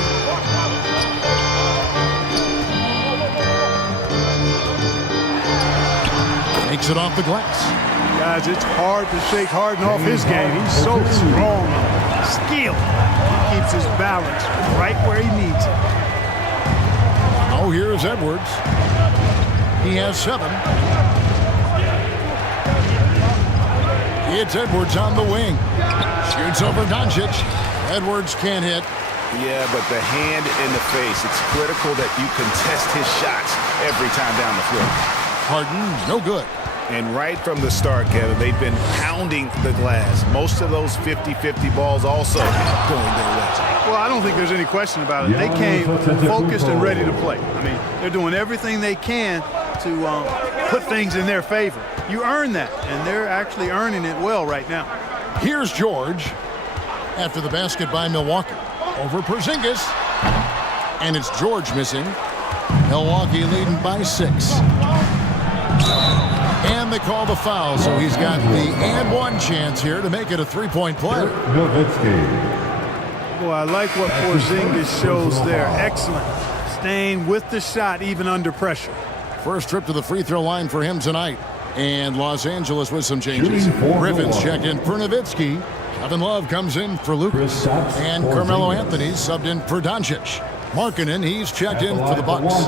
Takes it off the glass. Guys, it's hard to shake Harden off his game. He's so strong and skilled. He keeps his balance right where he needs it. Oh, here's Edwards. He has 7. It's Edwards on the wing. Shoots over Doncic. Edwards can't hit. Yeah, but the hand in the face, it's critical that you contest his shots every time down the floor. Harden, no good. And right from the start, Kevin, they've been pounding the glass. Most of those 50-50 balls also going their way. Well, I don't think there's any question about it. They came focused and ready to play. I mean, they're doing everything they can to put things in their favor. You earn that, and they're actually earning it well right now. Here's George after the basket by Milwaukee. Over Porzingis. And it's George missing. Milwaukee leading by 6. And they call the foul, so he's got the and one chance here to make it a three-point play. Boy, I like what Porzingis shows there. Excellent. Staying with the shot even under pressure. First trip to the free throw line for him tonight. And Los Angeles with some changes. Griffin's checked in for Nowitzki. Kevin Love comes in for Lucas. And Carmelo Anthony subbed in for Doncic. Markkanen, he's checked in for the Bucks.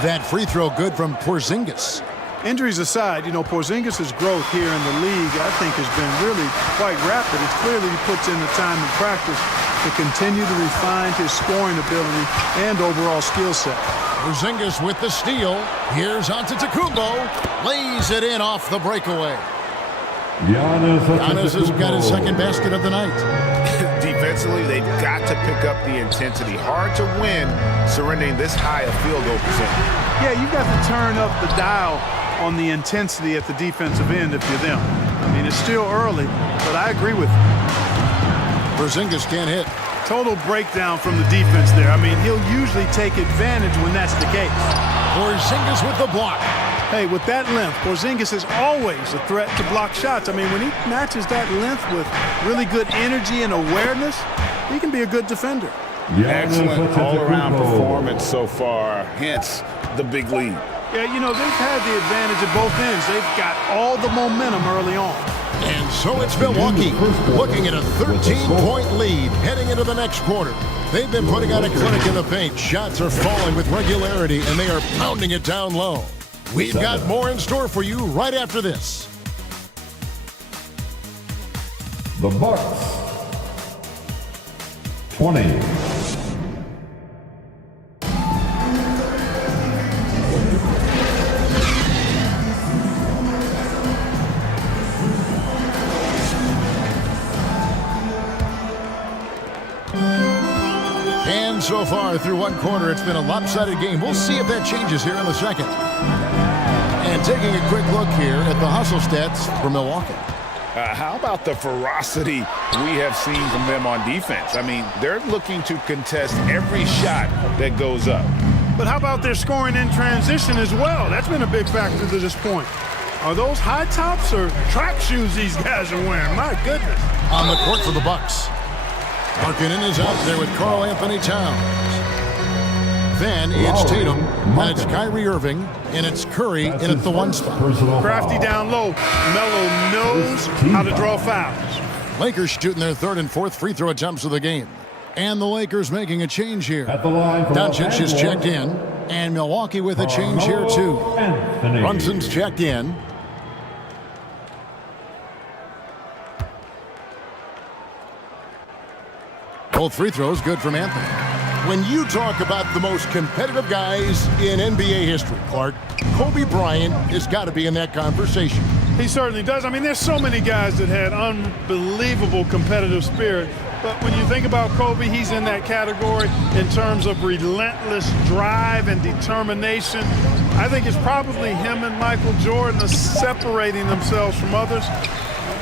That free throw good from Porzingis. Injuries aside, you know, Porzingis' growth here in the league, I think, has been really quite rapid. It's clearly he puts in the time and practice to continue to refine his scoring ability and overall skill set. Porzingis with the steal. Here's Antetokounmpo. Lays it in off the breakaway. Giannis has got his second basket of the night. Defensively, they've got to pick up the intensity. Hard to win surrendering this high a field goal percentage. Yeah, you've got to turn up the dial on the intensity at the defensive end if you're them. I mean, it's still early, but I agree with you. Porzingis can't hit. Total breakdown from the defense there. I mean, he'll usually take advantage when that's the case. Porzingis with the block. Hey, with that length, Porzingis is always a threat to block shots. I mean, when he matches that length with really good energy and awareness, he can be a good defender. Excellent all-around performance so far, hence the big lead. Yeah, you know, they've had the advantage at both ends. They've got all the momentum early on. And so it's Milwaukee looking at a 13-point lead heading into the next quarter. They've been putting on a clinic in the paint. Shots are falling with regularity, and they are pounding it down low. We've got more in store for you right after this. The Bucks 20. And so far through one quarter, it's been a lopsided game. We'll see if that changes here in the second. And taking a quick look here at the hustle stats for Milwaukee. How about the ferocity we have seen from them on defense? I mean, they're looking to contest every shot that goes up. But how about their scoring in transition as well? That's been a big factor to this point. Are those high tops or track shoes these guys are wearing? My goodness. On the court for the Bucks. Markkanen is out there with Karl Anthony Towns. Then it's Tatum, and it's Kyrie Irving, and it's Curry in at the one spot. Crafty down low. Melo knows how to draw fouls. Lakers shooting their third and fourth free throw attempts of the game. And the Lakers making a change here. Doncic is checked in, and Milwaukee with a change here too. Brunson's checked in. Both free throws good from Anthony. When you talk about the most competitive guys in NBA history, Clark, Kobe Bryant has got to be in that conversation. He certainly does. I mean, there's so many guys that had unbelievable competitive spirit. But when you think about Kobe, he's in that category in terms of relentless drive and determination. I think it's probably him and Michael Jordan are separating themselves from others.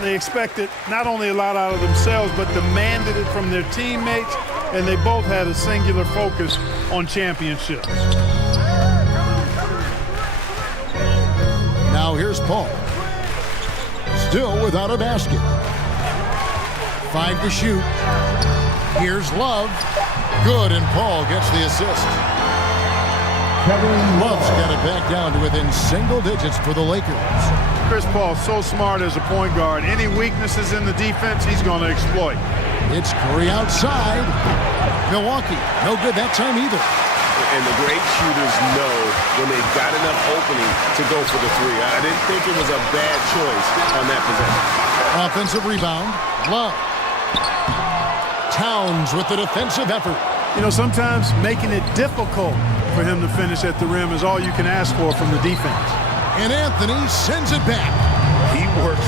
They expected not only a lot out of themselves, but demanded it from their teammates, and they both had a singular focus on championships. Now here's Paul. Still without a basket. 5 to shoot. Here's Love. Good, and Paul gets the assist. Love's got it back down to within single digits for the Lakers. Chris Paul, so smart as a point guard. Any weaknesses in the defense, he's going to exploit. It's Curry outside. Milwaukee, no good that time either. And the great shooters know when they've got enough opening to go for the three. I didn't think it was a bad choice on that possession. Offensive rebound, Love. Towns with the defensive effort. You know, sometimes making it difficult for him to finish at the rim is all you can ask for from the defense. And Anthony sends it back. He works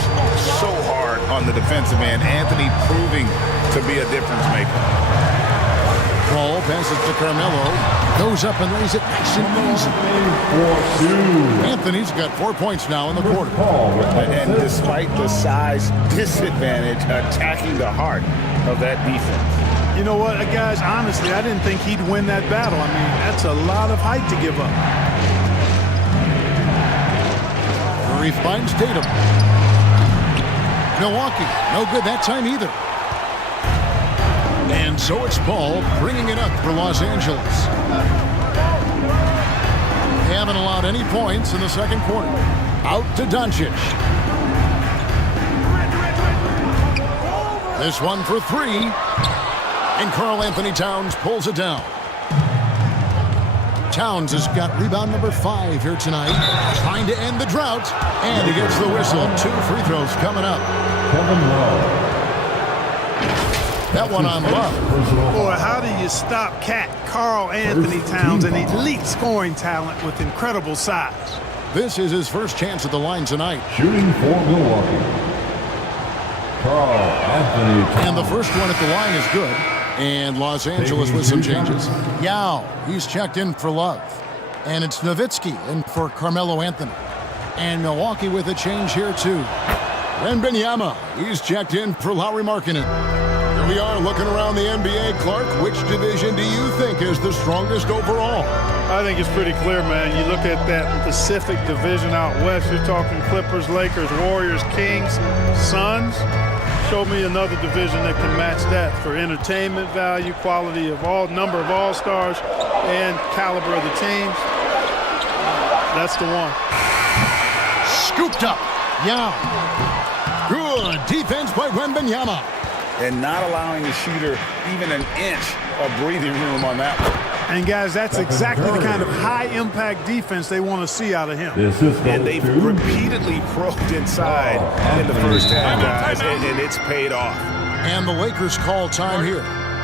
so hard on the defensive end. Anthony proving to be a difference maker. Ball passes to Carmelo. Goes up and lays it nice and easy. Anthony's got 4 points now in the quarter. And despite the size disadvantage, attacking the heart of that defense. You know what, guys, honestly, I didn't think he'd win that battle. I mean, that's a lot of height to give up. Curry finds Tatum. Milwaukee, no good that time either. And so it's Paul bringing it up for Los Angeles. They haven't allowed any points in the second quarter. Out to Doncic. This one for three. And Karl Anthony Towns pulls it down. Towns has got rebound number 5 here tonight. Trying to end the drought. And he gets the whistle. 2 free throws coming up. That one on Love. Boy, how do you stop Karl Anthony Towns, an elite scoring talent with incredible size? This is his first chance at the line tonight. Shooting for Milwaukee, Karl Anthony Towns. And the first one at the line is good. And Los Angeles with some changes. Yao, he's checked in for Love. And it's Nowitzki in for Carmelo Anthony. And Milwaukee with a change here too. Wembanyama, he's checked in for Lauri Markkanen. Here we are looking around the NBA. Clark, which division do you think is the strongest overall? I think it's pretty clear, man. You look at that Pacific Division out west, you're talking Clippers, Lakers, Warriors, Kings, Suns. Show me another division that can match that for entertainment value, quality of number of all-stars, and caliber of the teams. That's the one. Scooped up. Yeah. Good defense by Wembanyama. And not allowing the shooter even an inch of breathing room on that one. And guys, that's exactly the kind of high-impact defense they want to see out of him. And they've repeatedly probed inside in the first half, guys, and it's paid off. And the Lakers call time here.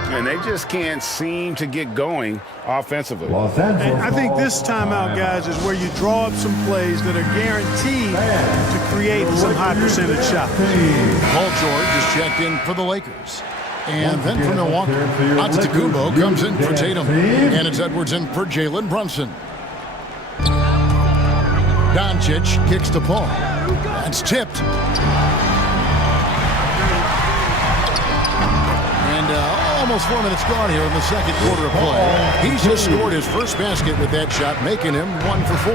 And they just can't seem to get going offensively. And I think this timeout, guys, is where you draw up some plays that are guaranteed to create some high-percentage shots. Paul George is checked in for the Lakers. And then for Milwaukee, Antetokounmpo comes in for Tatum. And it's Edwards in for Jalen Brunson. Doncic kicks to Paul. That's tipped. And almost 4 minutes gone here in the second quarter of play. He's just scored his first basket with that shot, making him 1 for 4.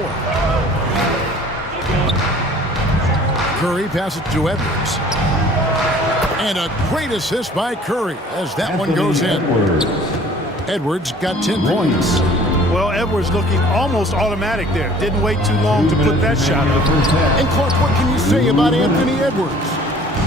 Curry passes to Edwards. And a great assist by Curry as that one goes in. Edwards got 10 points. Well, Edwards looking almost automatic there. Didn't wait too long to put that shot up. And Clark, what can you say about Anthony Edwards?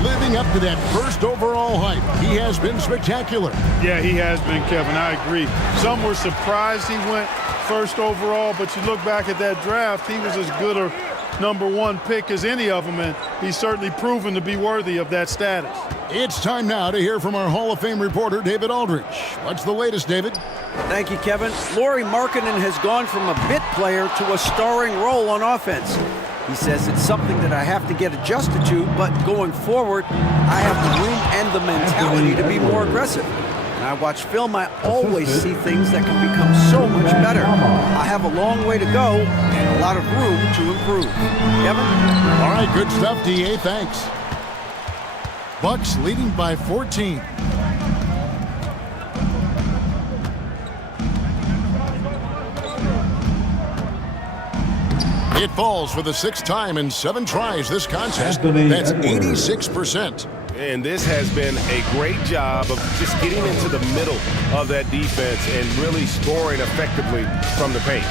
Living up to that first overall hype, he has been spectacular. Yeah, he has been, Kevin. I agree. Some were surprised he went first overall, but you look back at that draft, he was as good a #1 pick as any of them, and he's certainly proven to be worthy of that status. It's time now to hear from our Hall of Fame reporter, David Aldridge. What's the latest, David? Thank you, Kevin. Lauri Markkanen has gone from a bit player to a starring role on offense. He says it's something that I have to get adjusted to, but going forward, I have the room and the mentality to be more aggressive. When I watch film, I always see things that can become so much better. I have a long way to go and a lot of room to improve. Kevin? All right, good stuff, D.A. Thanks. Bucks leading by 14. It falls for the 6th time in 7 tries this contest. That's 86%. And this has been a great job of just getting into the middle of that defense and really scoring effectively from the paint.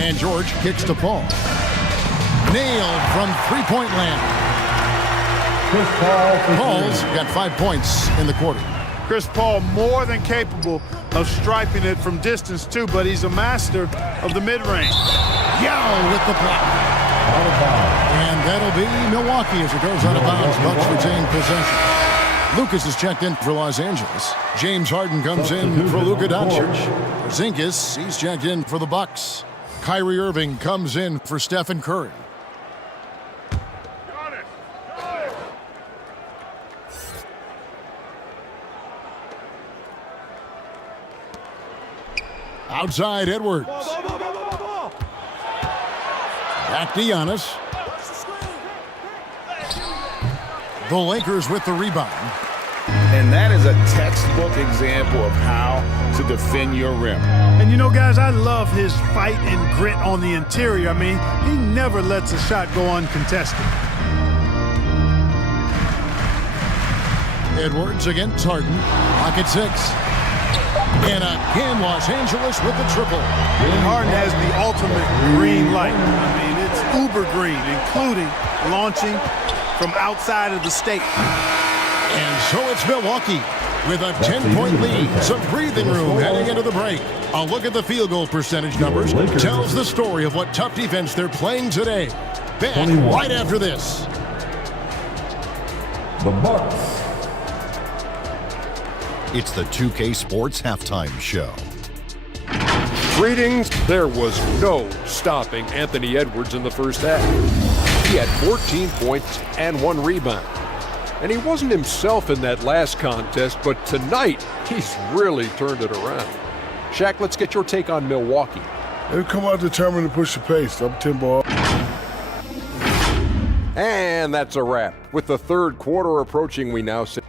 And George kicks to Paul. Nailed from three-point land. Paul's got 5 points in the quarter. Chris Paul more than capable of striping it from distance too, but he's a master of the mid-range. Yao with the block. And that'll be Milwaukee as it goes out of bounds. Bucks retain possession. Lucas is checked in for Los Angeles. James Harden comes in for Luka Doncic. Porzingis, he's checked in for the Bucks. Kyrie Irving comes in for Stephen Curry. Outside Edwards. Back to Giannis. The Lakers with the rebound. And that is a textbook example of how to defend your rim. And you know, guys, I love his fight and grit on the interior. I mean, he never lets a shot go uncontested. Edwards against Harden. Pocket 6. And again, Los Angeles with the triple. And Harden has the ultimate green light. I mean, it's uber green, including launching from outside of the state. And so it's Milwaukee with a 10-point lead. Some breathing room heading into the break. A look at the field goal percentage numbers tells the story of what tough defense they're playing today. Back right after this. The Bucks. It's the 2K Sports Halftime Show. Greetings. There was no stopping Anthony Edwards in the first half. He had 14 points and 1 rebound. And he wasn't himself in that last contest, but tonight he's really turned it around. Shaq, let's get your take on Milwaukee. They've come out determined to push the pace, up tempo. And that's a wrap. With the third quarter approaching, we now sit.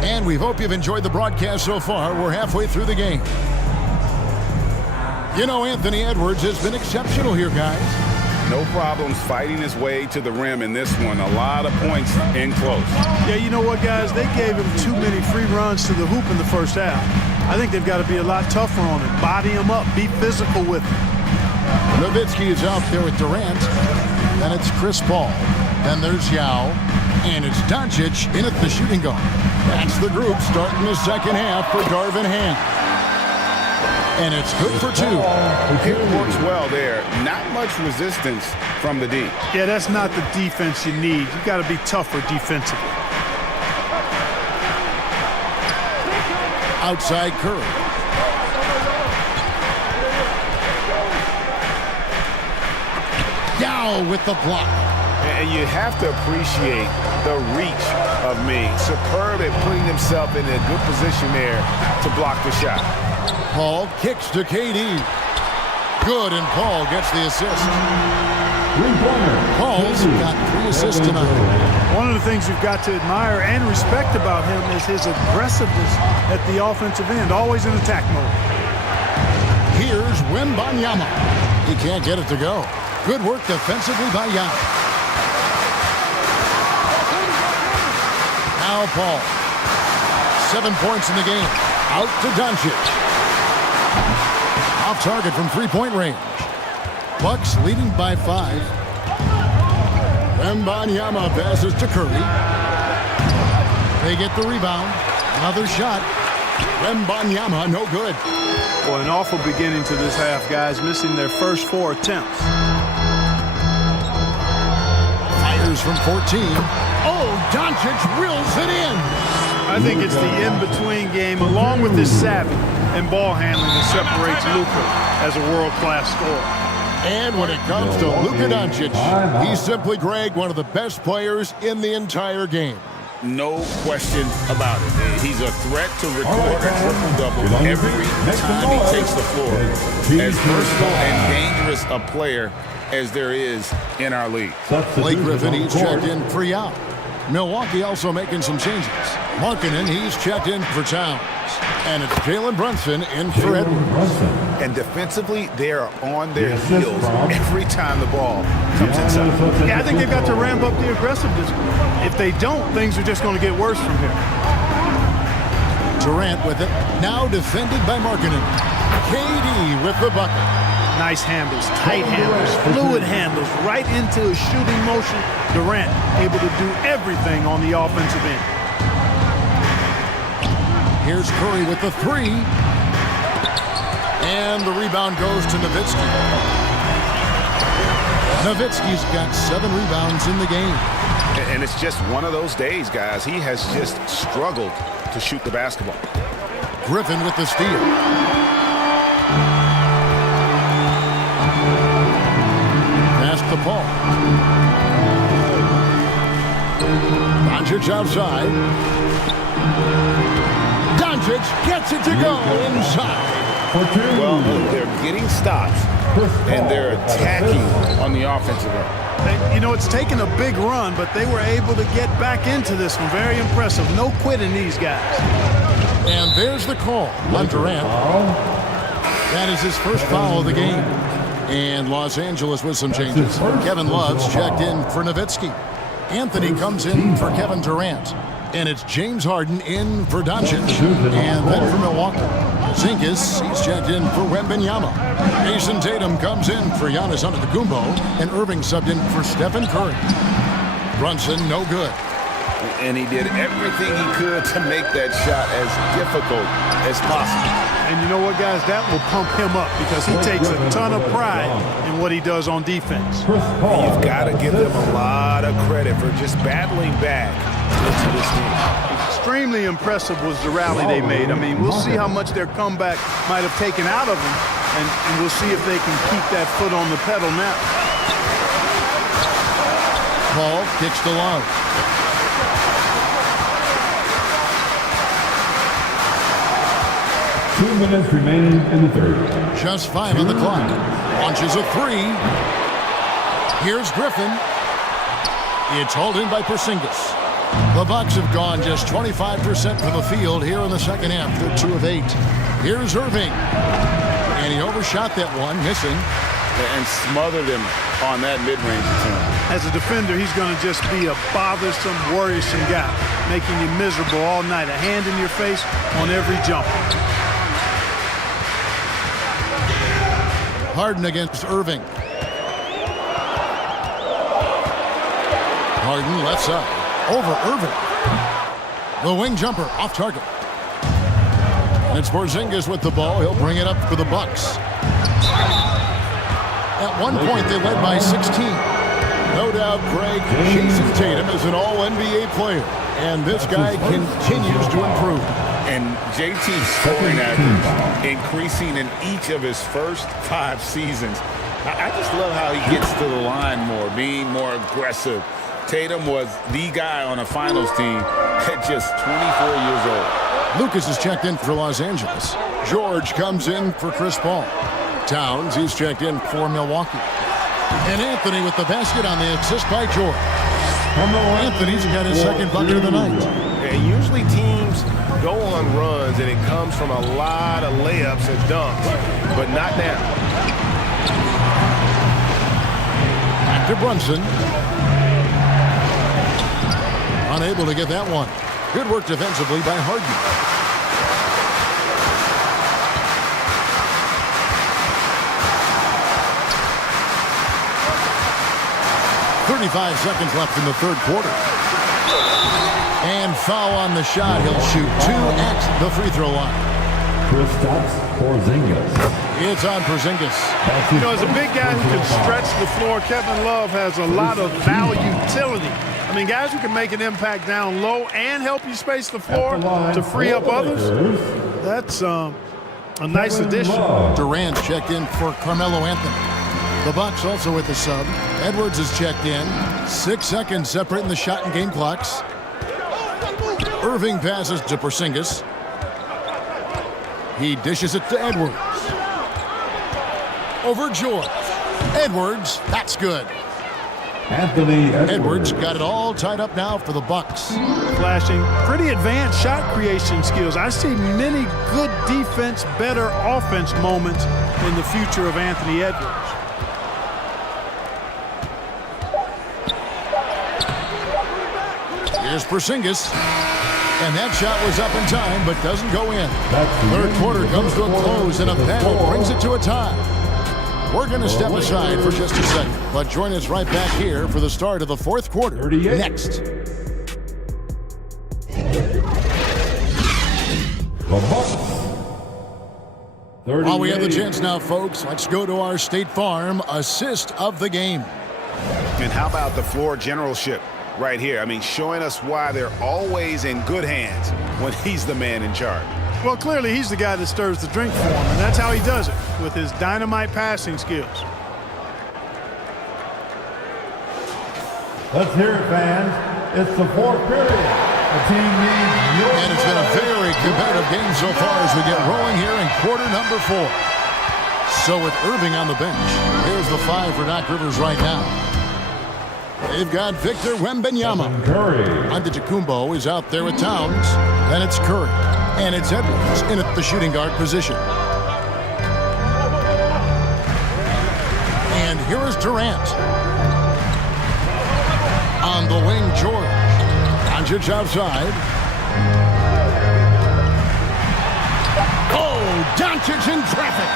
And we hope you've enjoyed the broadcast so far. We're halfway through the game. You know, Anthony Edwards has been exceptional here, guys. No problems fighting his way to the rim in this one. A lot of points in close. Yeah, you know what, guys? They gave him too many free runs to the hoop in the first half. I think they've got to be a lot tougher on him. Body him up. Be physical with him. Nowitzki is out there with Durant. Then it's Chris Paul. Then there's Yao. And it's Doncic in at the shooting guard. That's the group starting the second half for Darvin Ham. And it's good for 2. It works well there. Not much resistance from the D. Yeah, that's not the defense you need. You got to be tougher defensively. Outside Curry. Yao with the block. And you have to appreciate the reach of Ming. Superb at putting himself in a good position there to block the shot. Paul kicks to KD. Good, and Paul gets the assist. Paul's got 3 assists tonight. One of the things you've got to admire and respect about him is his aggressiveness at the offensive end, always in attack mode. Here's Wembanyama. He can't get it to go. Good work defensively by Yao. Now Paul. 7 points in the game. Out to Doncic. Off target from 3-point range. Bucks leading by 5. Wembanyama passes to Curry. They get the rebound. Another shot. Wembanyama, no good. Well, an awful beginning to this half, guys, missing their first 4 attempts. Fires from 14. Oh, Doncic reels it in. I think it's the in-between game, along with his savvy and ball handling, that separates Luka as a world-class scorer. And when it comes to Luka Doncic, he's simply, Greg, one of the best players in the entire game. No question about it. He's a threat to record a triple-double every time he takes the floor. As versatile and dangerous a player as there is in our league. Blake Griffin, he's checked in for Yao. Milwaukee also making some changes. Markkanen, he's checked in for Towns. And it's Jalen Brunson in for Edwards. And defensively, they are on their heels every time the ball comes inside. Yeah, I think they've got to ramp up the aggressiveness. If they don't, things are just going to get worse from here. Durant with it. Now defended by Markkanen. KD with the bucket. Nice handles, tight handles, fluid handles, right into a shooting motion. Durant able to do everything on the offensive end. Here's Curry with the 3. And the rebound goes to Nowitzki. Nowitzki's got 7 rebounds in the game. And it's just one of those days, guys. He has just struggled to shoot the basketball. Griffin with the steal. Past the ball. Doncic outside. Doncic gets it to go inside. Well, they're getting stops, and they're attacking on the offensive end. You know, it's taken a big run, but they were able to get back into this one. Very impressive. No quitting these guys. And there's the call on Durant. That is his first foul of the game. And Los Angeles with some changes. Kevin Love's checked in for Nowitzki. Anthony comes in for Kevin Durant. And it's James Harden in for Doncic. And then for Milwaukee, Porzingis, he's checked in for Wembanyama. Jason Tatum comes in for Giannis Antetokounmpo. And Irving subbed in for Stephen Curry. Brunson, no good. And he did everything he could to make that shot as difficult as possible. And you know what, guys? That will pump him up because he takes a ton of pride in what he does on defense. You've got to give them a lot of credit for just battling back into this game. Extremely impressive was the rally they made. I mean, we'll see how much their comeback might have taken out of them, and we'll see if they can keep that foot on the pedal now. Paul kicks to Love. Two minutes remaining in the third. Just 5 on the clock. Launches a 3. Here's Griffin. It's hauled in by Porzingis. The Bucks have gone just 25% from the field here in the second half. They're 2 of 8. Here's Irving. And he overshot that one, missing. And smothered him on that mid-range attempt. As a defender, he's going to just be a bothersome, worrisome guy, making you miserable all night. A hand in your face on every jump. Harden against Irving. Harden left side. Over Irving. The wing jumper off target. And it's Porzingis with the ball. He'll bring it up for the Bucks. At one point, they led by 16. No doubt, Greg, Jason Tatum is an all-NBA player. And this guy continues to improve. And JT's scoring average increasing in each of his first 5 seasons. I just love how he gets to the line more, being more aggressive. Tatum was the guy on a finals team at just 24 years old. Lucas is checked in for Los Angeles. George comes in for Chris Paul. Towns, he's checked in for Milwaukee. And Anthony with the basket on the assist by George. Anthony's got his second bucket of the night. And usually teams go on runs and it comes from a lot of layups and dunks, but not now. Back to Brunson. Unable to get that one. Good work defensively by Harden. .35 seconds left in the third quarter. And foul on the shot. He'll shoot 2 at the free throw line. Porzingis. It's on Porzingis. You know, as a big guy who can stretch the floor, Kevin Love has a lot of utility. I mean, guys who can make an impact down low and help you space the floor to free up others. That's a nice addition. Durant checked in for Carmelo Anthony. The Bucks also with the sub. Edwards is checked in. 6 seconds separating the shot and game clocks. Irving passes to Porzingis. He dishes it to Edwards. Over George. Edwards, that's good. Anthony Edwards got it all tied up now for the Bucks. Flashing pretty advanced shot creation skills. I see many good defense, better offense moments in the future of Anthony Edwards. Here's Porzingis. And that shot was up in time, but doesn't go in. Third quarter comes to a close, and a battle brings it to a tie. We're going to step aside for just a second, but join us right back here for the start of the fourth quarter next. While we have the chance now, folks, let's go to our State Farm assist of the game. And how about the floor generalship right here? I mean, showing us why they're always in good hands when he's the man in charge. Well, clearly he's the guy that stirs the drink for him, and that's how he does it, with his dynamite passing skills. Let's hear it, fans. It's the fourth period. The team needs your... And it's been a very competitive game so far as we get rolling here in quarter number 4. So with Irving on the bench, here's the 5 for Doc Rivers right now. They've got Victor Wembanyama. Antetokounmpo is out there with Towns. Then it's Curry. And it's Edwards in at the shooting guard position. And here is Durant. On the wing, George. Doncic outside. Oh, Doncic in traffic.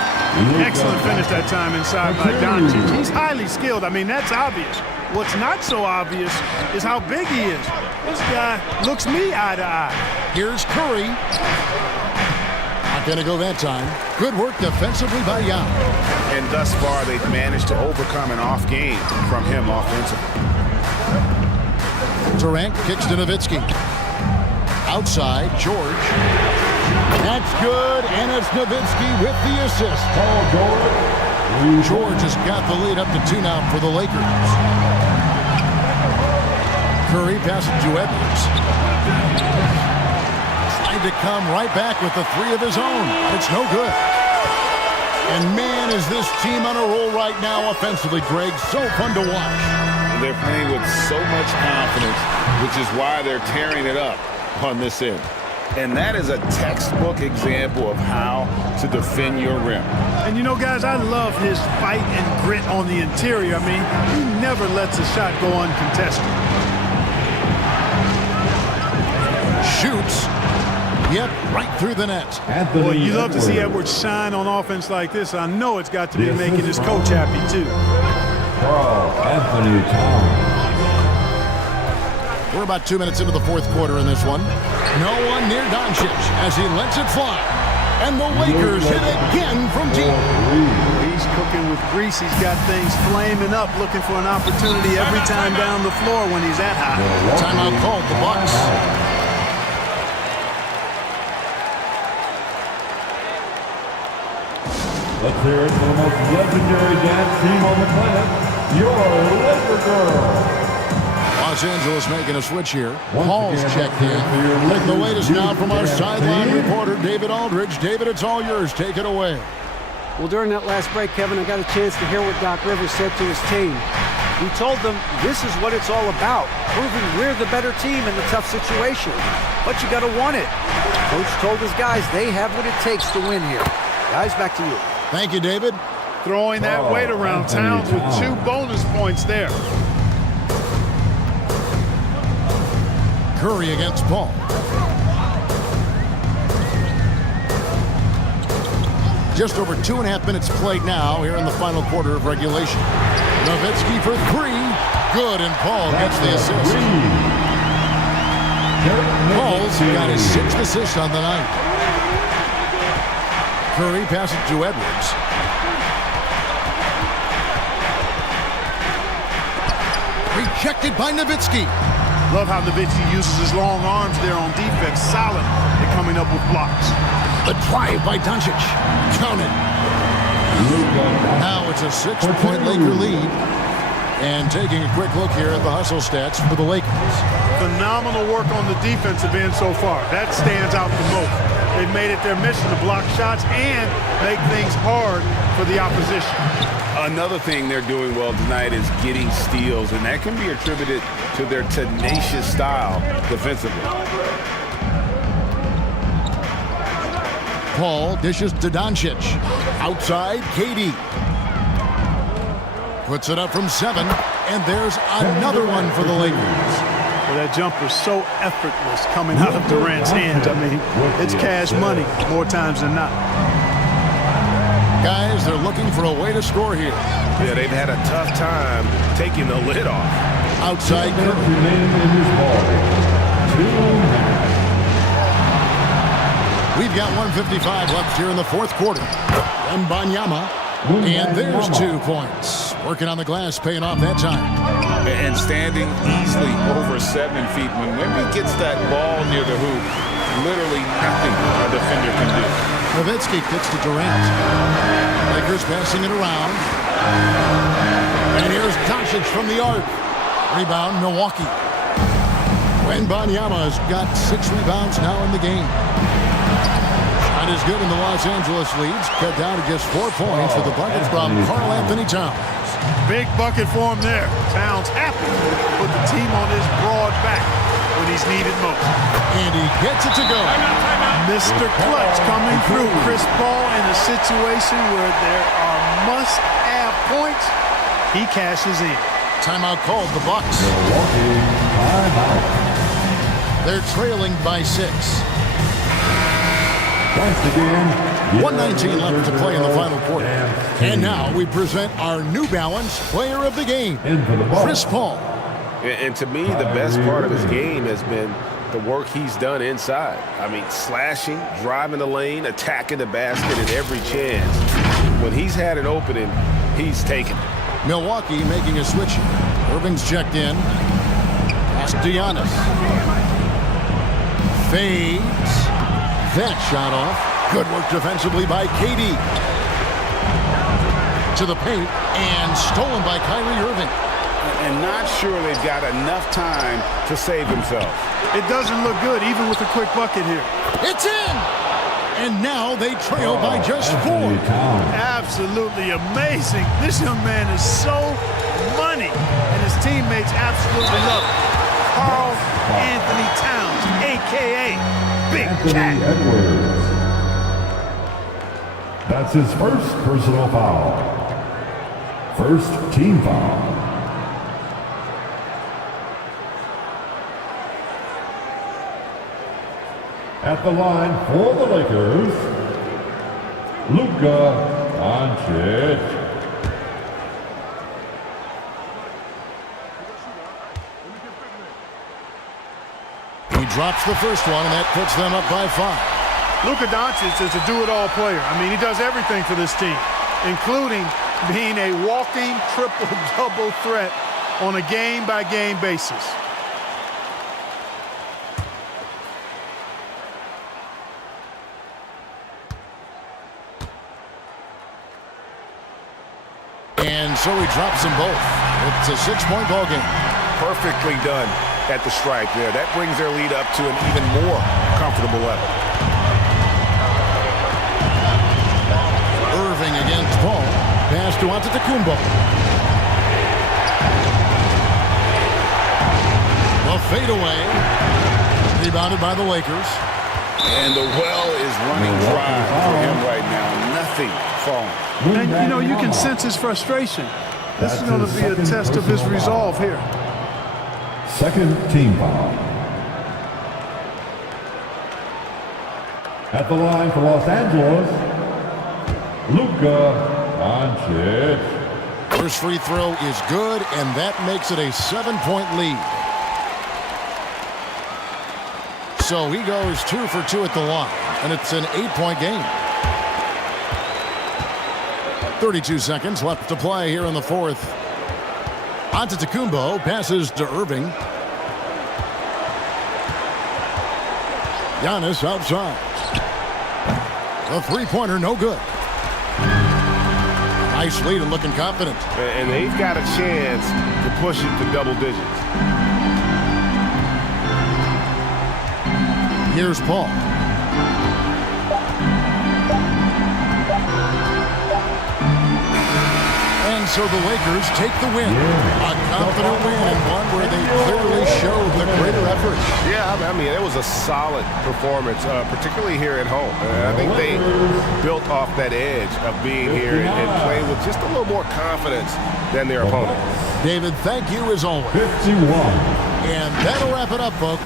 Excellent finish that time inside by Doncic. He's highly skilled. I mean, that's obvious. What's not so obvious is how big he is. This guy looks me eye to eye. Here's Curry. Not going to go that time. Good work defensively by Young. And thus far, they've managed to overcome an off game from him offensively. Durant kicks to Nowitzki. Outside, George. That's good, and it's Nowitzki with the assist. George has got the lead up to 2 now for the Lakers. Curry passes to Edwards. Trying to come right back with the 3 of his own. It's no good. And man, is this team on a roll right now offensively, Greg. So fun to watch. They're playing with so much confidence, which is why they're tearing it up on this end. And that is a textbook example of how to defend your rim. And you know, guys, I love his fight and grit on the interior. I mean, he never lets a shot go uncontested. Shoots. Yep, right through the net. Boy, you love to see Edwards shine on offense like this. I know it's got to be making his coach happy, too. Anthony Towns. We're about 2 minutes into the 4th quarter in this one. No one near Doncic as he lets it fly. And the Lakers hit again from deep. He's cooking with grease. He's got things flaming up, looking for an opportunity every time down the floor when he's that high. Timeout called, the Bucks. Let's hear it for the most legendary dance team on the planet, your Laker Girl. Los Angeles making a switch here. Paul's checked in. And the latest now from our sideline reporter, David Aldridge. David, it's all yours. Take it away. Well, during that last break, Kevin, I got a chance to hear what Doc Rivers said to his team. He told them this is what it's all about, proving we're the better team in the tough situation. But you got to want it. Coach told his guys they have what it takes to win here. Guys, back to you. Thank you, David. Throwing that weight around. Towns with 2 bonus points there. Curry against Paul. Just over 2.5 minutes played now here in the final quarter of regulation. Nowitzki for 3. Good, and Paul gets the assist. Paul's got his 6th assist on the night. Curry passes to Edwards. Rejected by Nowitzki. Love how Nowitzki uses his long arms there on defense. Solid at coming up with blocks. The drive by Doncic. Count it. Now it's a 6-point Laker lead. And taking a quick look here at the hustle stats for the Lakers. Phenomenal work on the defensive end so far. That stands out the most. They've made it their mission to block shots and make things hard for the opposition. Another thing they're doing well tonight is getting steals, and that can be attributed to their tenacious style defensively. Paul dishes to Doncic. Outside, KD. Puts it up from 7, and there's another one for the Lakers. Well, that jumper's so effortless coming out of Durant's hands. I mean, it's cash money more times than not. Guys, they're looking for a way to score here. Yeah, they've had a tough time taking the lid off. Outside Curry. We've got 1:55 left here in the 4th quarter. Wembanyama, and there's 2 points. Working on the glass, paying off that time. And standing easily over 7 feet. When Wemby gets that ball near the hoop, literally nothing a defender can do. Nowitzki kicks to Durant. Lakers passing it around. And here's Doncic from the arc. Rebound, Milwaukee. Wembanyama's got 6 rebounds now in the game. Shot is good, and the Los Angeles leads cut down to just 4 points with the bucket from Karl Anthony Towns. Big bucket for him there. Towns happy to put the team on his broad back when he's needed most. And he gets it to go. Mr. Clutch coming through. Chris Paul in a situation where there are must-have points. He cashes in. Timeout called, the Bucks. They're trailing by 6. 1:19 left to play in the final quarter. And now we present our New Balance Player of the Game, Chris Paul. And to me, the best part of his game has been the work he's done inside. I mean, slashing, driving the lane, attacking the basket at every chance. When he's had an opening, he's taken it. Milwaukee making a switch. Irving's checked in. Pass to Giannis. Fades. That shot off. Good work defensively by KD. To the paint and stolen by Kyrie Irving. And not sure they've got enough time to save themselves. It doesn't look good, even with a quick bucket here. It's in! And now they trail by just 4. Absolutely amazing. This young man is so money, and his teammates absolutely love it. Karl Anthony Towns, a.k.a. Big Cat. That's his first personal foul. First team foul. At the line for the Lakers, Luka Doncic. He drops the first one, and that puts them up by 5. Luka Doncic is a do-it-all player. I mean, he does everything for this team, including being a walking triple-double threat on a game-by-game basis. And so he drops them both. It's a 6-point ball game. Perfectly done at the stripe there. That brings their lead up to an even more comfortable level. Irving against Paul. Pass to Antetokounmpo. The fadeaway. Rebounded by the Lakers. And the well is running dry for him right now. Nothing falling. And, you know, you can sense his frustration. This is going to be a test of his resolve here. Second team foul. At the line for Los Angeles, Luka Doncic. First free throw is good, and that makes it a 7-point lead. So he goes 2 for 2 at the line, and it's an 8-point game. 32 seconds left to play here in the fourth. Antetokounmpo passes to Irving. Giannis outside. The three-pointer, no good. Nice lead and looking confident. And they've got a chance to push it to double digits. Here's Paul. And so the Lakers take the win. A confident win and one where they clearly showed the greater effort. Yeah, I mean, it was a solid performance, particularly here at home. I think they built off that edge of being here and playing with just a little more confidence than their opponent. David, thank you as always. 51. And that'll wrap it up, folks.